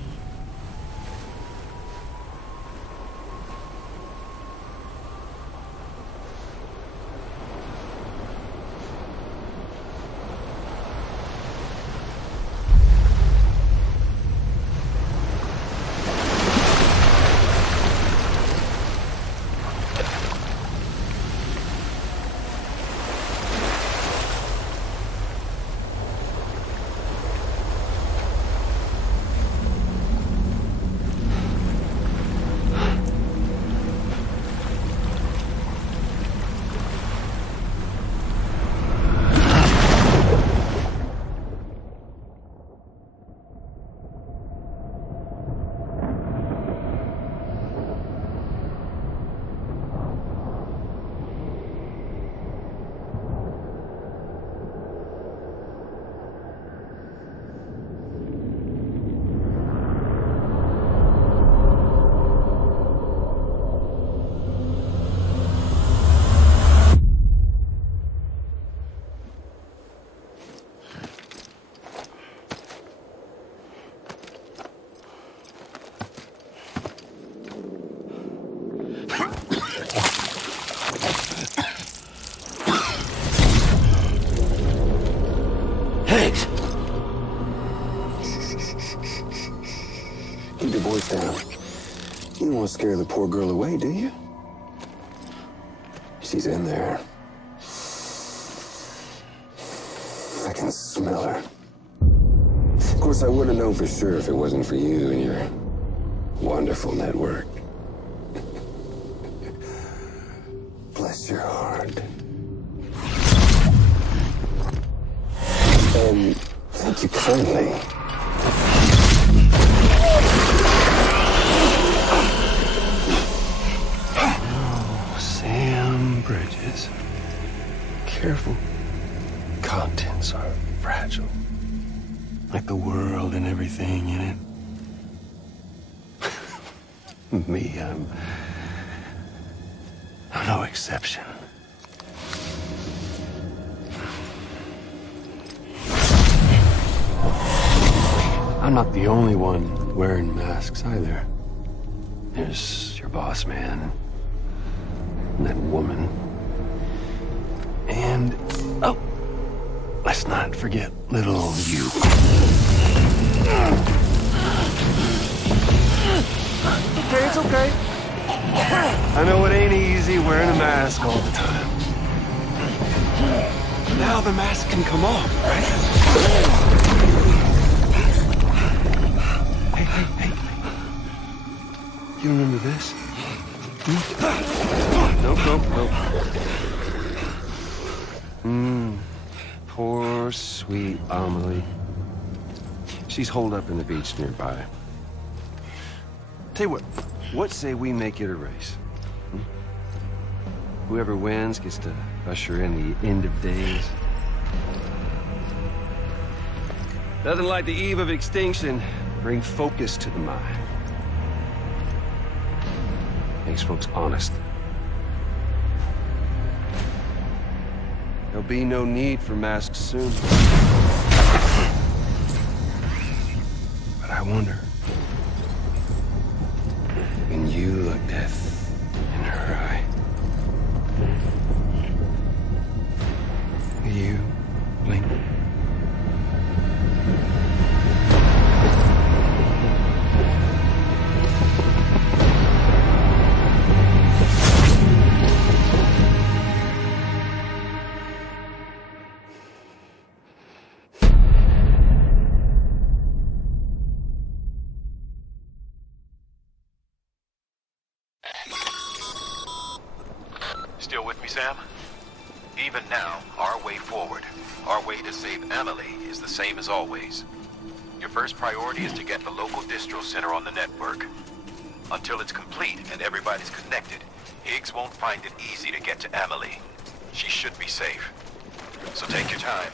Keep your voice down. You don't want to scare the poor girl away, do you? She's in there. I can smell her. Of course, I wouldn't know for sure if it wasn't for you and your wonderful network. Bless your heart. Thank you kindly. Oh, Sam Bridges. Careful. Contents are fragile. Like the world and everything in it. Me, I'm no exception. I'm not the only one wearing masks either. There's your boss man, and that woman, and, oh, let's not forget little you. Okay, it's okay. I know it ain't easy wearing a mask all the time. Now the mask can come off, right? Hey. You remember this? Nope. Poor, sweet Amelie. She's holed up in the beach nearby. Tell you what say we make it a race? Whoever wins gets to usher in the end of days. Nothing like the eve of extinction. Bring focus to the mind. Makes folks honest. There'll be no need for masks soon. But I wonder, when you look death in her eye, will you blink? Still with me, Sam? Even now, our way forward, our way to save Emily, is the same as always. Your first priority is to get the local distro center on the network. Until it's complete and everybody's connected, Higgs won't find it easy to get to Emily. She should be safe. So take your time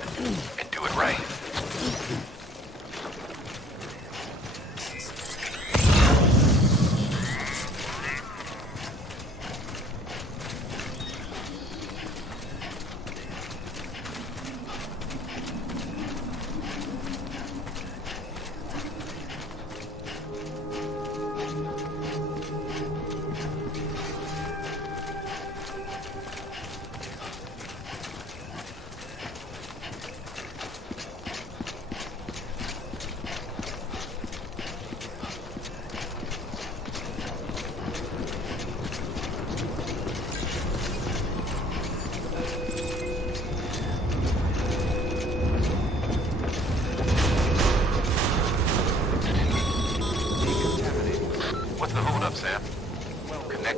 and do it right.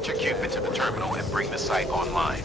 Connect your Cupid to the terminal and bring the site online.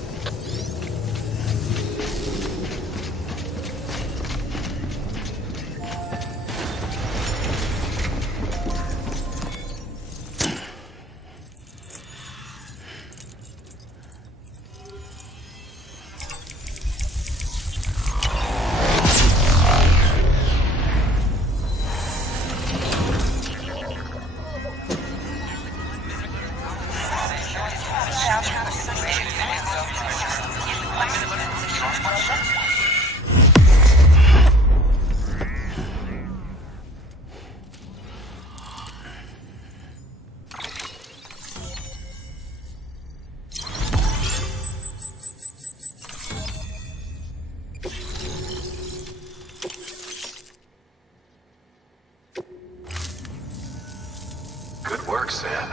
Good work, Sam.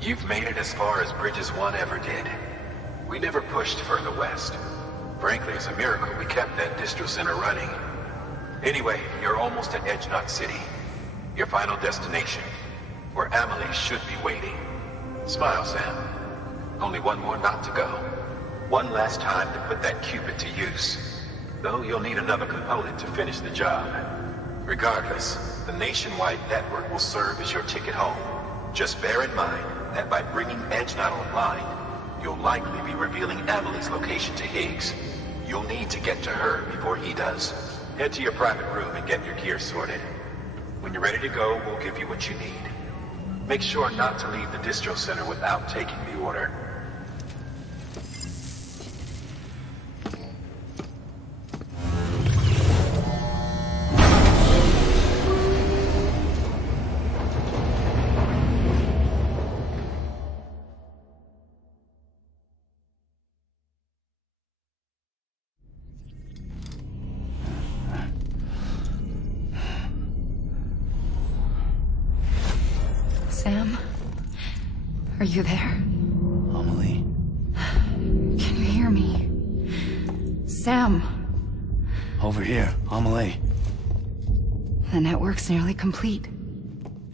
You've made it as far as Bridges 1 ever did. We never pushed further west. Frankly, it's a miracle we kept that distro center running. Anyway, you're almost at Edge Knot City. Your final destination, where Amelie should be waiting. Smile, Sam. Only one more knot to go. One last time to put that Cupid to use. Though you'll need another component to finish the job. Regardless, the nationwide network will serve as your ticket home. Just bear in mind that by bringing Edge Knot online, you'll likely be revealing Amelie's location to Higgs. You'll need to get to her before he does. Head to your private room and get your gear sorted. When you're ready to go, we'll give you what you need. Make sure not to leave the distro center without taking the order. Sam? Are you there? Amelie? Can you hear me? Sam! Over here, Amelie. The network's nearly complete.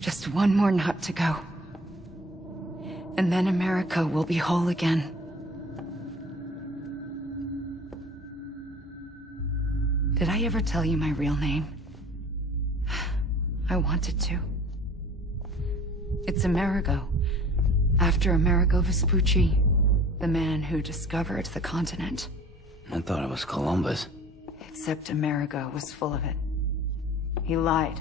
Just one more knot to go. And then America will be whole again. Did I ever tell you my real name? I wanted to. It's Amerigo, after Amerigo Vespucci, the man who discovered the continent. I thought it was Columbus. Except Amerigo was full of it. He lied.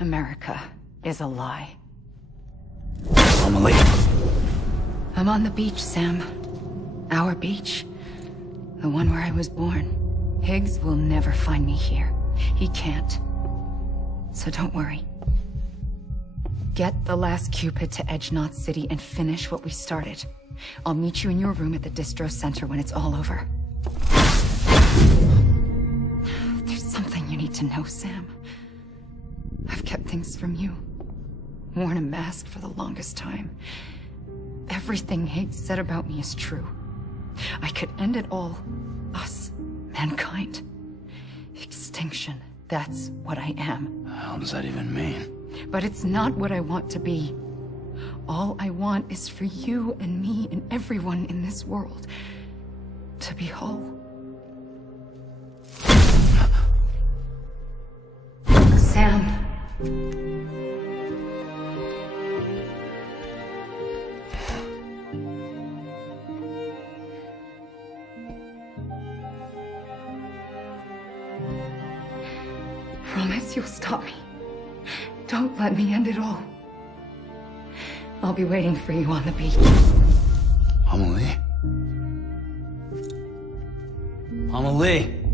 America is a lie. Amelie. I'm on the beach, Sam. Our beach. The one where I was born. Higgs will never find me here. He can't. So don't worry. Get the last Cupid to Edge Knot City and finish what we started. I'll meet you in your room at the distro center when it's all over. There's something you need to know, Sam. I've kept things from you. Worn a mask for the longest time. Everything Higgs said about me is true. I could end it all. Us. Mankind. Extinction. That's what I am. How does that even mean? But it's not what I want to be. All I want is for you and me and everyone in this world to be whole. Sam. Promise you'll stop me. Don't let me end it all. I'll be waiting for you on the beach. Amelie? Amelie!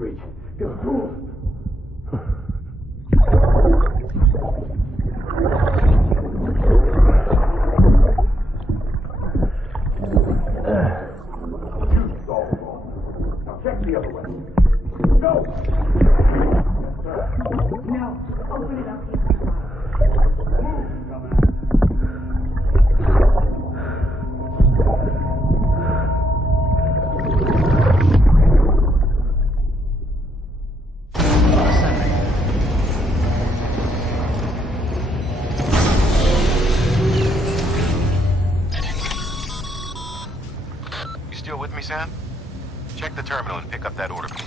breach. Go, cool. Now check the other way. Go! No, open it up. You still with me, Sam? Check the terminal and pick up that order, please.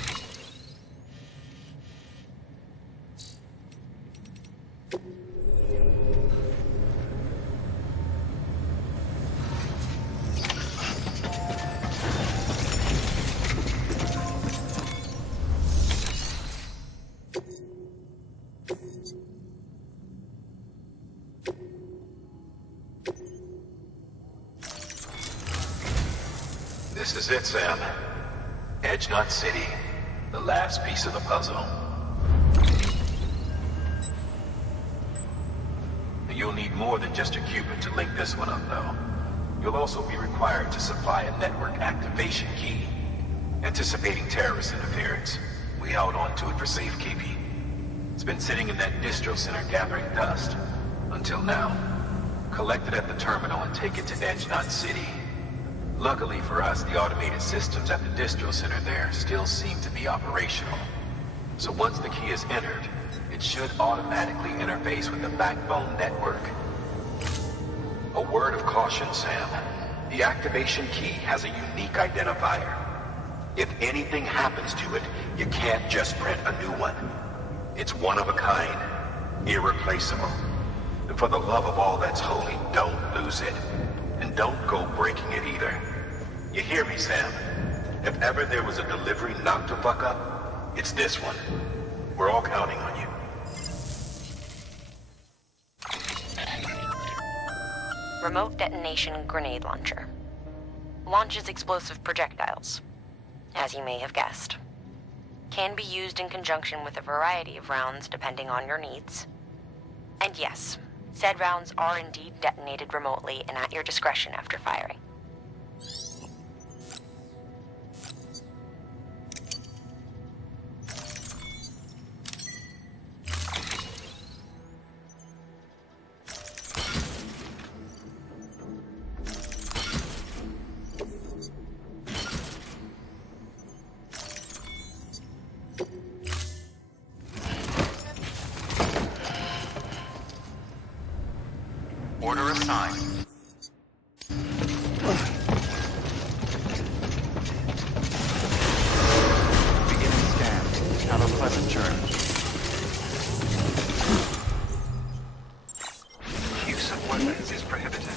This is it, Sam. Edge Knot City, the last piece of the puzzle. You'll need more than just a qubit to link this one up, though. You'll also be required to supply a network activation key. Anticipating terrorist interference, we held on to it for safekeeping. It's been sitting in that distro center gathering dust. Until now. Collect it at the terminal and take it to Edge Knot City. Luckily for us, the automated systems at the distro center there still seem to be operational. So once the key is entered, it should automatically interface with the backbone network. A word of caution, Sam. The activation key has a unique identifier. If anything happens to it, you can't just print a new one. It's one of a kind, irreplaceable. And for the love of all that's holy, don't lose it. And don't go breaking it either. You hear me, Sam? If ever there was a delivery not to fuck up, it's this one. We're all counting on you. Remote detonation grenade launcher. Launches explosive projectiles, as you may have guessed. Can be used in conjunction with a variety of rounds depending on your needs. And yes, said rounds are indeed detonated remotely and at your discretion after firing. Order assigned. Beginning scan. Have a pleasant journey. Use of weapons is prohibited.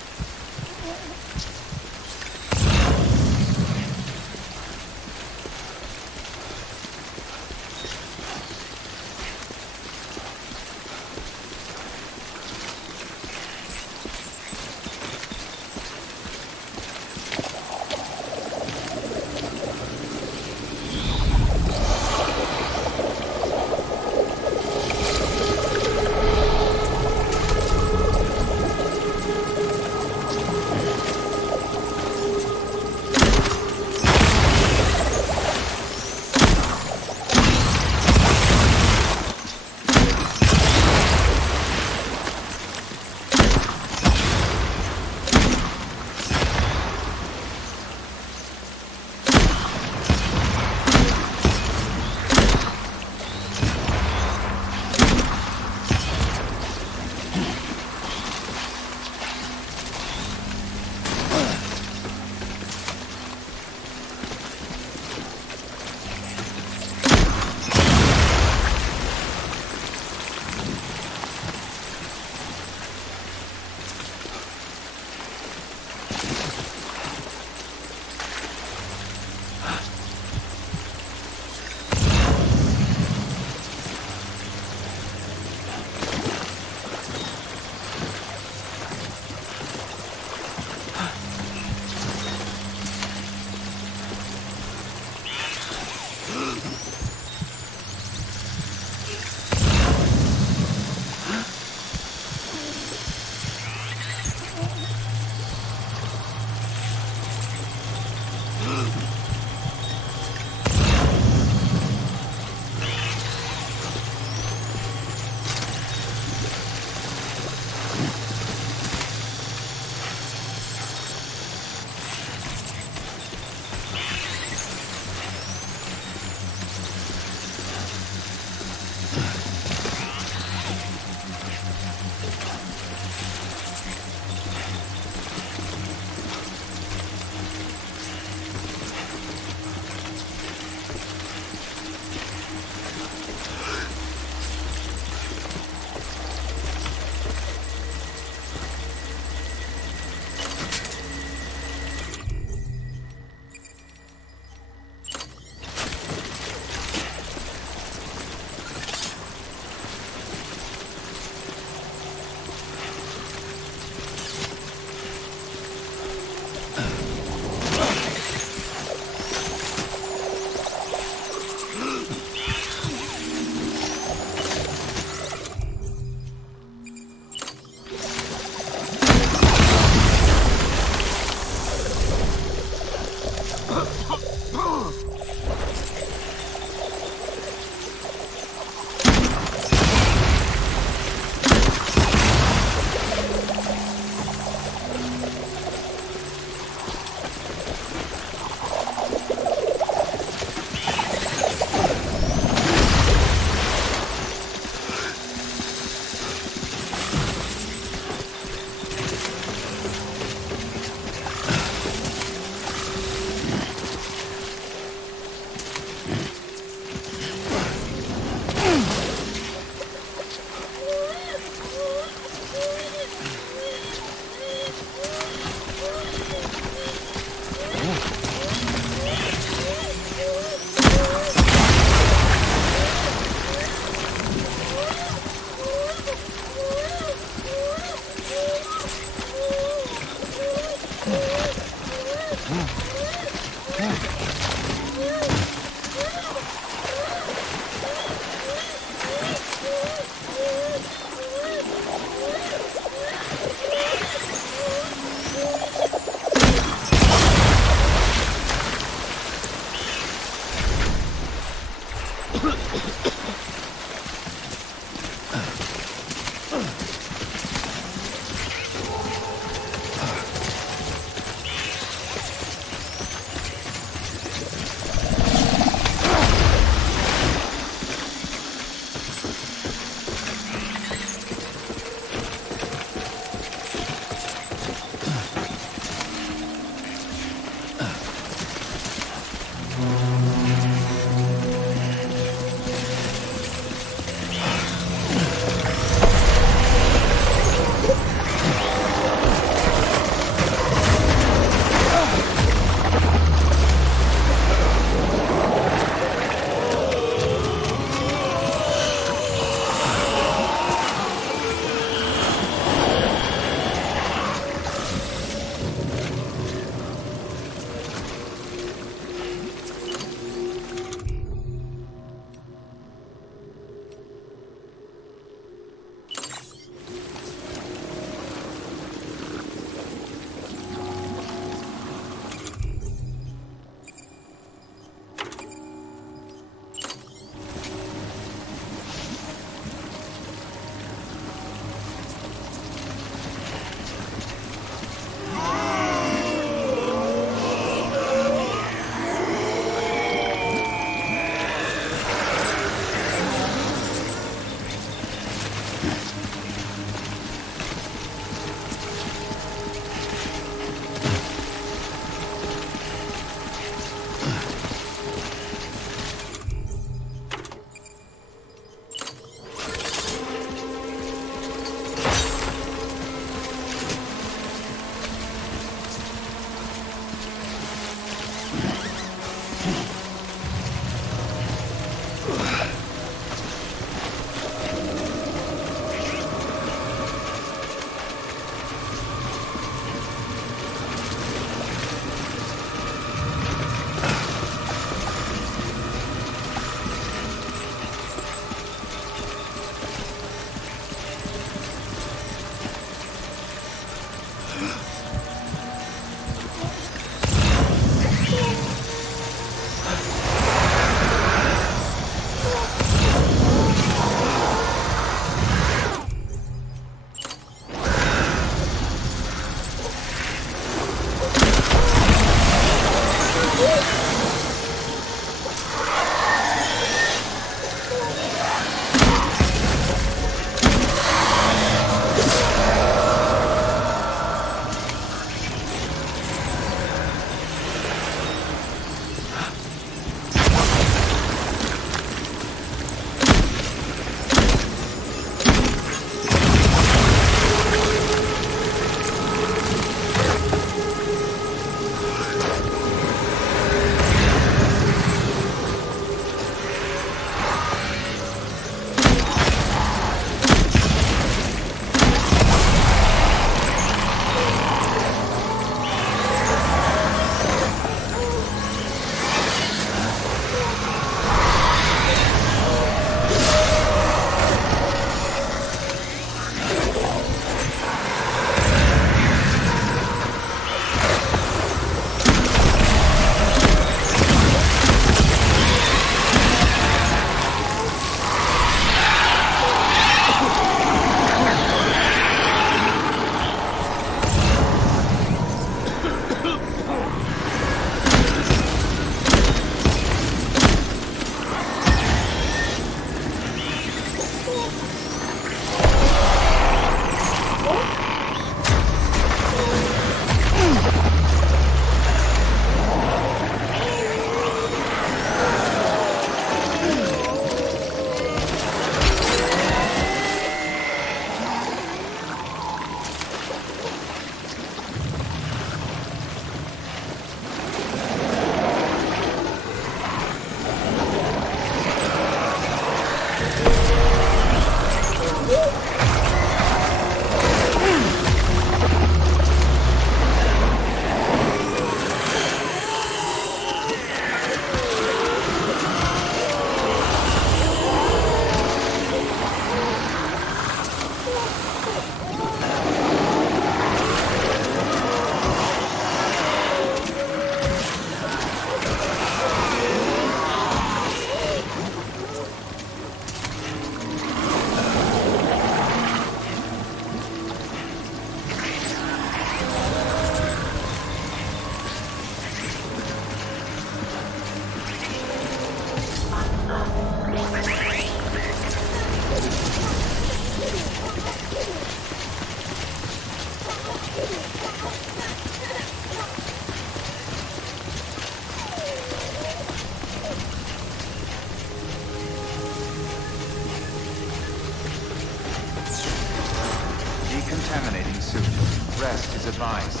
contaminating suit. Rest is advised.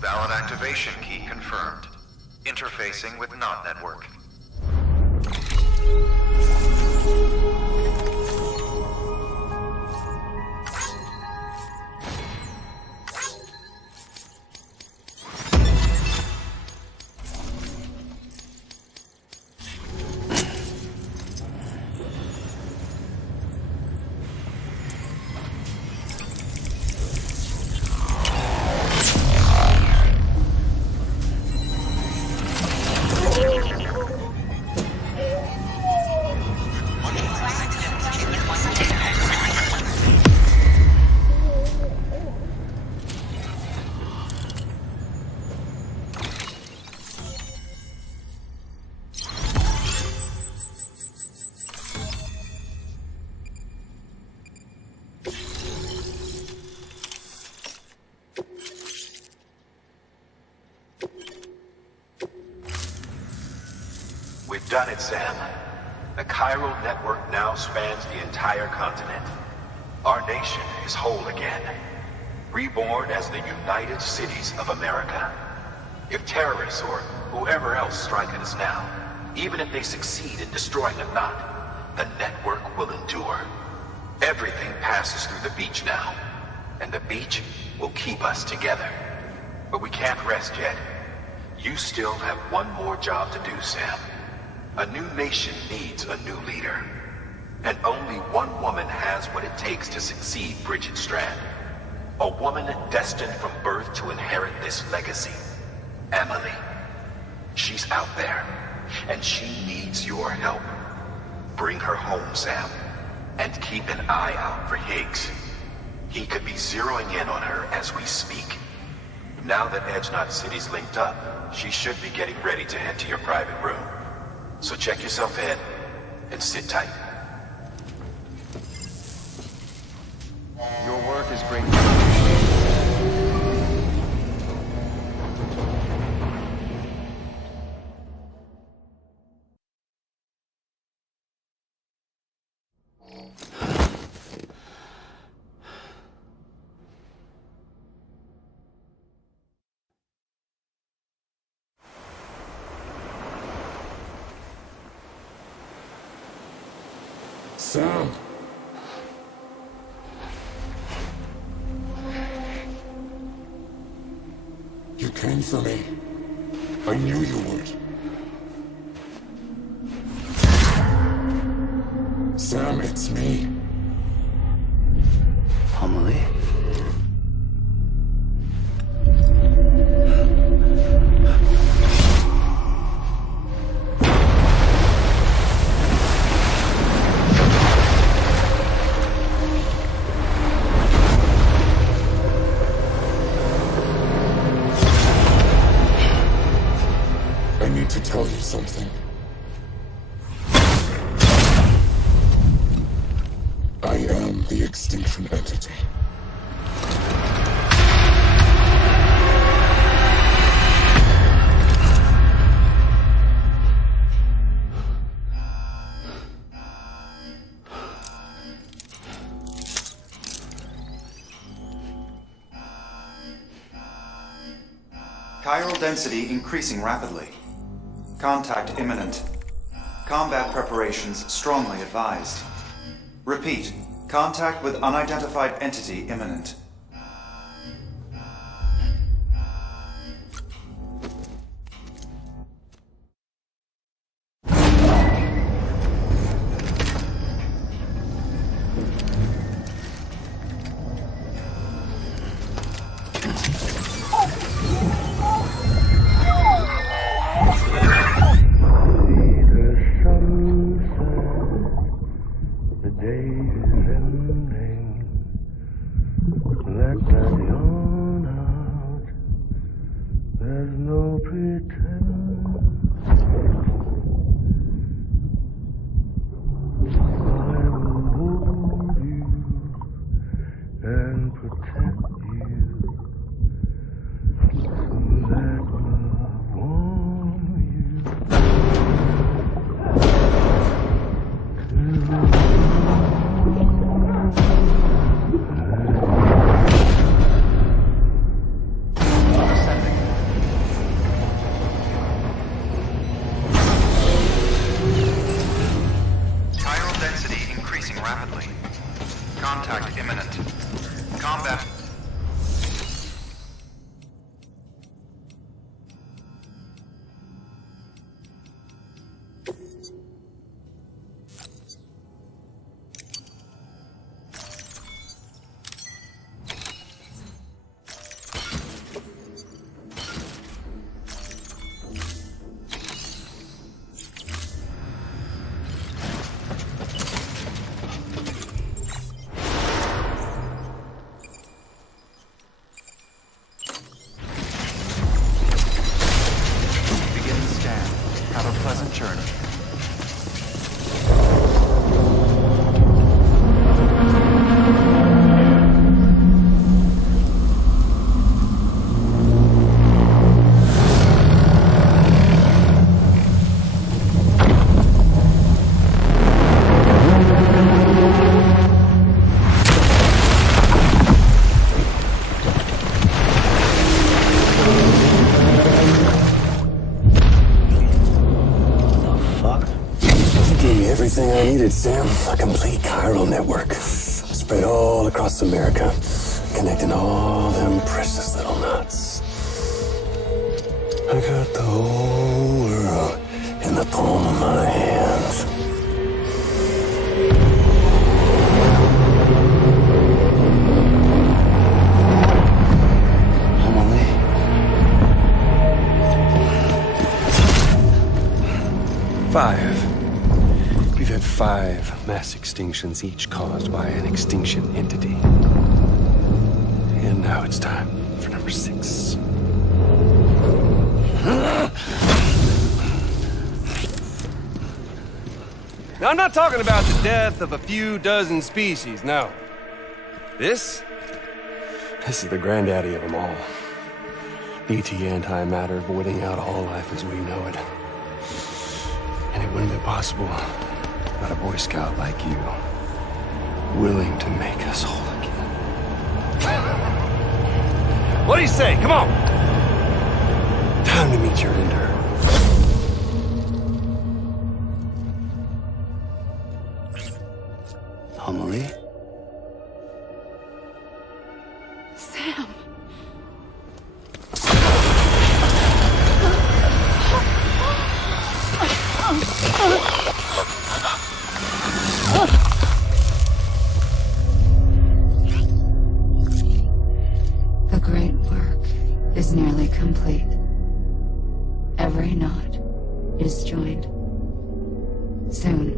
Valid activation key confirmed. Interfacing with NOT network. We've done it, Sam. The chiral network now spans the entire continent. Our nation is whole again, reborn as the United Cities of America. If terrorists or whoever else strike at us now, even if they succeed in destroying the knot, the network will endure. Everything passes through the beach now, and the beach will keep us together. But we can't rest yet. You still have one more job to do, Sam. A new nation needs a new leader. And only one woman has what it takes to succeed Bridget Strand. A woman destined from birth to inherit this legacy. Emily. She's out there, and she needs your help. Bring her home, Sam, and keep an eye out for Higgs. He could be zeroing in on her as we speak. Now that Edge Knot City's linked up, she should be getting ready to head to your private room. So check yourself in, and sit tight. Your work is great. Sam! You came for me. I knew you would. Sam, it's me. Amelie? I need to tell you something. I am the Extinction Entity. Chiral density increasing rapidly. Contact imminent. Combat preparations strongly advised. Repeat, contact with unidentified entity imminent. The day is ending. Let that yawn out. There's no pretend. I will hold you and protect you. So let love warm you. Chiral density increasing rapidly. Contact imminent. Combat. Have a pleasant journey. Everything I needed, Sam. A complete chiral network. Spread all across America. Connecting all them precious little knots. I got the whole world in the palm of my hands. We've had 5 mass extinctions, each caused by an extinction entity. And now it's time for number 6. Now, I'm not talking about the death of a few dozen species, no. This is the granddaddy of them all. BT antimatter voiding out all life as we know it. And it wouldn't be possible without a Boy Scout like you, willing to make us whole again. What do you say? Come on! Time to meet your ender. Amelie? Sam. The great work is nearly complete. Every knot is joined. Soon,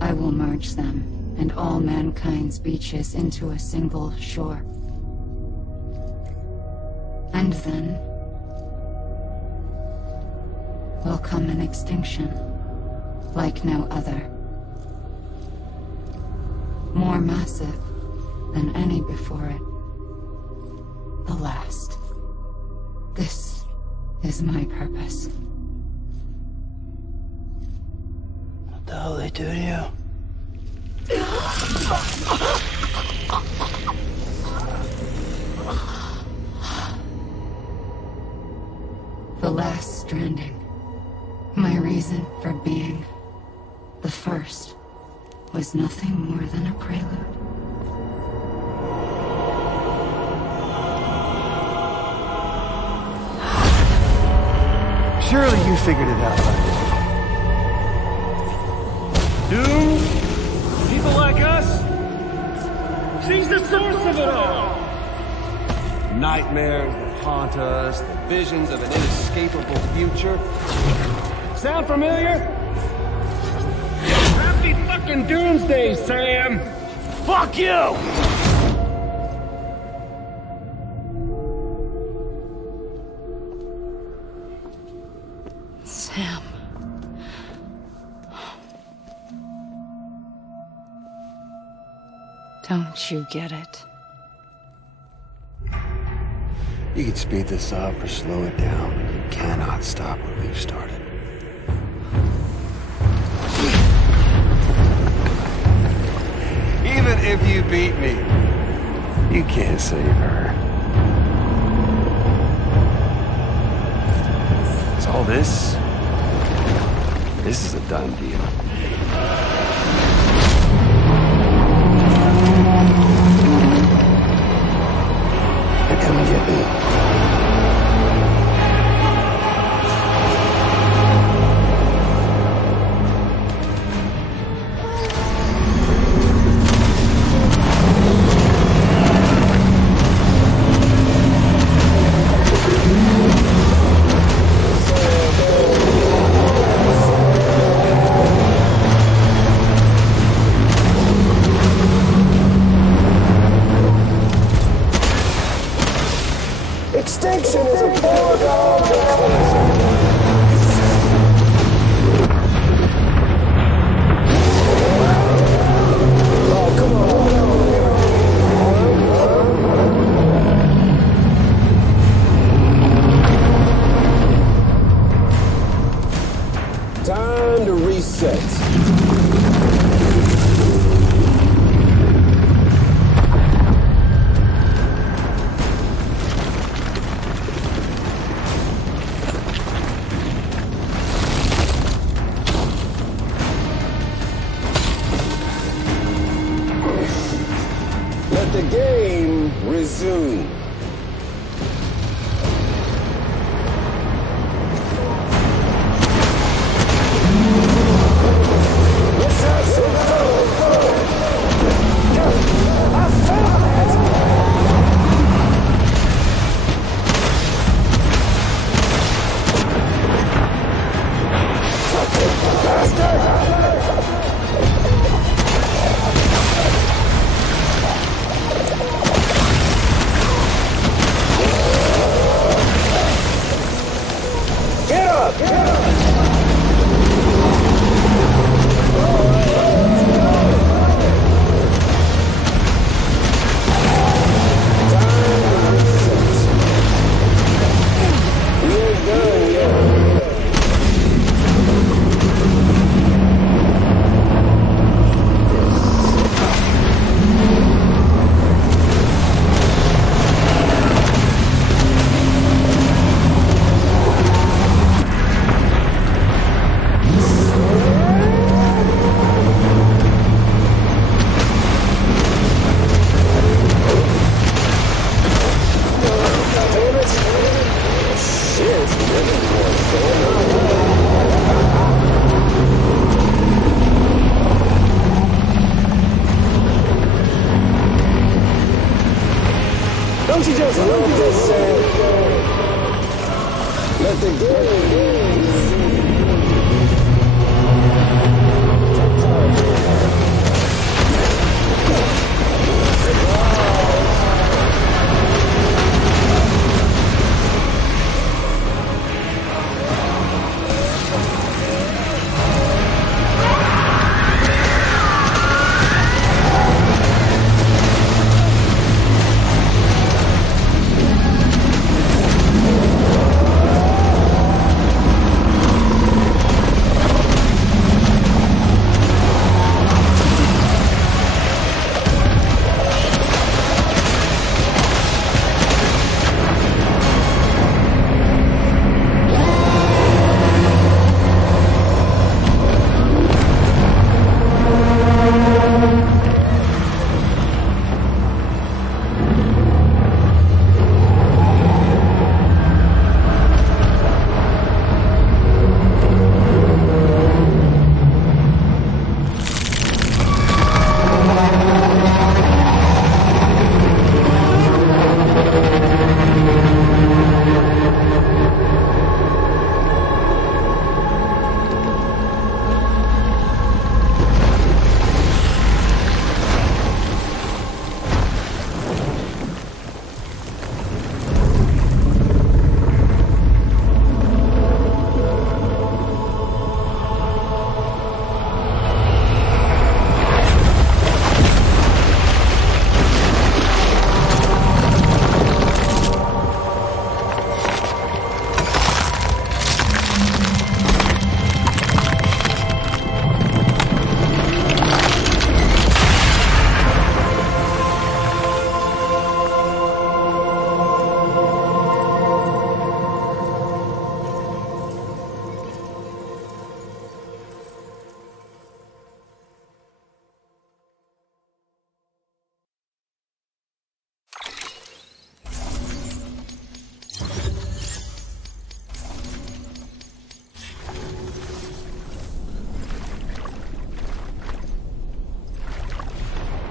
I will merge them and all mankind's beaches into a single shore. And then will come an extinction like no other. More massive than any before it. The last. This is my purpose. What the hell they do to you? The last stranding. My reason for being. The first was nothing more than a prelude. Surely you figured it out by now. Doom? People like us? She's the source of it all! Nightmares that haunt us, the visions of an inescapable future. Sound familiar? Wrap Happy fucking Doomsday, Sam! Fuck you! Sam. Don't you get it? You can speed this up or slow it down, but you cannot stop what we've started. Even if you beat me, you can't save her. So all this is a done deal. Now come and get me. Extinction is a foregone conclusion. Oh, come on. Time to reset. Let the game resume. Let's have some fun. I found it! Fucking bastard!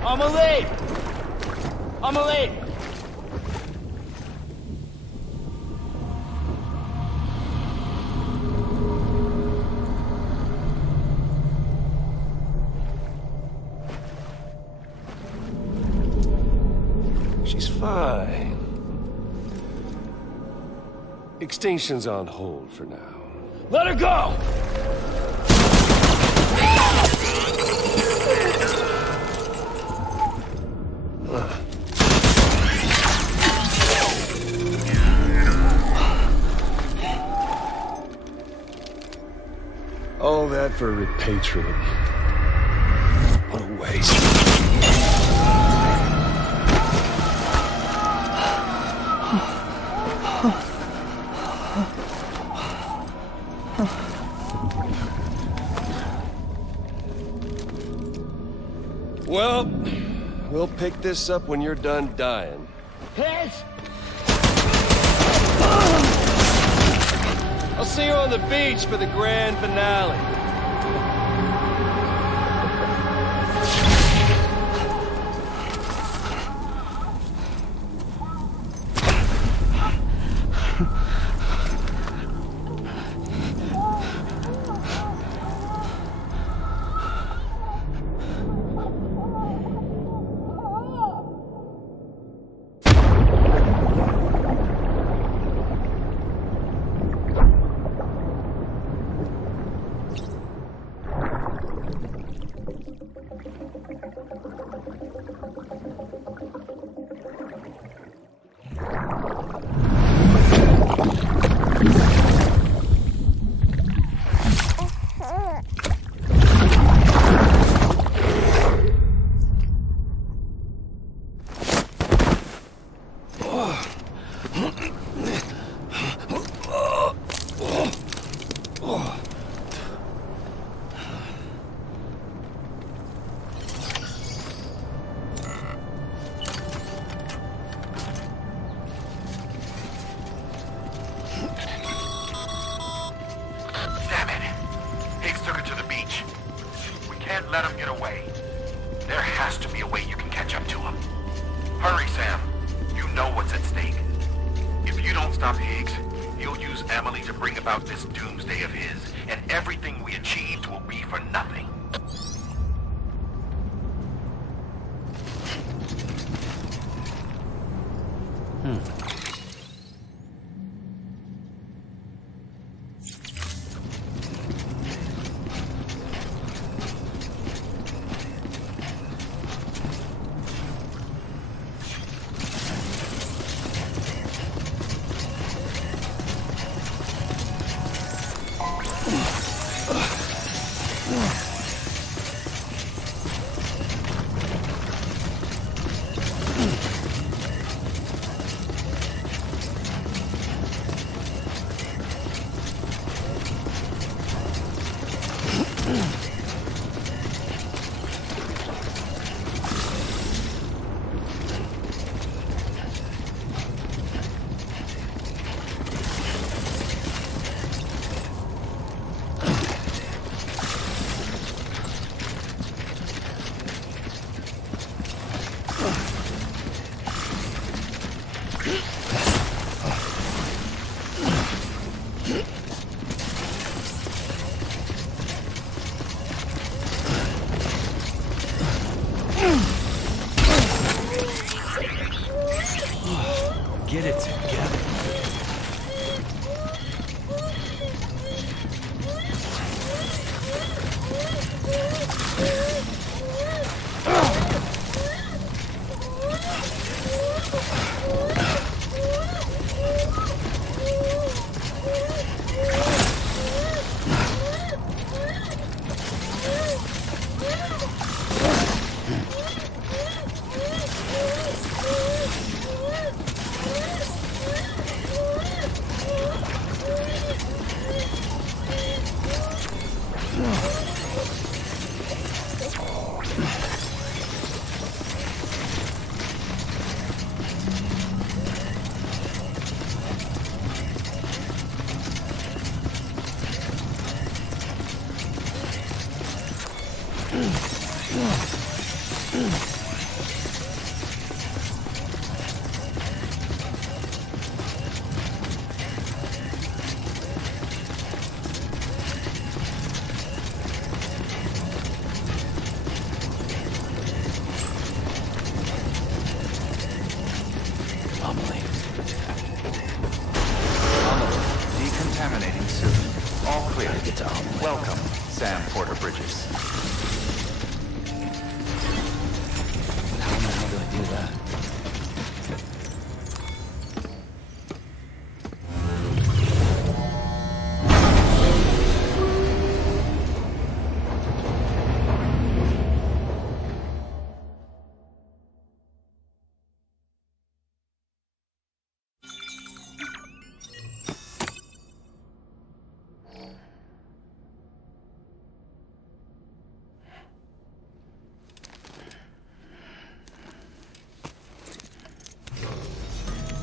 Amelie! Amelie! She's fine. Extinction's on hold for now. Let her go! All that for repatriate. What a waste. Well, we'll pick this up when you're done dying. Hit! I'll see you on the beach for the grand finale. Let him get away. There has to be a way you can catch up to him. Hurry, Sam. You know what's at stake. If you don't stop Higgs, he'll use Emily to bring about this doomsday of his, and everything we achieved will be for nothing. gotta get to home. Welcome, Sam Porter Bridges. How in the hell do I do that?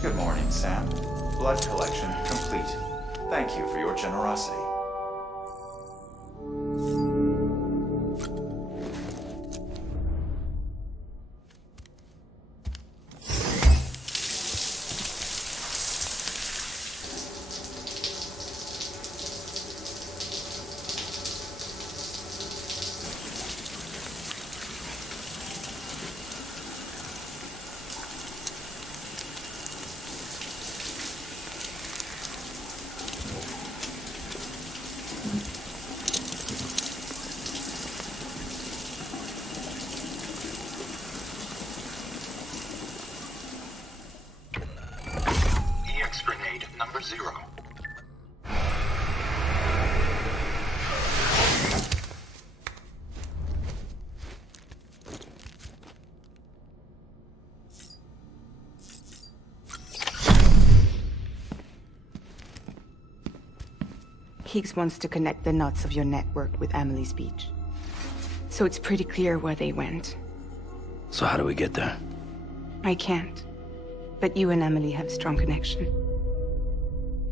Good morning, Sam. Blood collection complete. Thank you for your generosity. EX grenade number 0. Higgs wants to connect the knots of your network with Amelie's beach. So it's pretty clear where they went. So how do we get there? I can't. But you and Emily have a strong connection.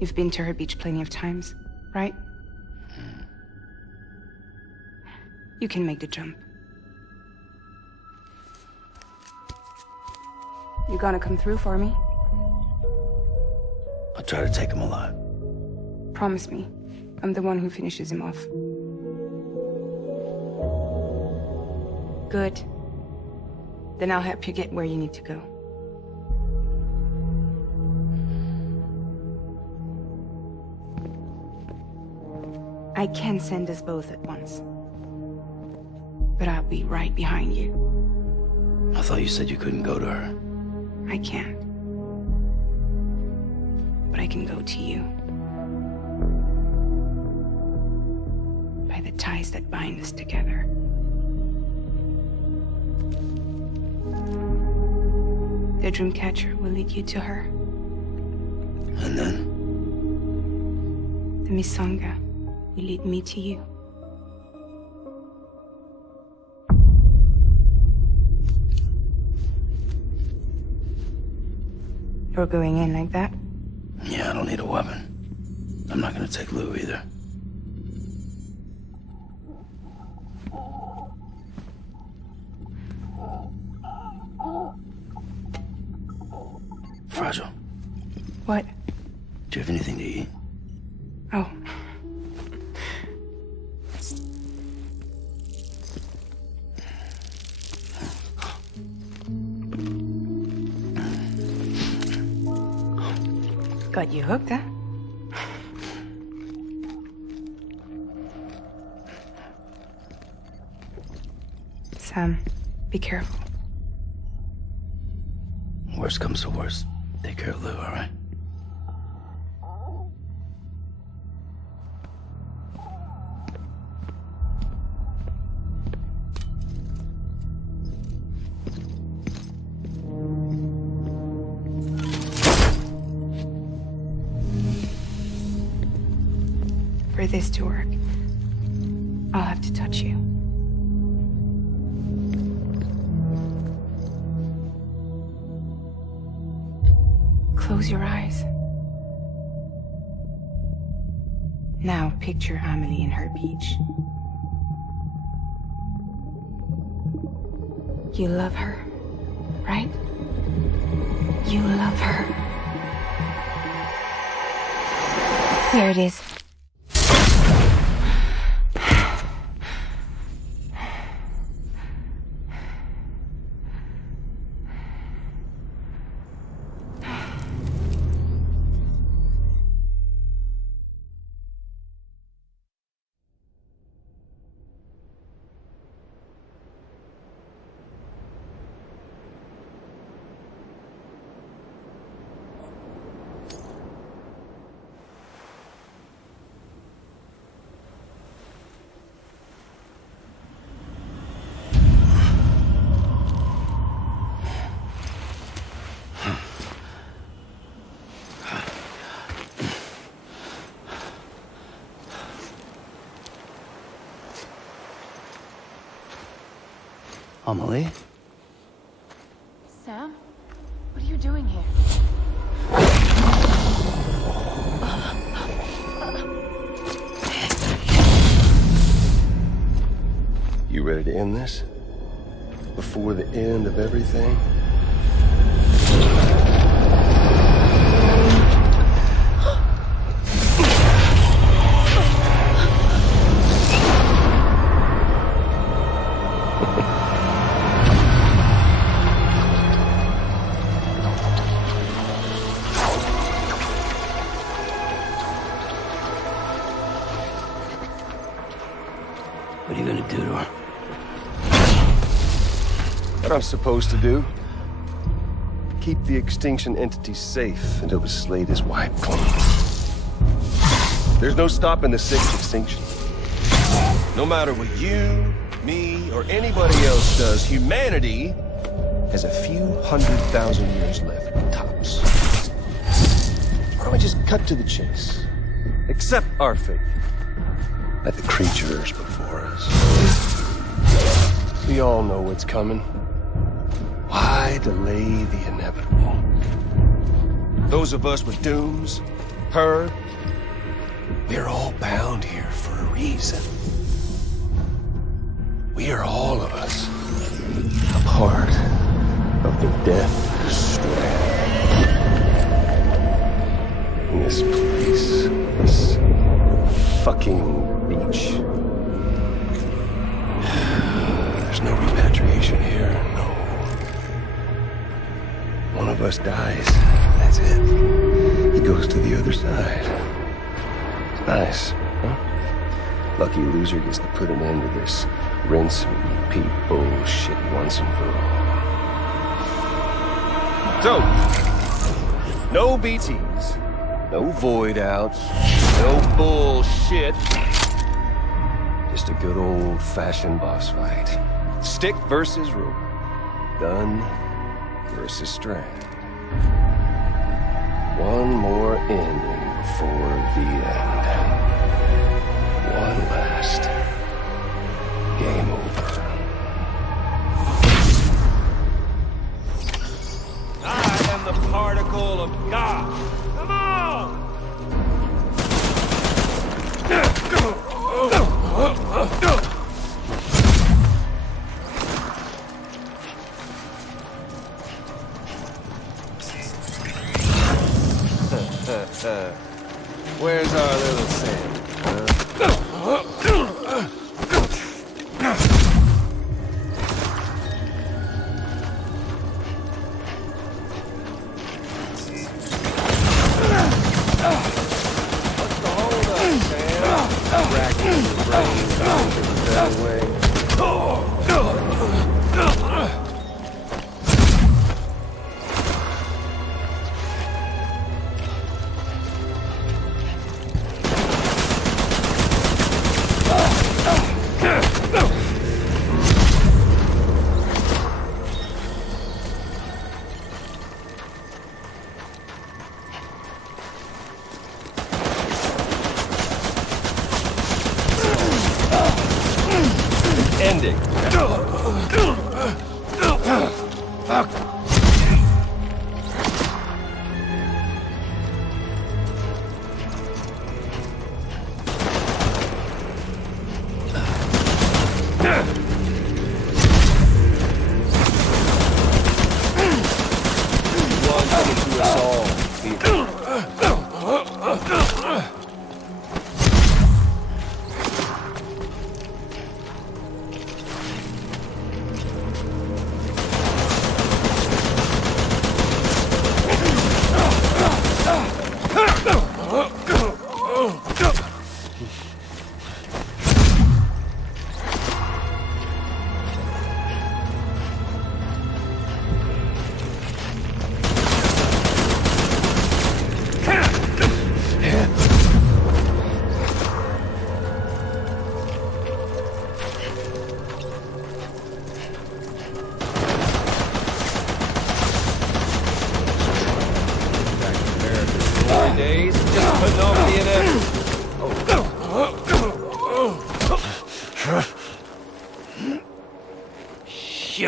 You've been to her beach plenty of times, right? You can make the jump. You gonna come through for me? I'll try to take him alive. Promise me. I'm the one who finishes him off. Good. Then I'll help you get where you need to go. I can send us both at once. But I'll be right behind you. I thought you said you couldn't go to her. I can't. But I can go to you. By the ties that bind us together. The Dreamcatcher will lead you to her. And then? The Misanga will lead me to you. You're going in like that? Yeah, I don't need a weapon. I'm not gonna take Lou either. Fragile. What? Do you have anything to eat? Oh. Got you hooked, huh? Sam, be careful. Worst comes to worst. Take care of Lou, all right? For this to work, I'll have to touch you. Close your eyes. Now picture Amelie in her beach. You love her, right? You love her. Here it is. Amelie? Sam? What are you doing here? You ready to end this? Before the end of everything? What are you gonna do to her? What I'm supposed to do? Keep the extinction entity safe until the slate is wiped clean. There's no stopping the sixth extinction. No matter what you, me, or anybody else does, humanity has a few 100,000 years left, tops. Why don't we just cut to the chase? Accept our fate. Like the creatures before us. We all know what's coming. Why delay the inevitable? Those of us with dooms, her, we're all bound here for a reason. We are all of us a part of the Death Stranding. This place, this fucking beach. There's no repatriation here, no. One of us dies, that's it. He goes to the other side. It's nice, huh? Lucky loser gets to put an end to this rinse and repeat bullshit once and for all. So, no BTs, no void outs, no bullshit. Just a good old-fashioned boss fight. Stick versus rope. Gun versus strand. One more ending before the end. One last game over. I am the particle of God. Come on! Where's our little Sam? What's the hold up, Sam? Racking your brains that way. Ending. Fuck. One coming to us all.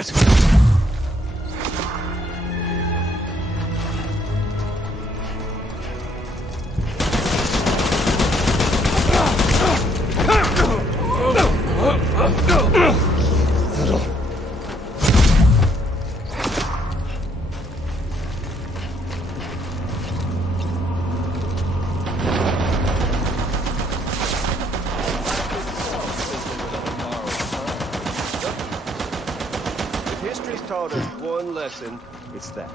shit! If history's taught us one lesson, it's that.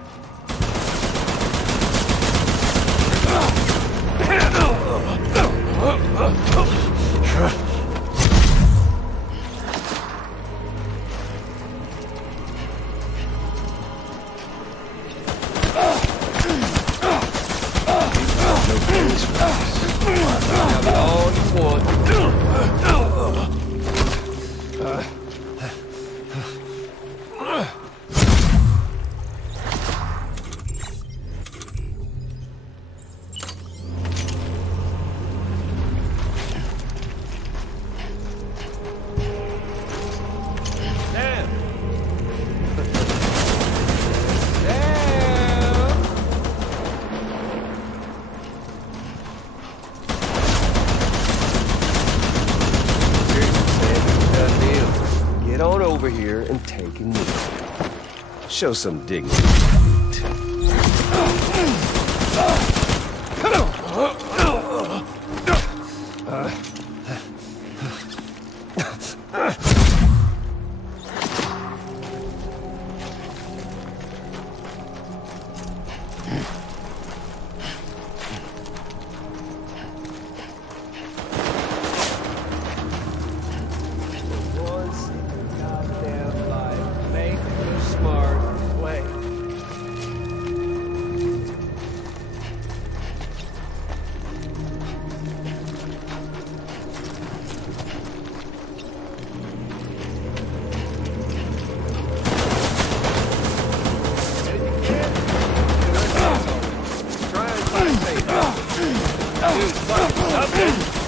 Have it all you want. Get on over here and take a knee. Show some dignity.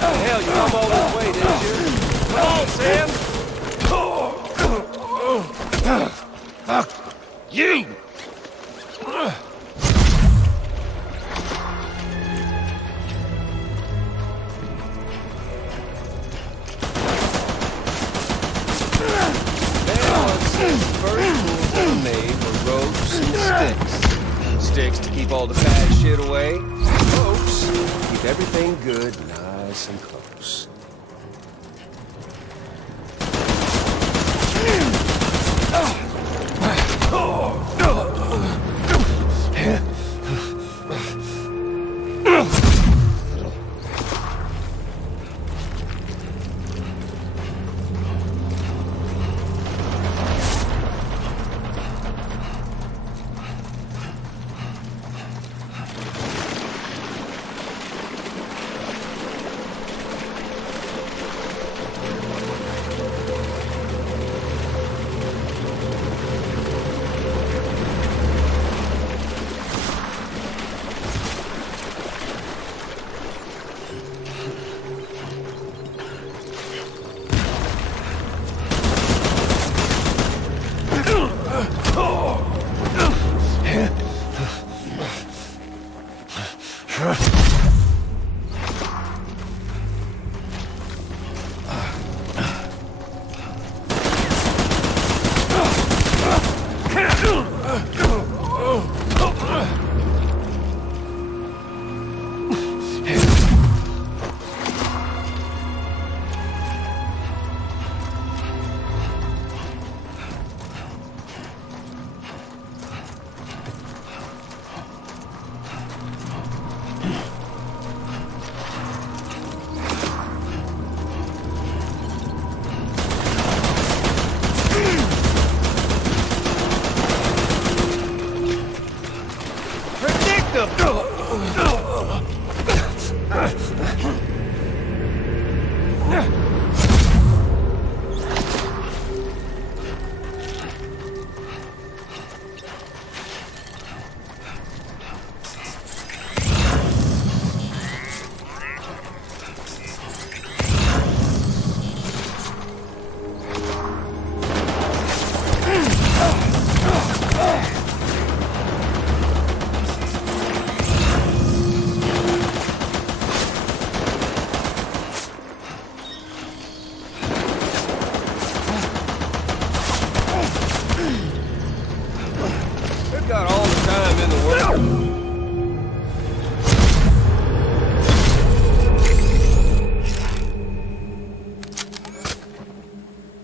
Hell, you come all this way, didn't you? Come on, Sam! Fuck you! Made with ropes and sticks. Sticks to keep all the bad shit away. Ropes keep everything good, nice and close.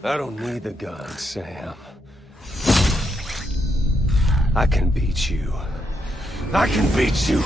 I don't need the gun, Sam. I can beat you. I can beat you.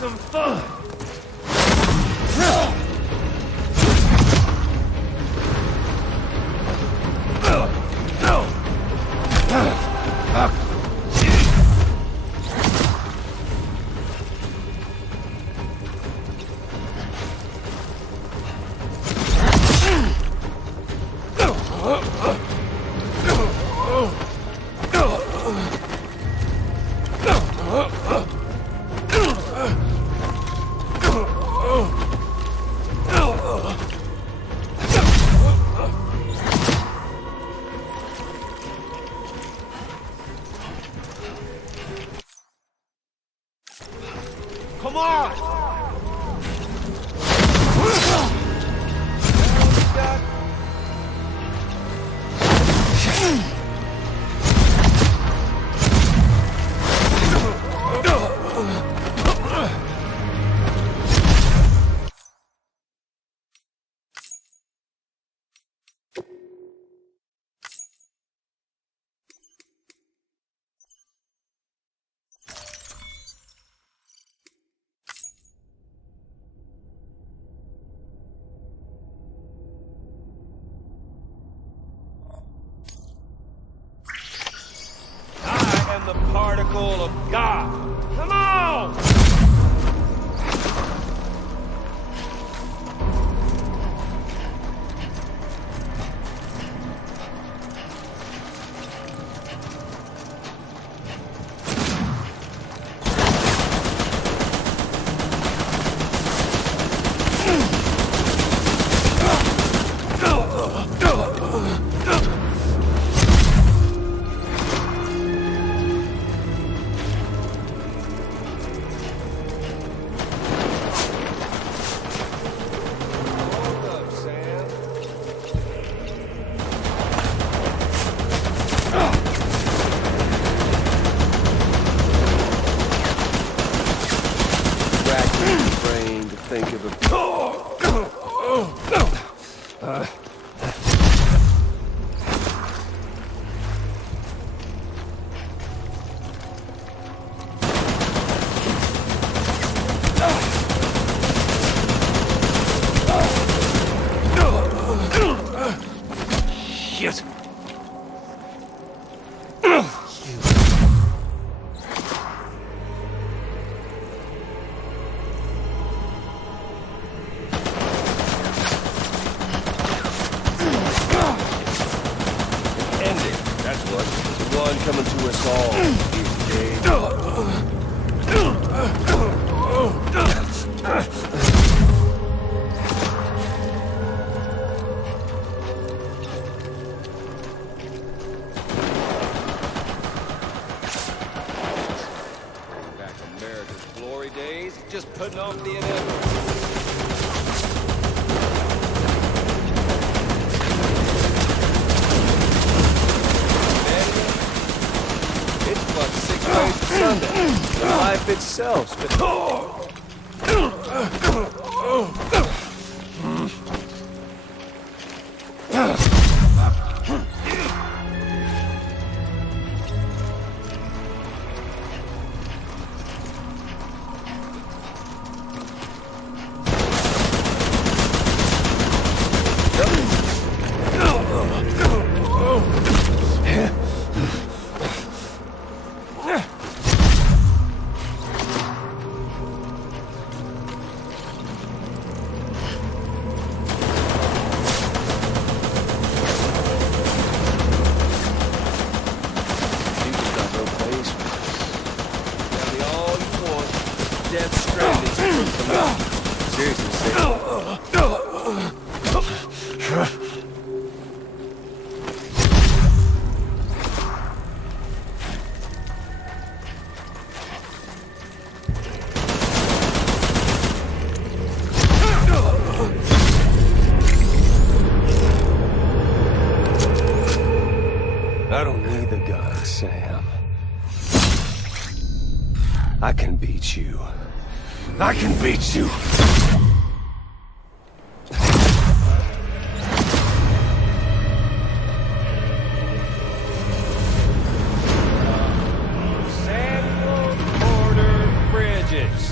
some fun! of God. Come on! Shit! Ending, that's what. The one coming to us all. Back America's glory days, just putting off the inevitable. It's but 6 days to Sunday. The life itself's been... Death Stranding. Seriously, I don't need the gun, Sam. I can beat you. I can beat you. Samuel Porter Bridges.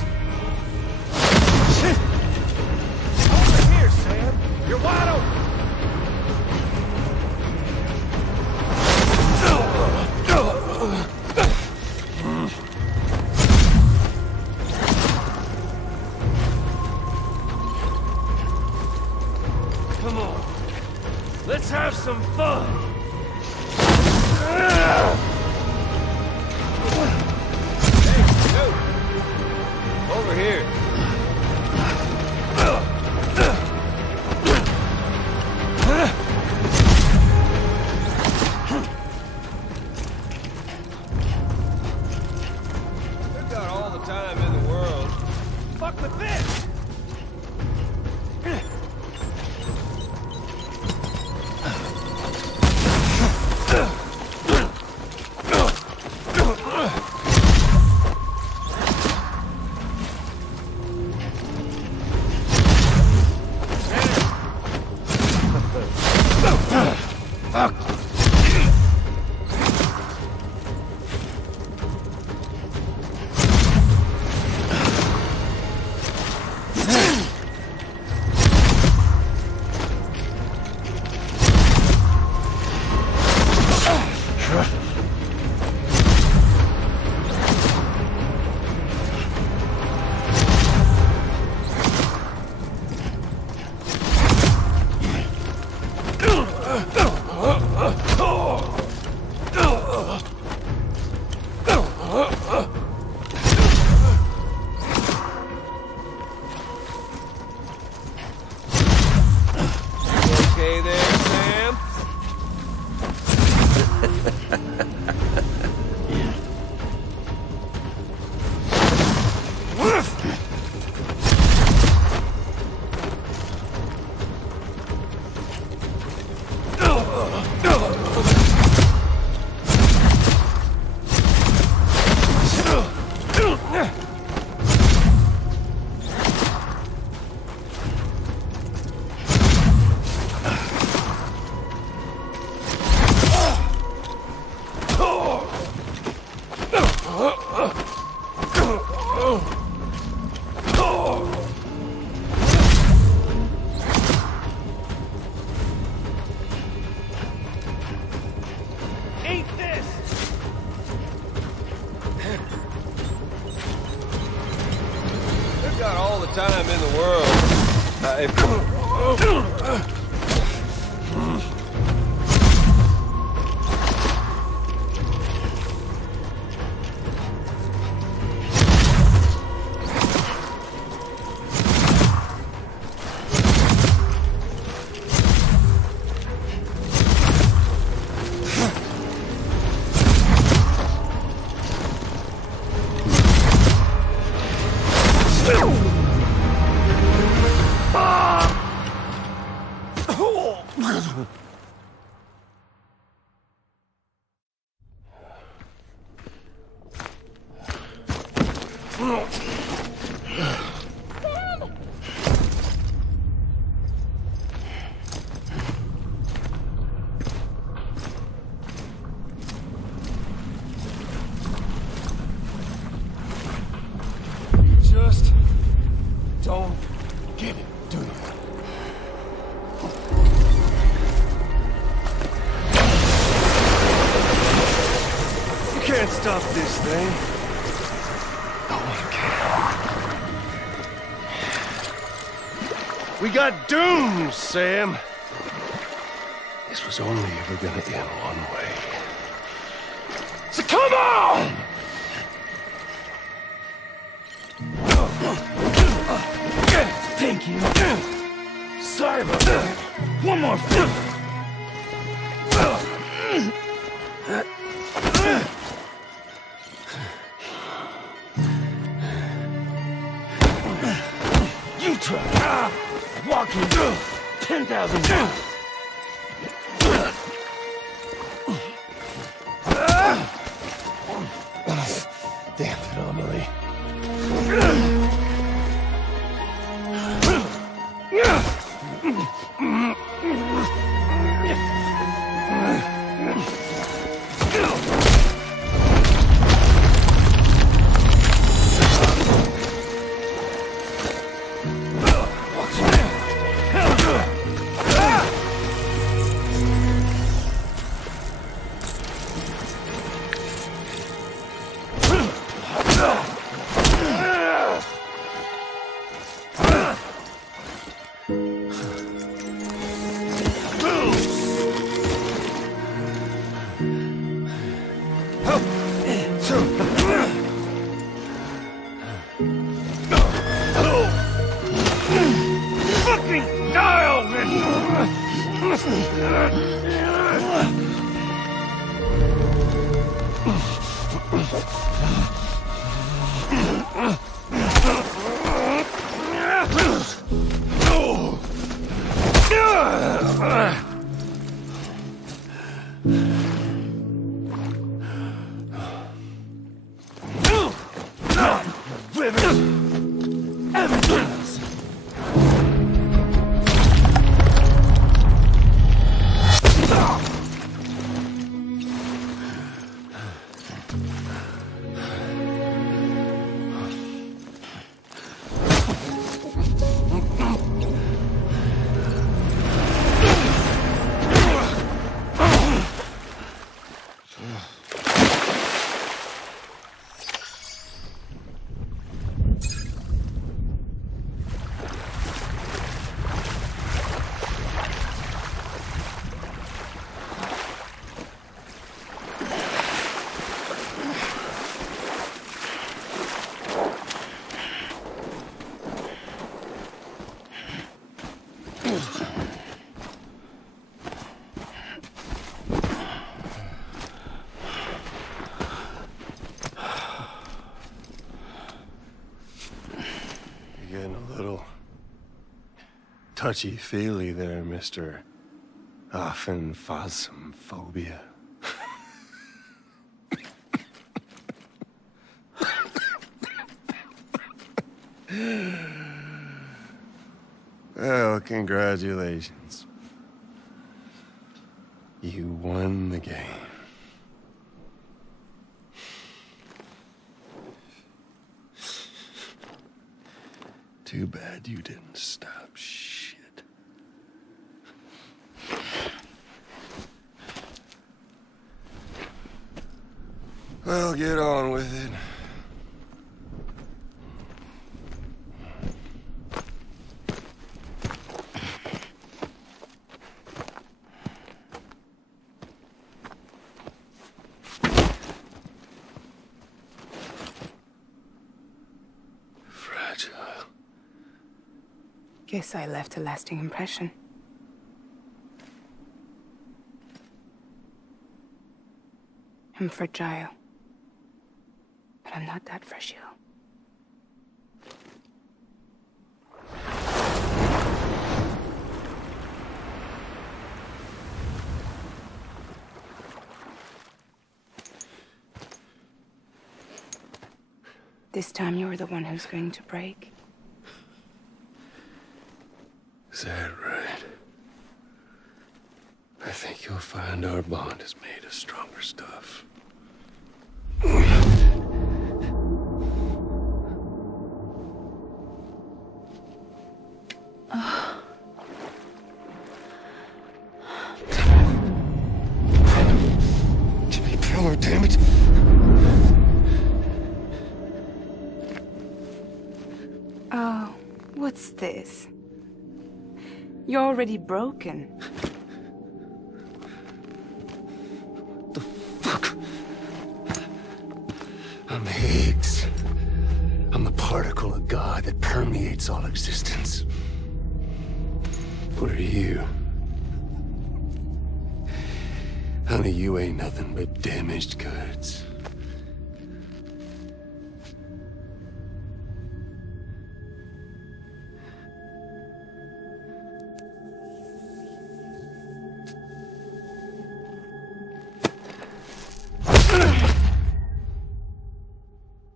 Over here, Sam. You're wide open. Come on. Let's have some fun. Hey, dude. Over here. We've got all the time in the world. Fuck with this. Okay there, Sam? Eat this! They've got all the time in the world. Just don't get it, do you? You can't stop this thing. No one can. We got doomed, Sam. This was only ever gonna end one way. So come on! Thank you. Sorry about that. One more. You try walking 10,000 miles. Damn it, Amelie. Fucking dial, You're getting a little touchy-feely there, Mr. Phasmophobia. Well, congratulations. You won the game. Too bad you didn't stop shit. Well, get on with it. Guess I left a lasting impression. I'm fragile. But I'm not that fragile. This time you're the one who's going to break. Is that right? I think you'll find our bond is made of stronger stuff. Jimmy Pillar, damn it! Oh, what's this? You're already broken. The fuck? I'm Higgs. I'm the particle of God that permeates all existence. What are you? Honey, you ain't nothing but damaged goods.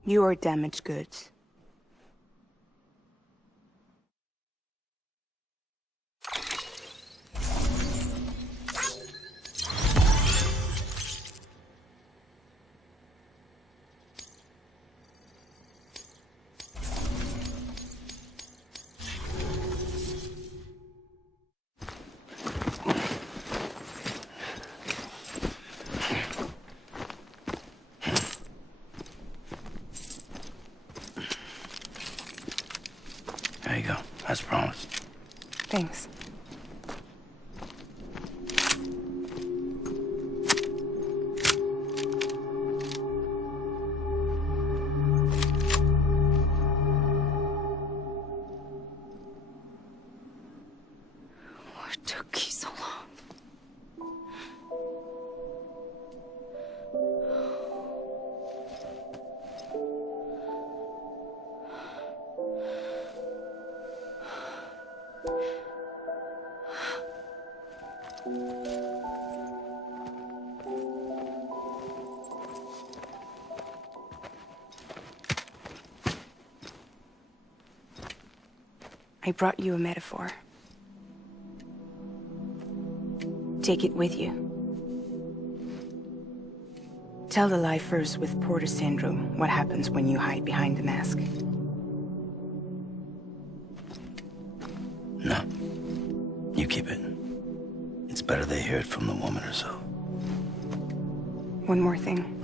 You are damaged goods. There you go, as promised. Thanks. What took you so long? I brought you a metaphor. Take it with you. Tell the lifers with Porter syndrome what happens when you hide behind the mask. No. You keep it. It's better they hear it from the woman herself. One more thing.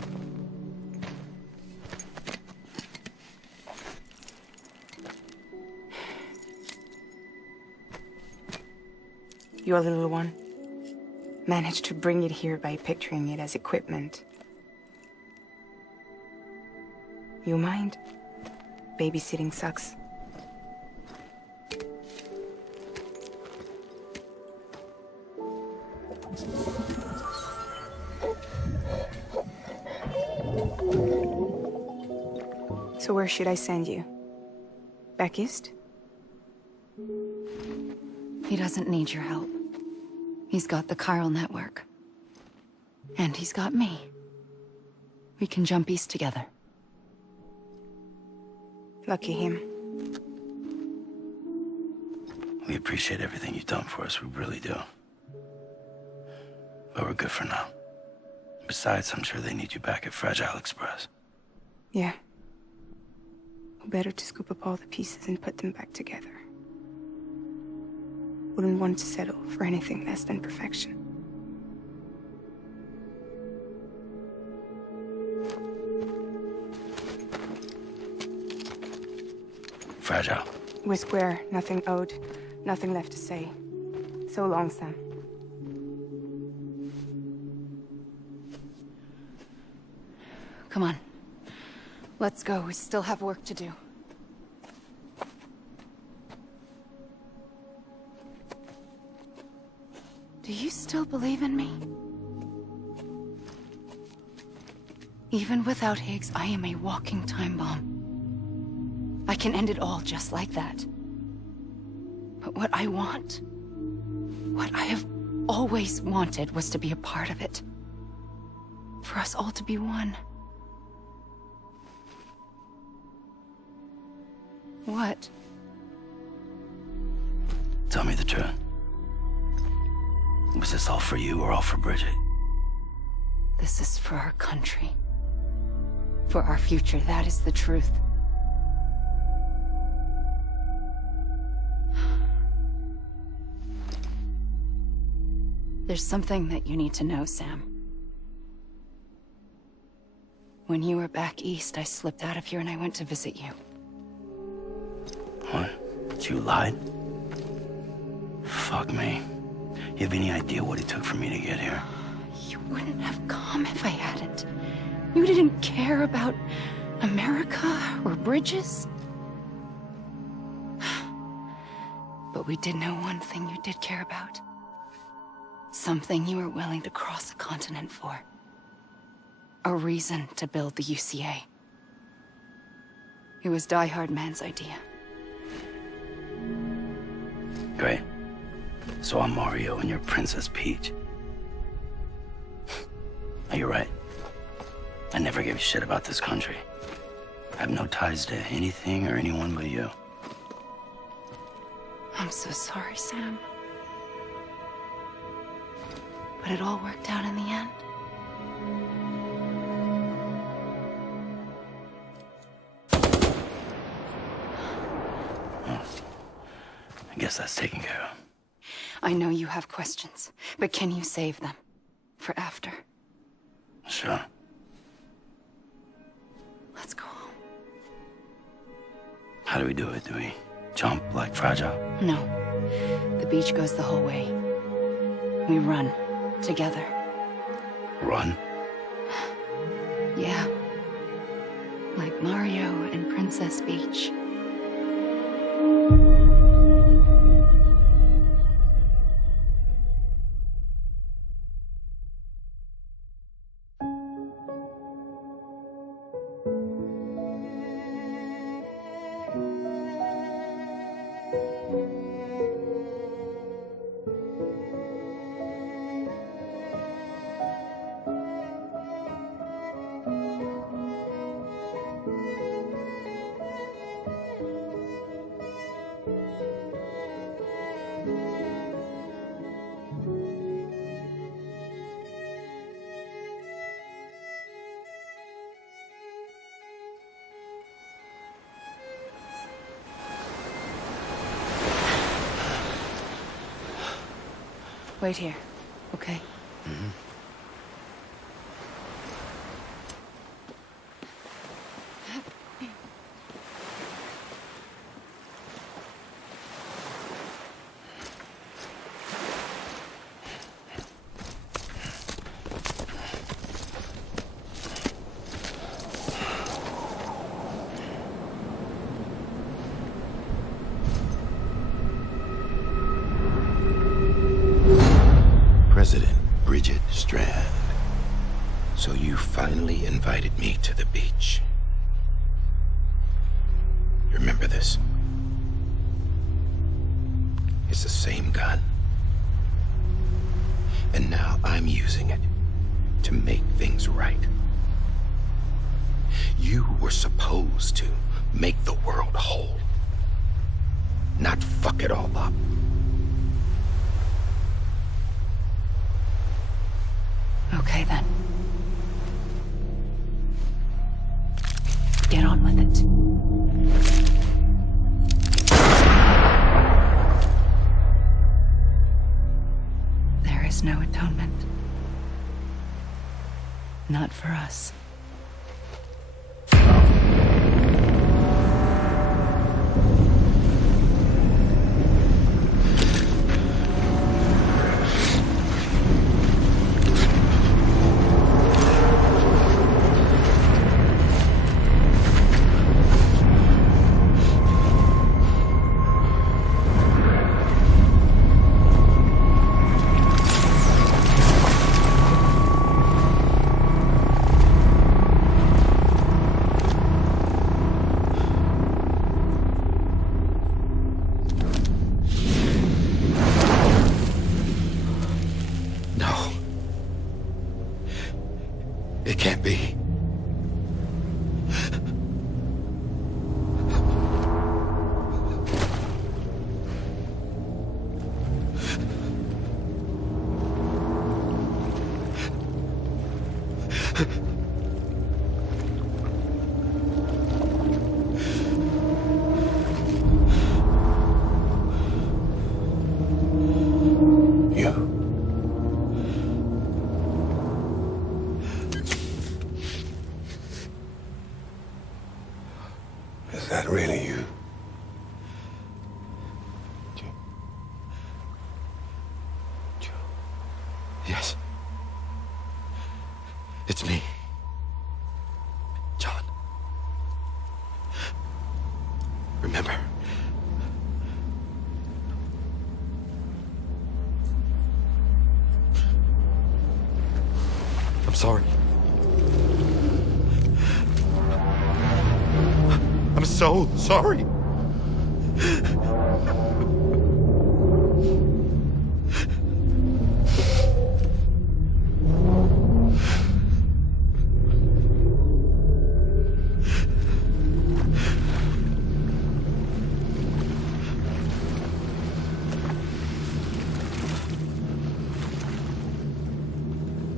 Your little one managed to bring it here by picturing it as equipment. You mind? Babysitting sucks. So where should I send you? Back east? He doesn't need your help. He's got the chiral network. And he's got me. We can jump east together. Lucky him. We appreciate everything you've done for us, we really do. But we're good for now. Besides, I'm sure they need you back at Fragile Express. Yeah. Better to scoop up all the pieces and put them back together. Wouldn't want to settle for anything less than perfection. Fragile. We're square, nothing owed, nothing left to say. So long, Sam. Come on. Let's go. We still have work to do. Do you still believe in me? Even without Higgs, I am a walking time bomb. I can end it all just like that. But what I want, what I have always wanted, was to be a part of it. For us all to be one. What? Tell me the truth. Was this all for you or all for Bridget? This is for our country. For our future, that is the truth. There's something that you need to know, Sam. When you were back east, I slipped out of here and I went to visit you. What? You lied? Fuck me. You have any idea what it took for me to get here? You wouldn't have come if I hadn't. You didn't care about America or bridges. But we did know one thing you did care about. Something you were willing to cross a continent for. A reason to build the UCA. It was Die Hard Man's idea. Great. So I'm Mario and you're Princess Peach. You're right. I never gave a shit about this country. I have no ties to anything or anyone but you. I'm so sorry, Sam. But it all worked out in the end. I guess that's taken care of. I know you have questions, but can you save them? For after? Sure. Let's go home. How do we do it? Do we jump like Fragile? No. The beach goes the whole way. We run. Together. Run? Yeah. Like Mario and Princess Peach. Wait here, okay? Mm-hmm. President Bridget Strand. So you finally invited me to the beach. Remember this. It's the same gun. And now I'm using it to make things right. You were supposed to make the world whole, not fuck it all up. Okay, then. Get on with it. There is no atonement. Not for us. It can't be. Is that really you? Yes. It's me. John. Remember? I'm sorry. I'm so sorry.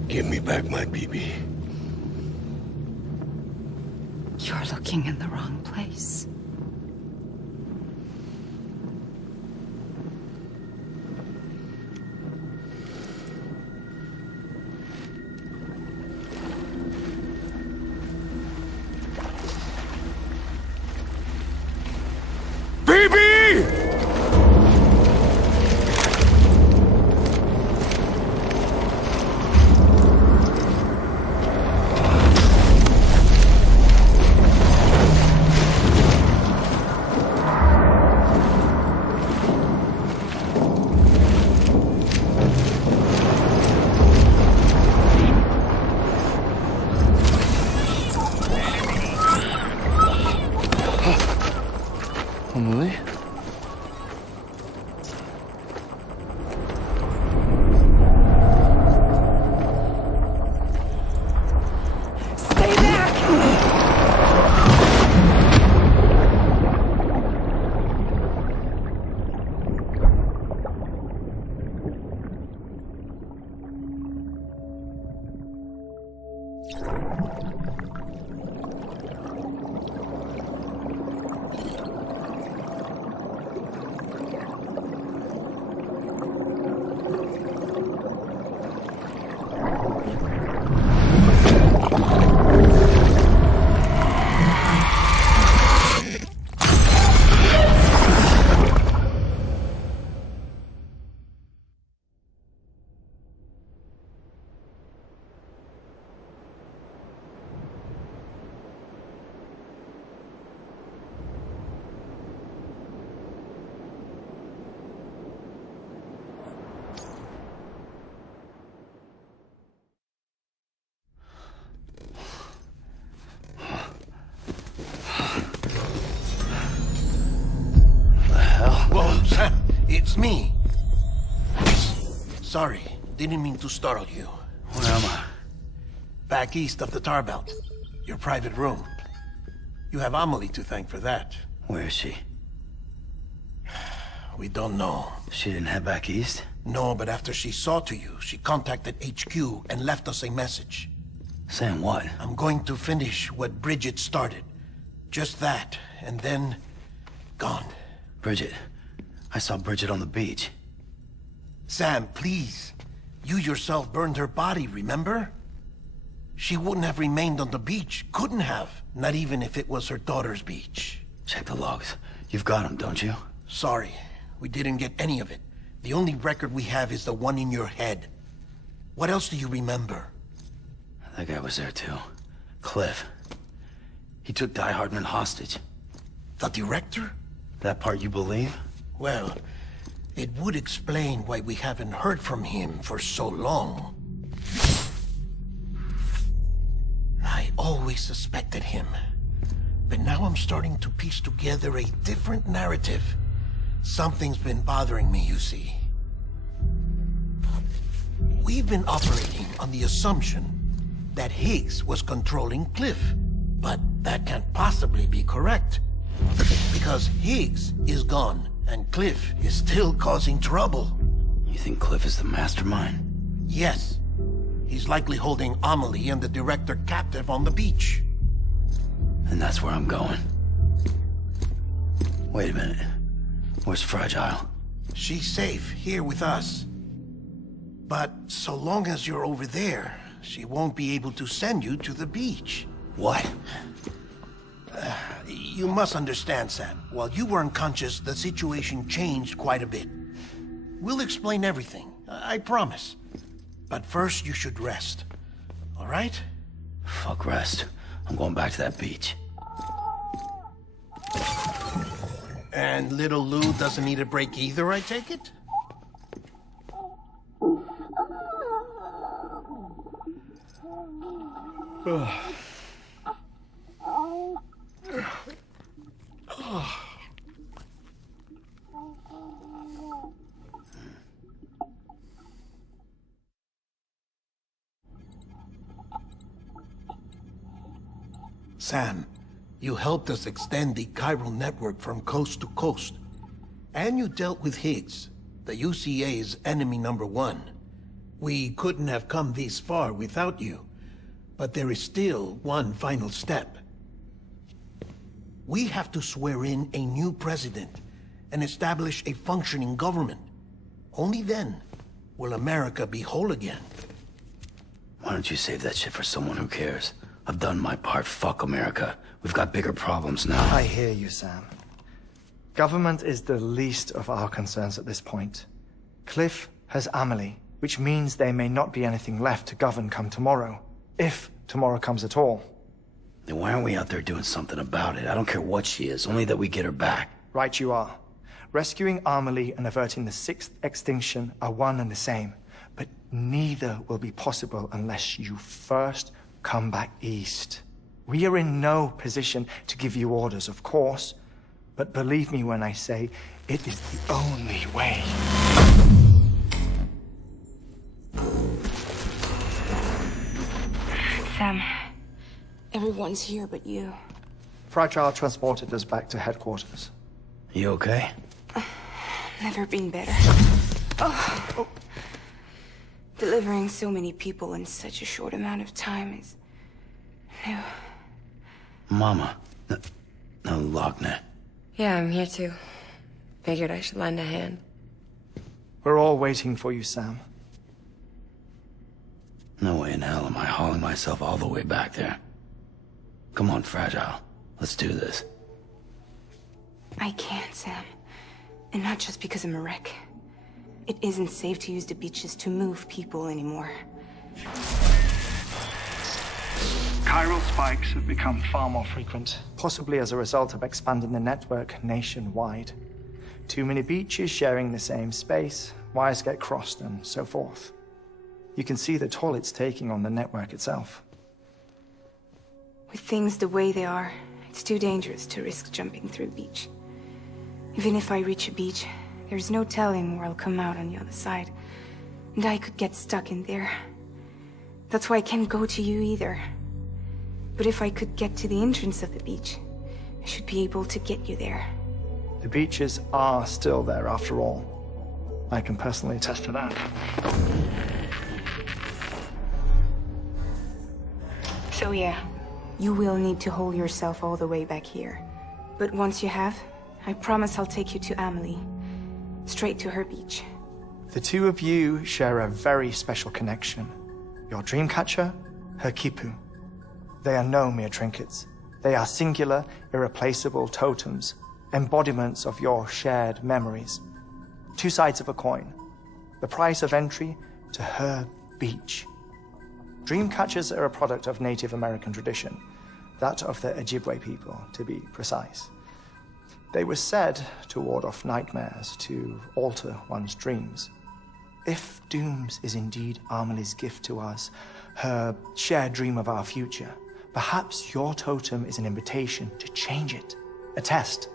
Give me back my BB. You're looking in the wrong place. It's me. Sorry, didn't mean to startle you. Where am I? Back east of the tar belt. Your private room. You have Amelie to thank for that. Where is she? We don't know. She didn't head back east? No, but after she saw to you, she contacted HQ and left us a message. Saying what? I'm going to finish what Bridget started. Just that, and then... gone. Bridget. I saw Bridget on the beach. Sam, please. You yourself burned her body, remember? She wouldn't have remained on the beach. Couldn't have. Not even if it was her daughter's beach. Check the logs. You've got them, don't you? Sorry. We didn't get any of it. The only record we have is the one in your head. What else do you remember? That guy was there too. Cliff. He took Die Hardman hostage. The director? That part you believe? Well, it would explain why we haven't heard from him for so long. I always suspected him. But now I'm starting to piece together a different narrative. Something's been bothering me, you see. We've been operating on the assumption that Higgs was controlling Cliff. But that can't possibly be correct. Because Higgs is gone, and Cliff is still causing trouble. You think Cliff is the mastermind? Yes. He's likely holding Amelie and the director captive on the beach. And that's where I'm going. Wait a minute. Where's Fragile? She's safe, here with us. But so long as you're over there, she won't be able to send you to the beach. What? You must understand, Sam. While you were unconscious, the situation changed quite a bit. We'll explain everything, I promise. But first, you should rest. All right? Fuck rest. I'm going back to that beach. And little Lou doesn't need a break either, I take it? Sam, you helped us extend the chiral network from coast to coast. And you dealt with Higgs, the UCA's enemy #1. We couldn't have come this far without you. But there is still one final step. We have to swear in a new president and establish a functioning government. Only then will America be whole again. Why don't you save that shit for someone who cares? I've done my part. Fuck America. We've got bigger problems now. I hear you, Sam. Government is the least of our concerns at this point. Cliff has Amelie, which means there may not be anything left to govern come tomorrow. If tomorrow comes at all. Then why aren't we out there doing something about it? I don't care what she is, only that we get her back. Right you are. Rescuing Amelie and averting the 6th extinction are one and the same. But neither will be possible unless you first come back east. We are in no position to give you orders, of course. But believe me when I say, it is the only way. Sam, everyone's here but you. Fragile transported us back to headquarters. You okay? Never been better. Oh. Delivering so many people in such a short amount of time is new. Mama. No, Lochner. Yeah, I'm here too. Figured I should lend a hand. We're all waiting for you, Sam. No way in hell am I hauling myself all the way back there. Come on, Fragile. Let's do this. I can't, Sam. And not just because I'm a wreck. It isn't safe to use the beaches to move people anymore. Chiral spikes have become far more frequent, possibly as a result of expanding the network nationwide. Too many beaches sharing the same space, wires get crossed, and so forth. You can see the toll it's taking on the network itself. With things the way they are, it's too dangerous to risk jumping through a beach. Even if I reach a beach, There's no telling where I'll come out on the other side. And I could get stuck in there. That's why I can't go to you either. But if I could get to the entrance of the beach, I should be able to get you there. The beaches are still there after all. I can personally attest to that. So yeah, you will need to hold yourself all the way back here. But once you have, I promise I'll take you to Amelie. Straight to her beach. The two of you share a very special connection. Your dreamcatcher, her quipu. They are no mere trinkets. They are singular, irreplaceable totems, embodiments of your shared memories. Two sides of a coin. The price of entry to her beach. Dreamcatchers are a product of Native American tradition, that of the Ojibwe people, to be precise. They were said to ward off nightmares, to alter one's dreams. If Dooms is indeed Amelie's gift to us, her shared dream of our future, perhaps your totem is an invitation to change it. A test,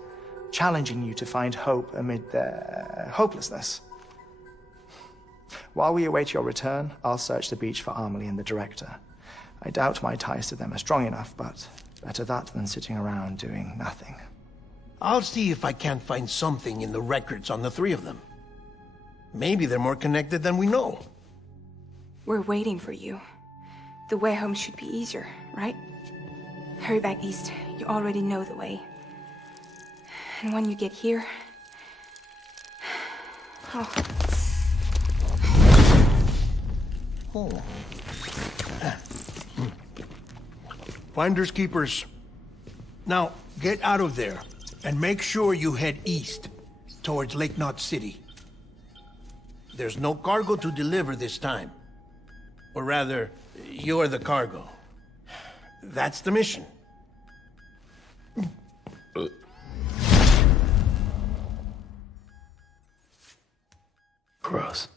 challenging you to find hope amid their hopelessness. While we await your return, I'll search the beach for Amelie and the director. I doubt my ties to them are strong enough, but better that than sitting around doing nothing. I'll see if I can't find something in the records on the three of them. Maybe they're more connected than we know. We're waiting for you. The way home should be easier, right? Hurry back east. You already know the way. And when you get here... Oh. Oh. Finders keepers. Now, get out of there, and make sure you head east, towards Lake Knot City. There's no cargo to deliver this time. Or rather, you're the cargo. That's the mission. Gross.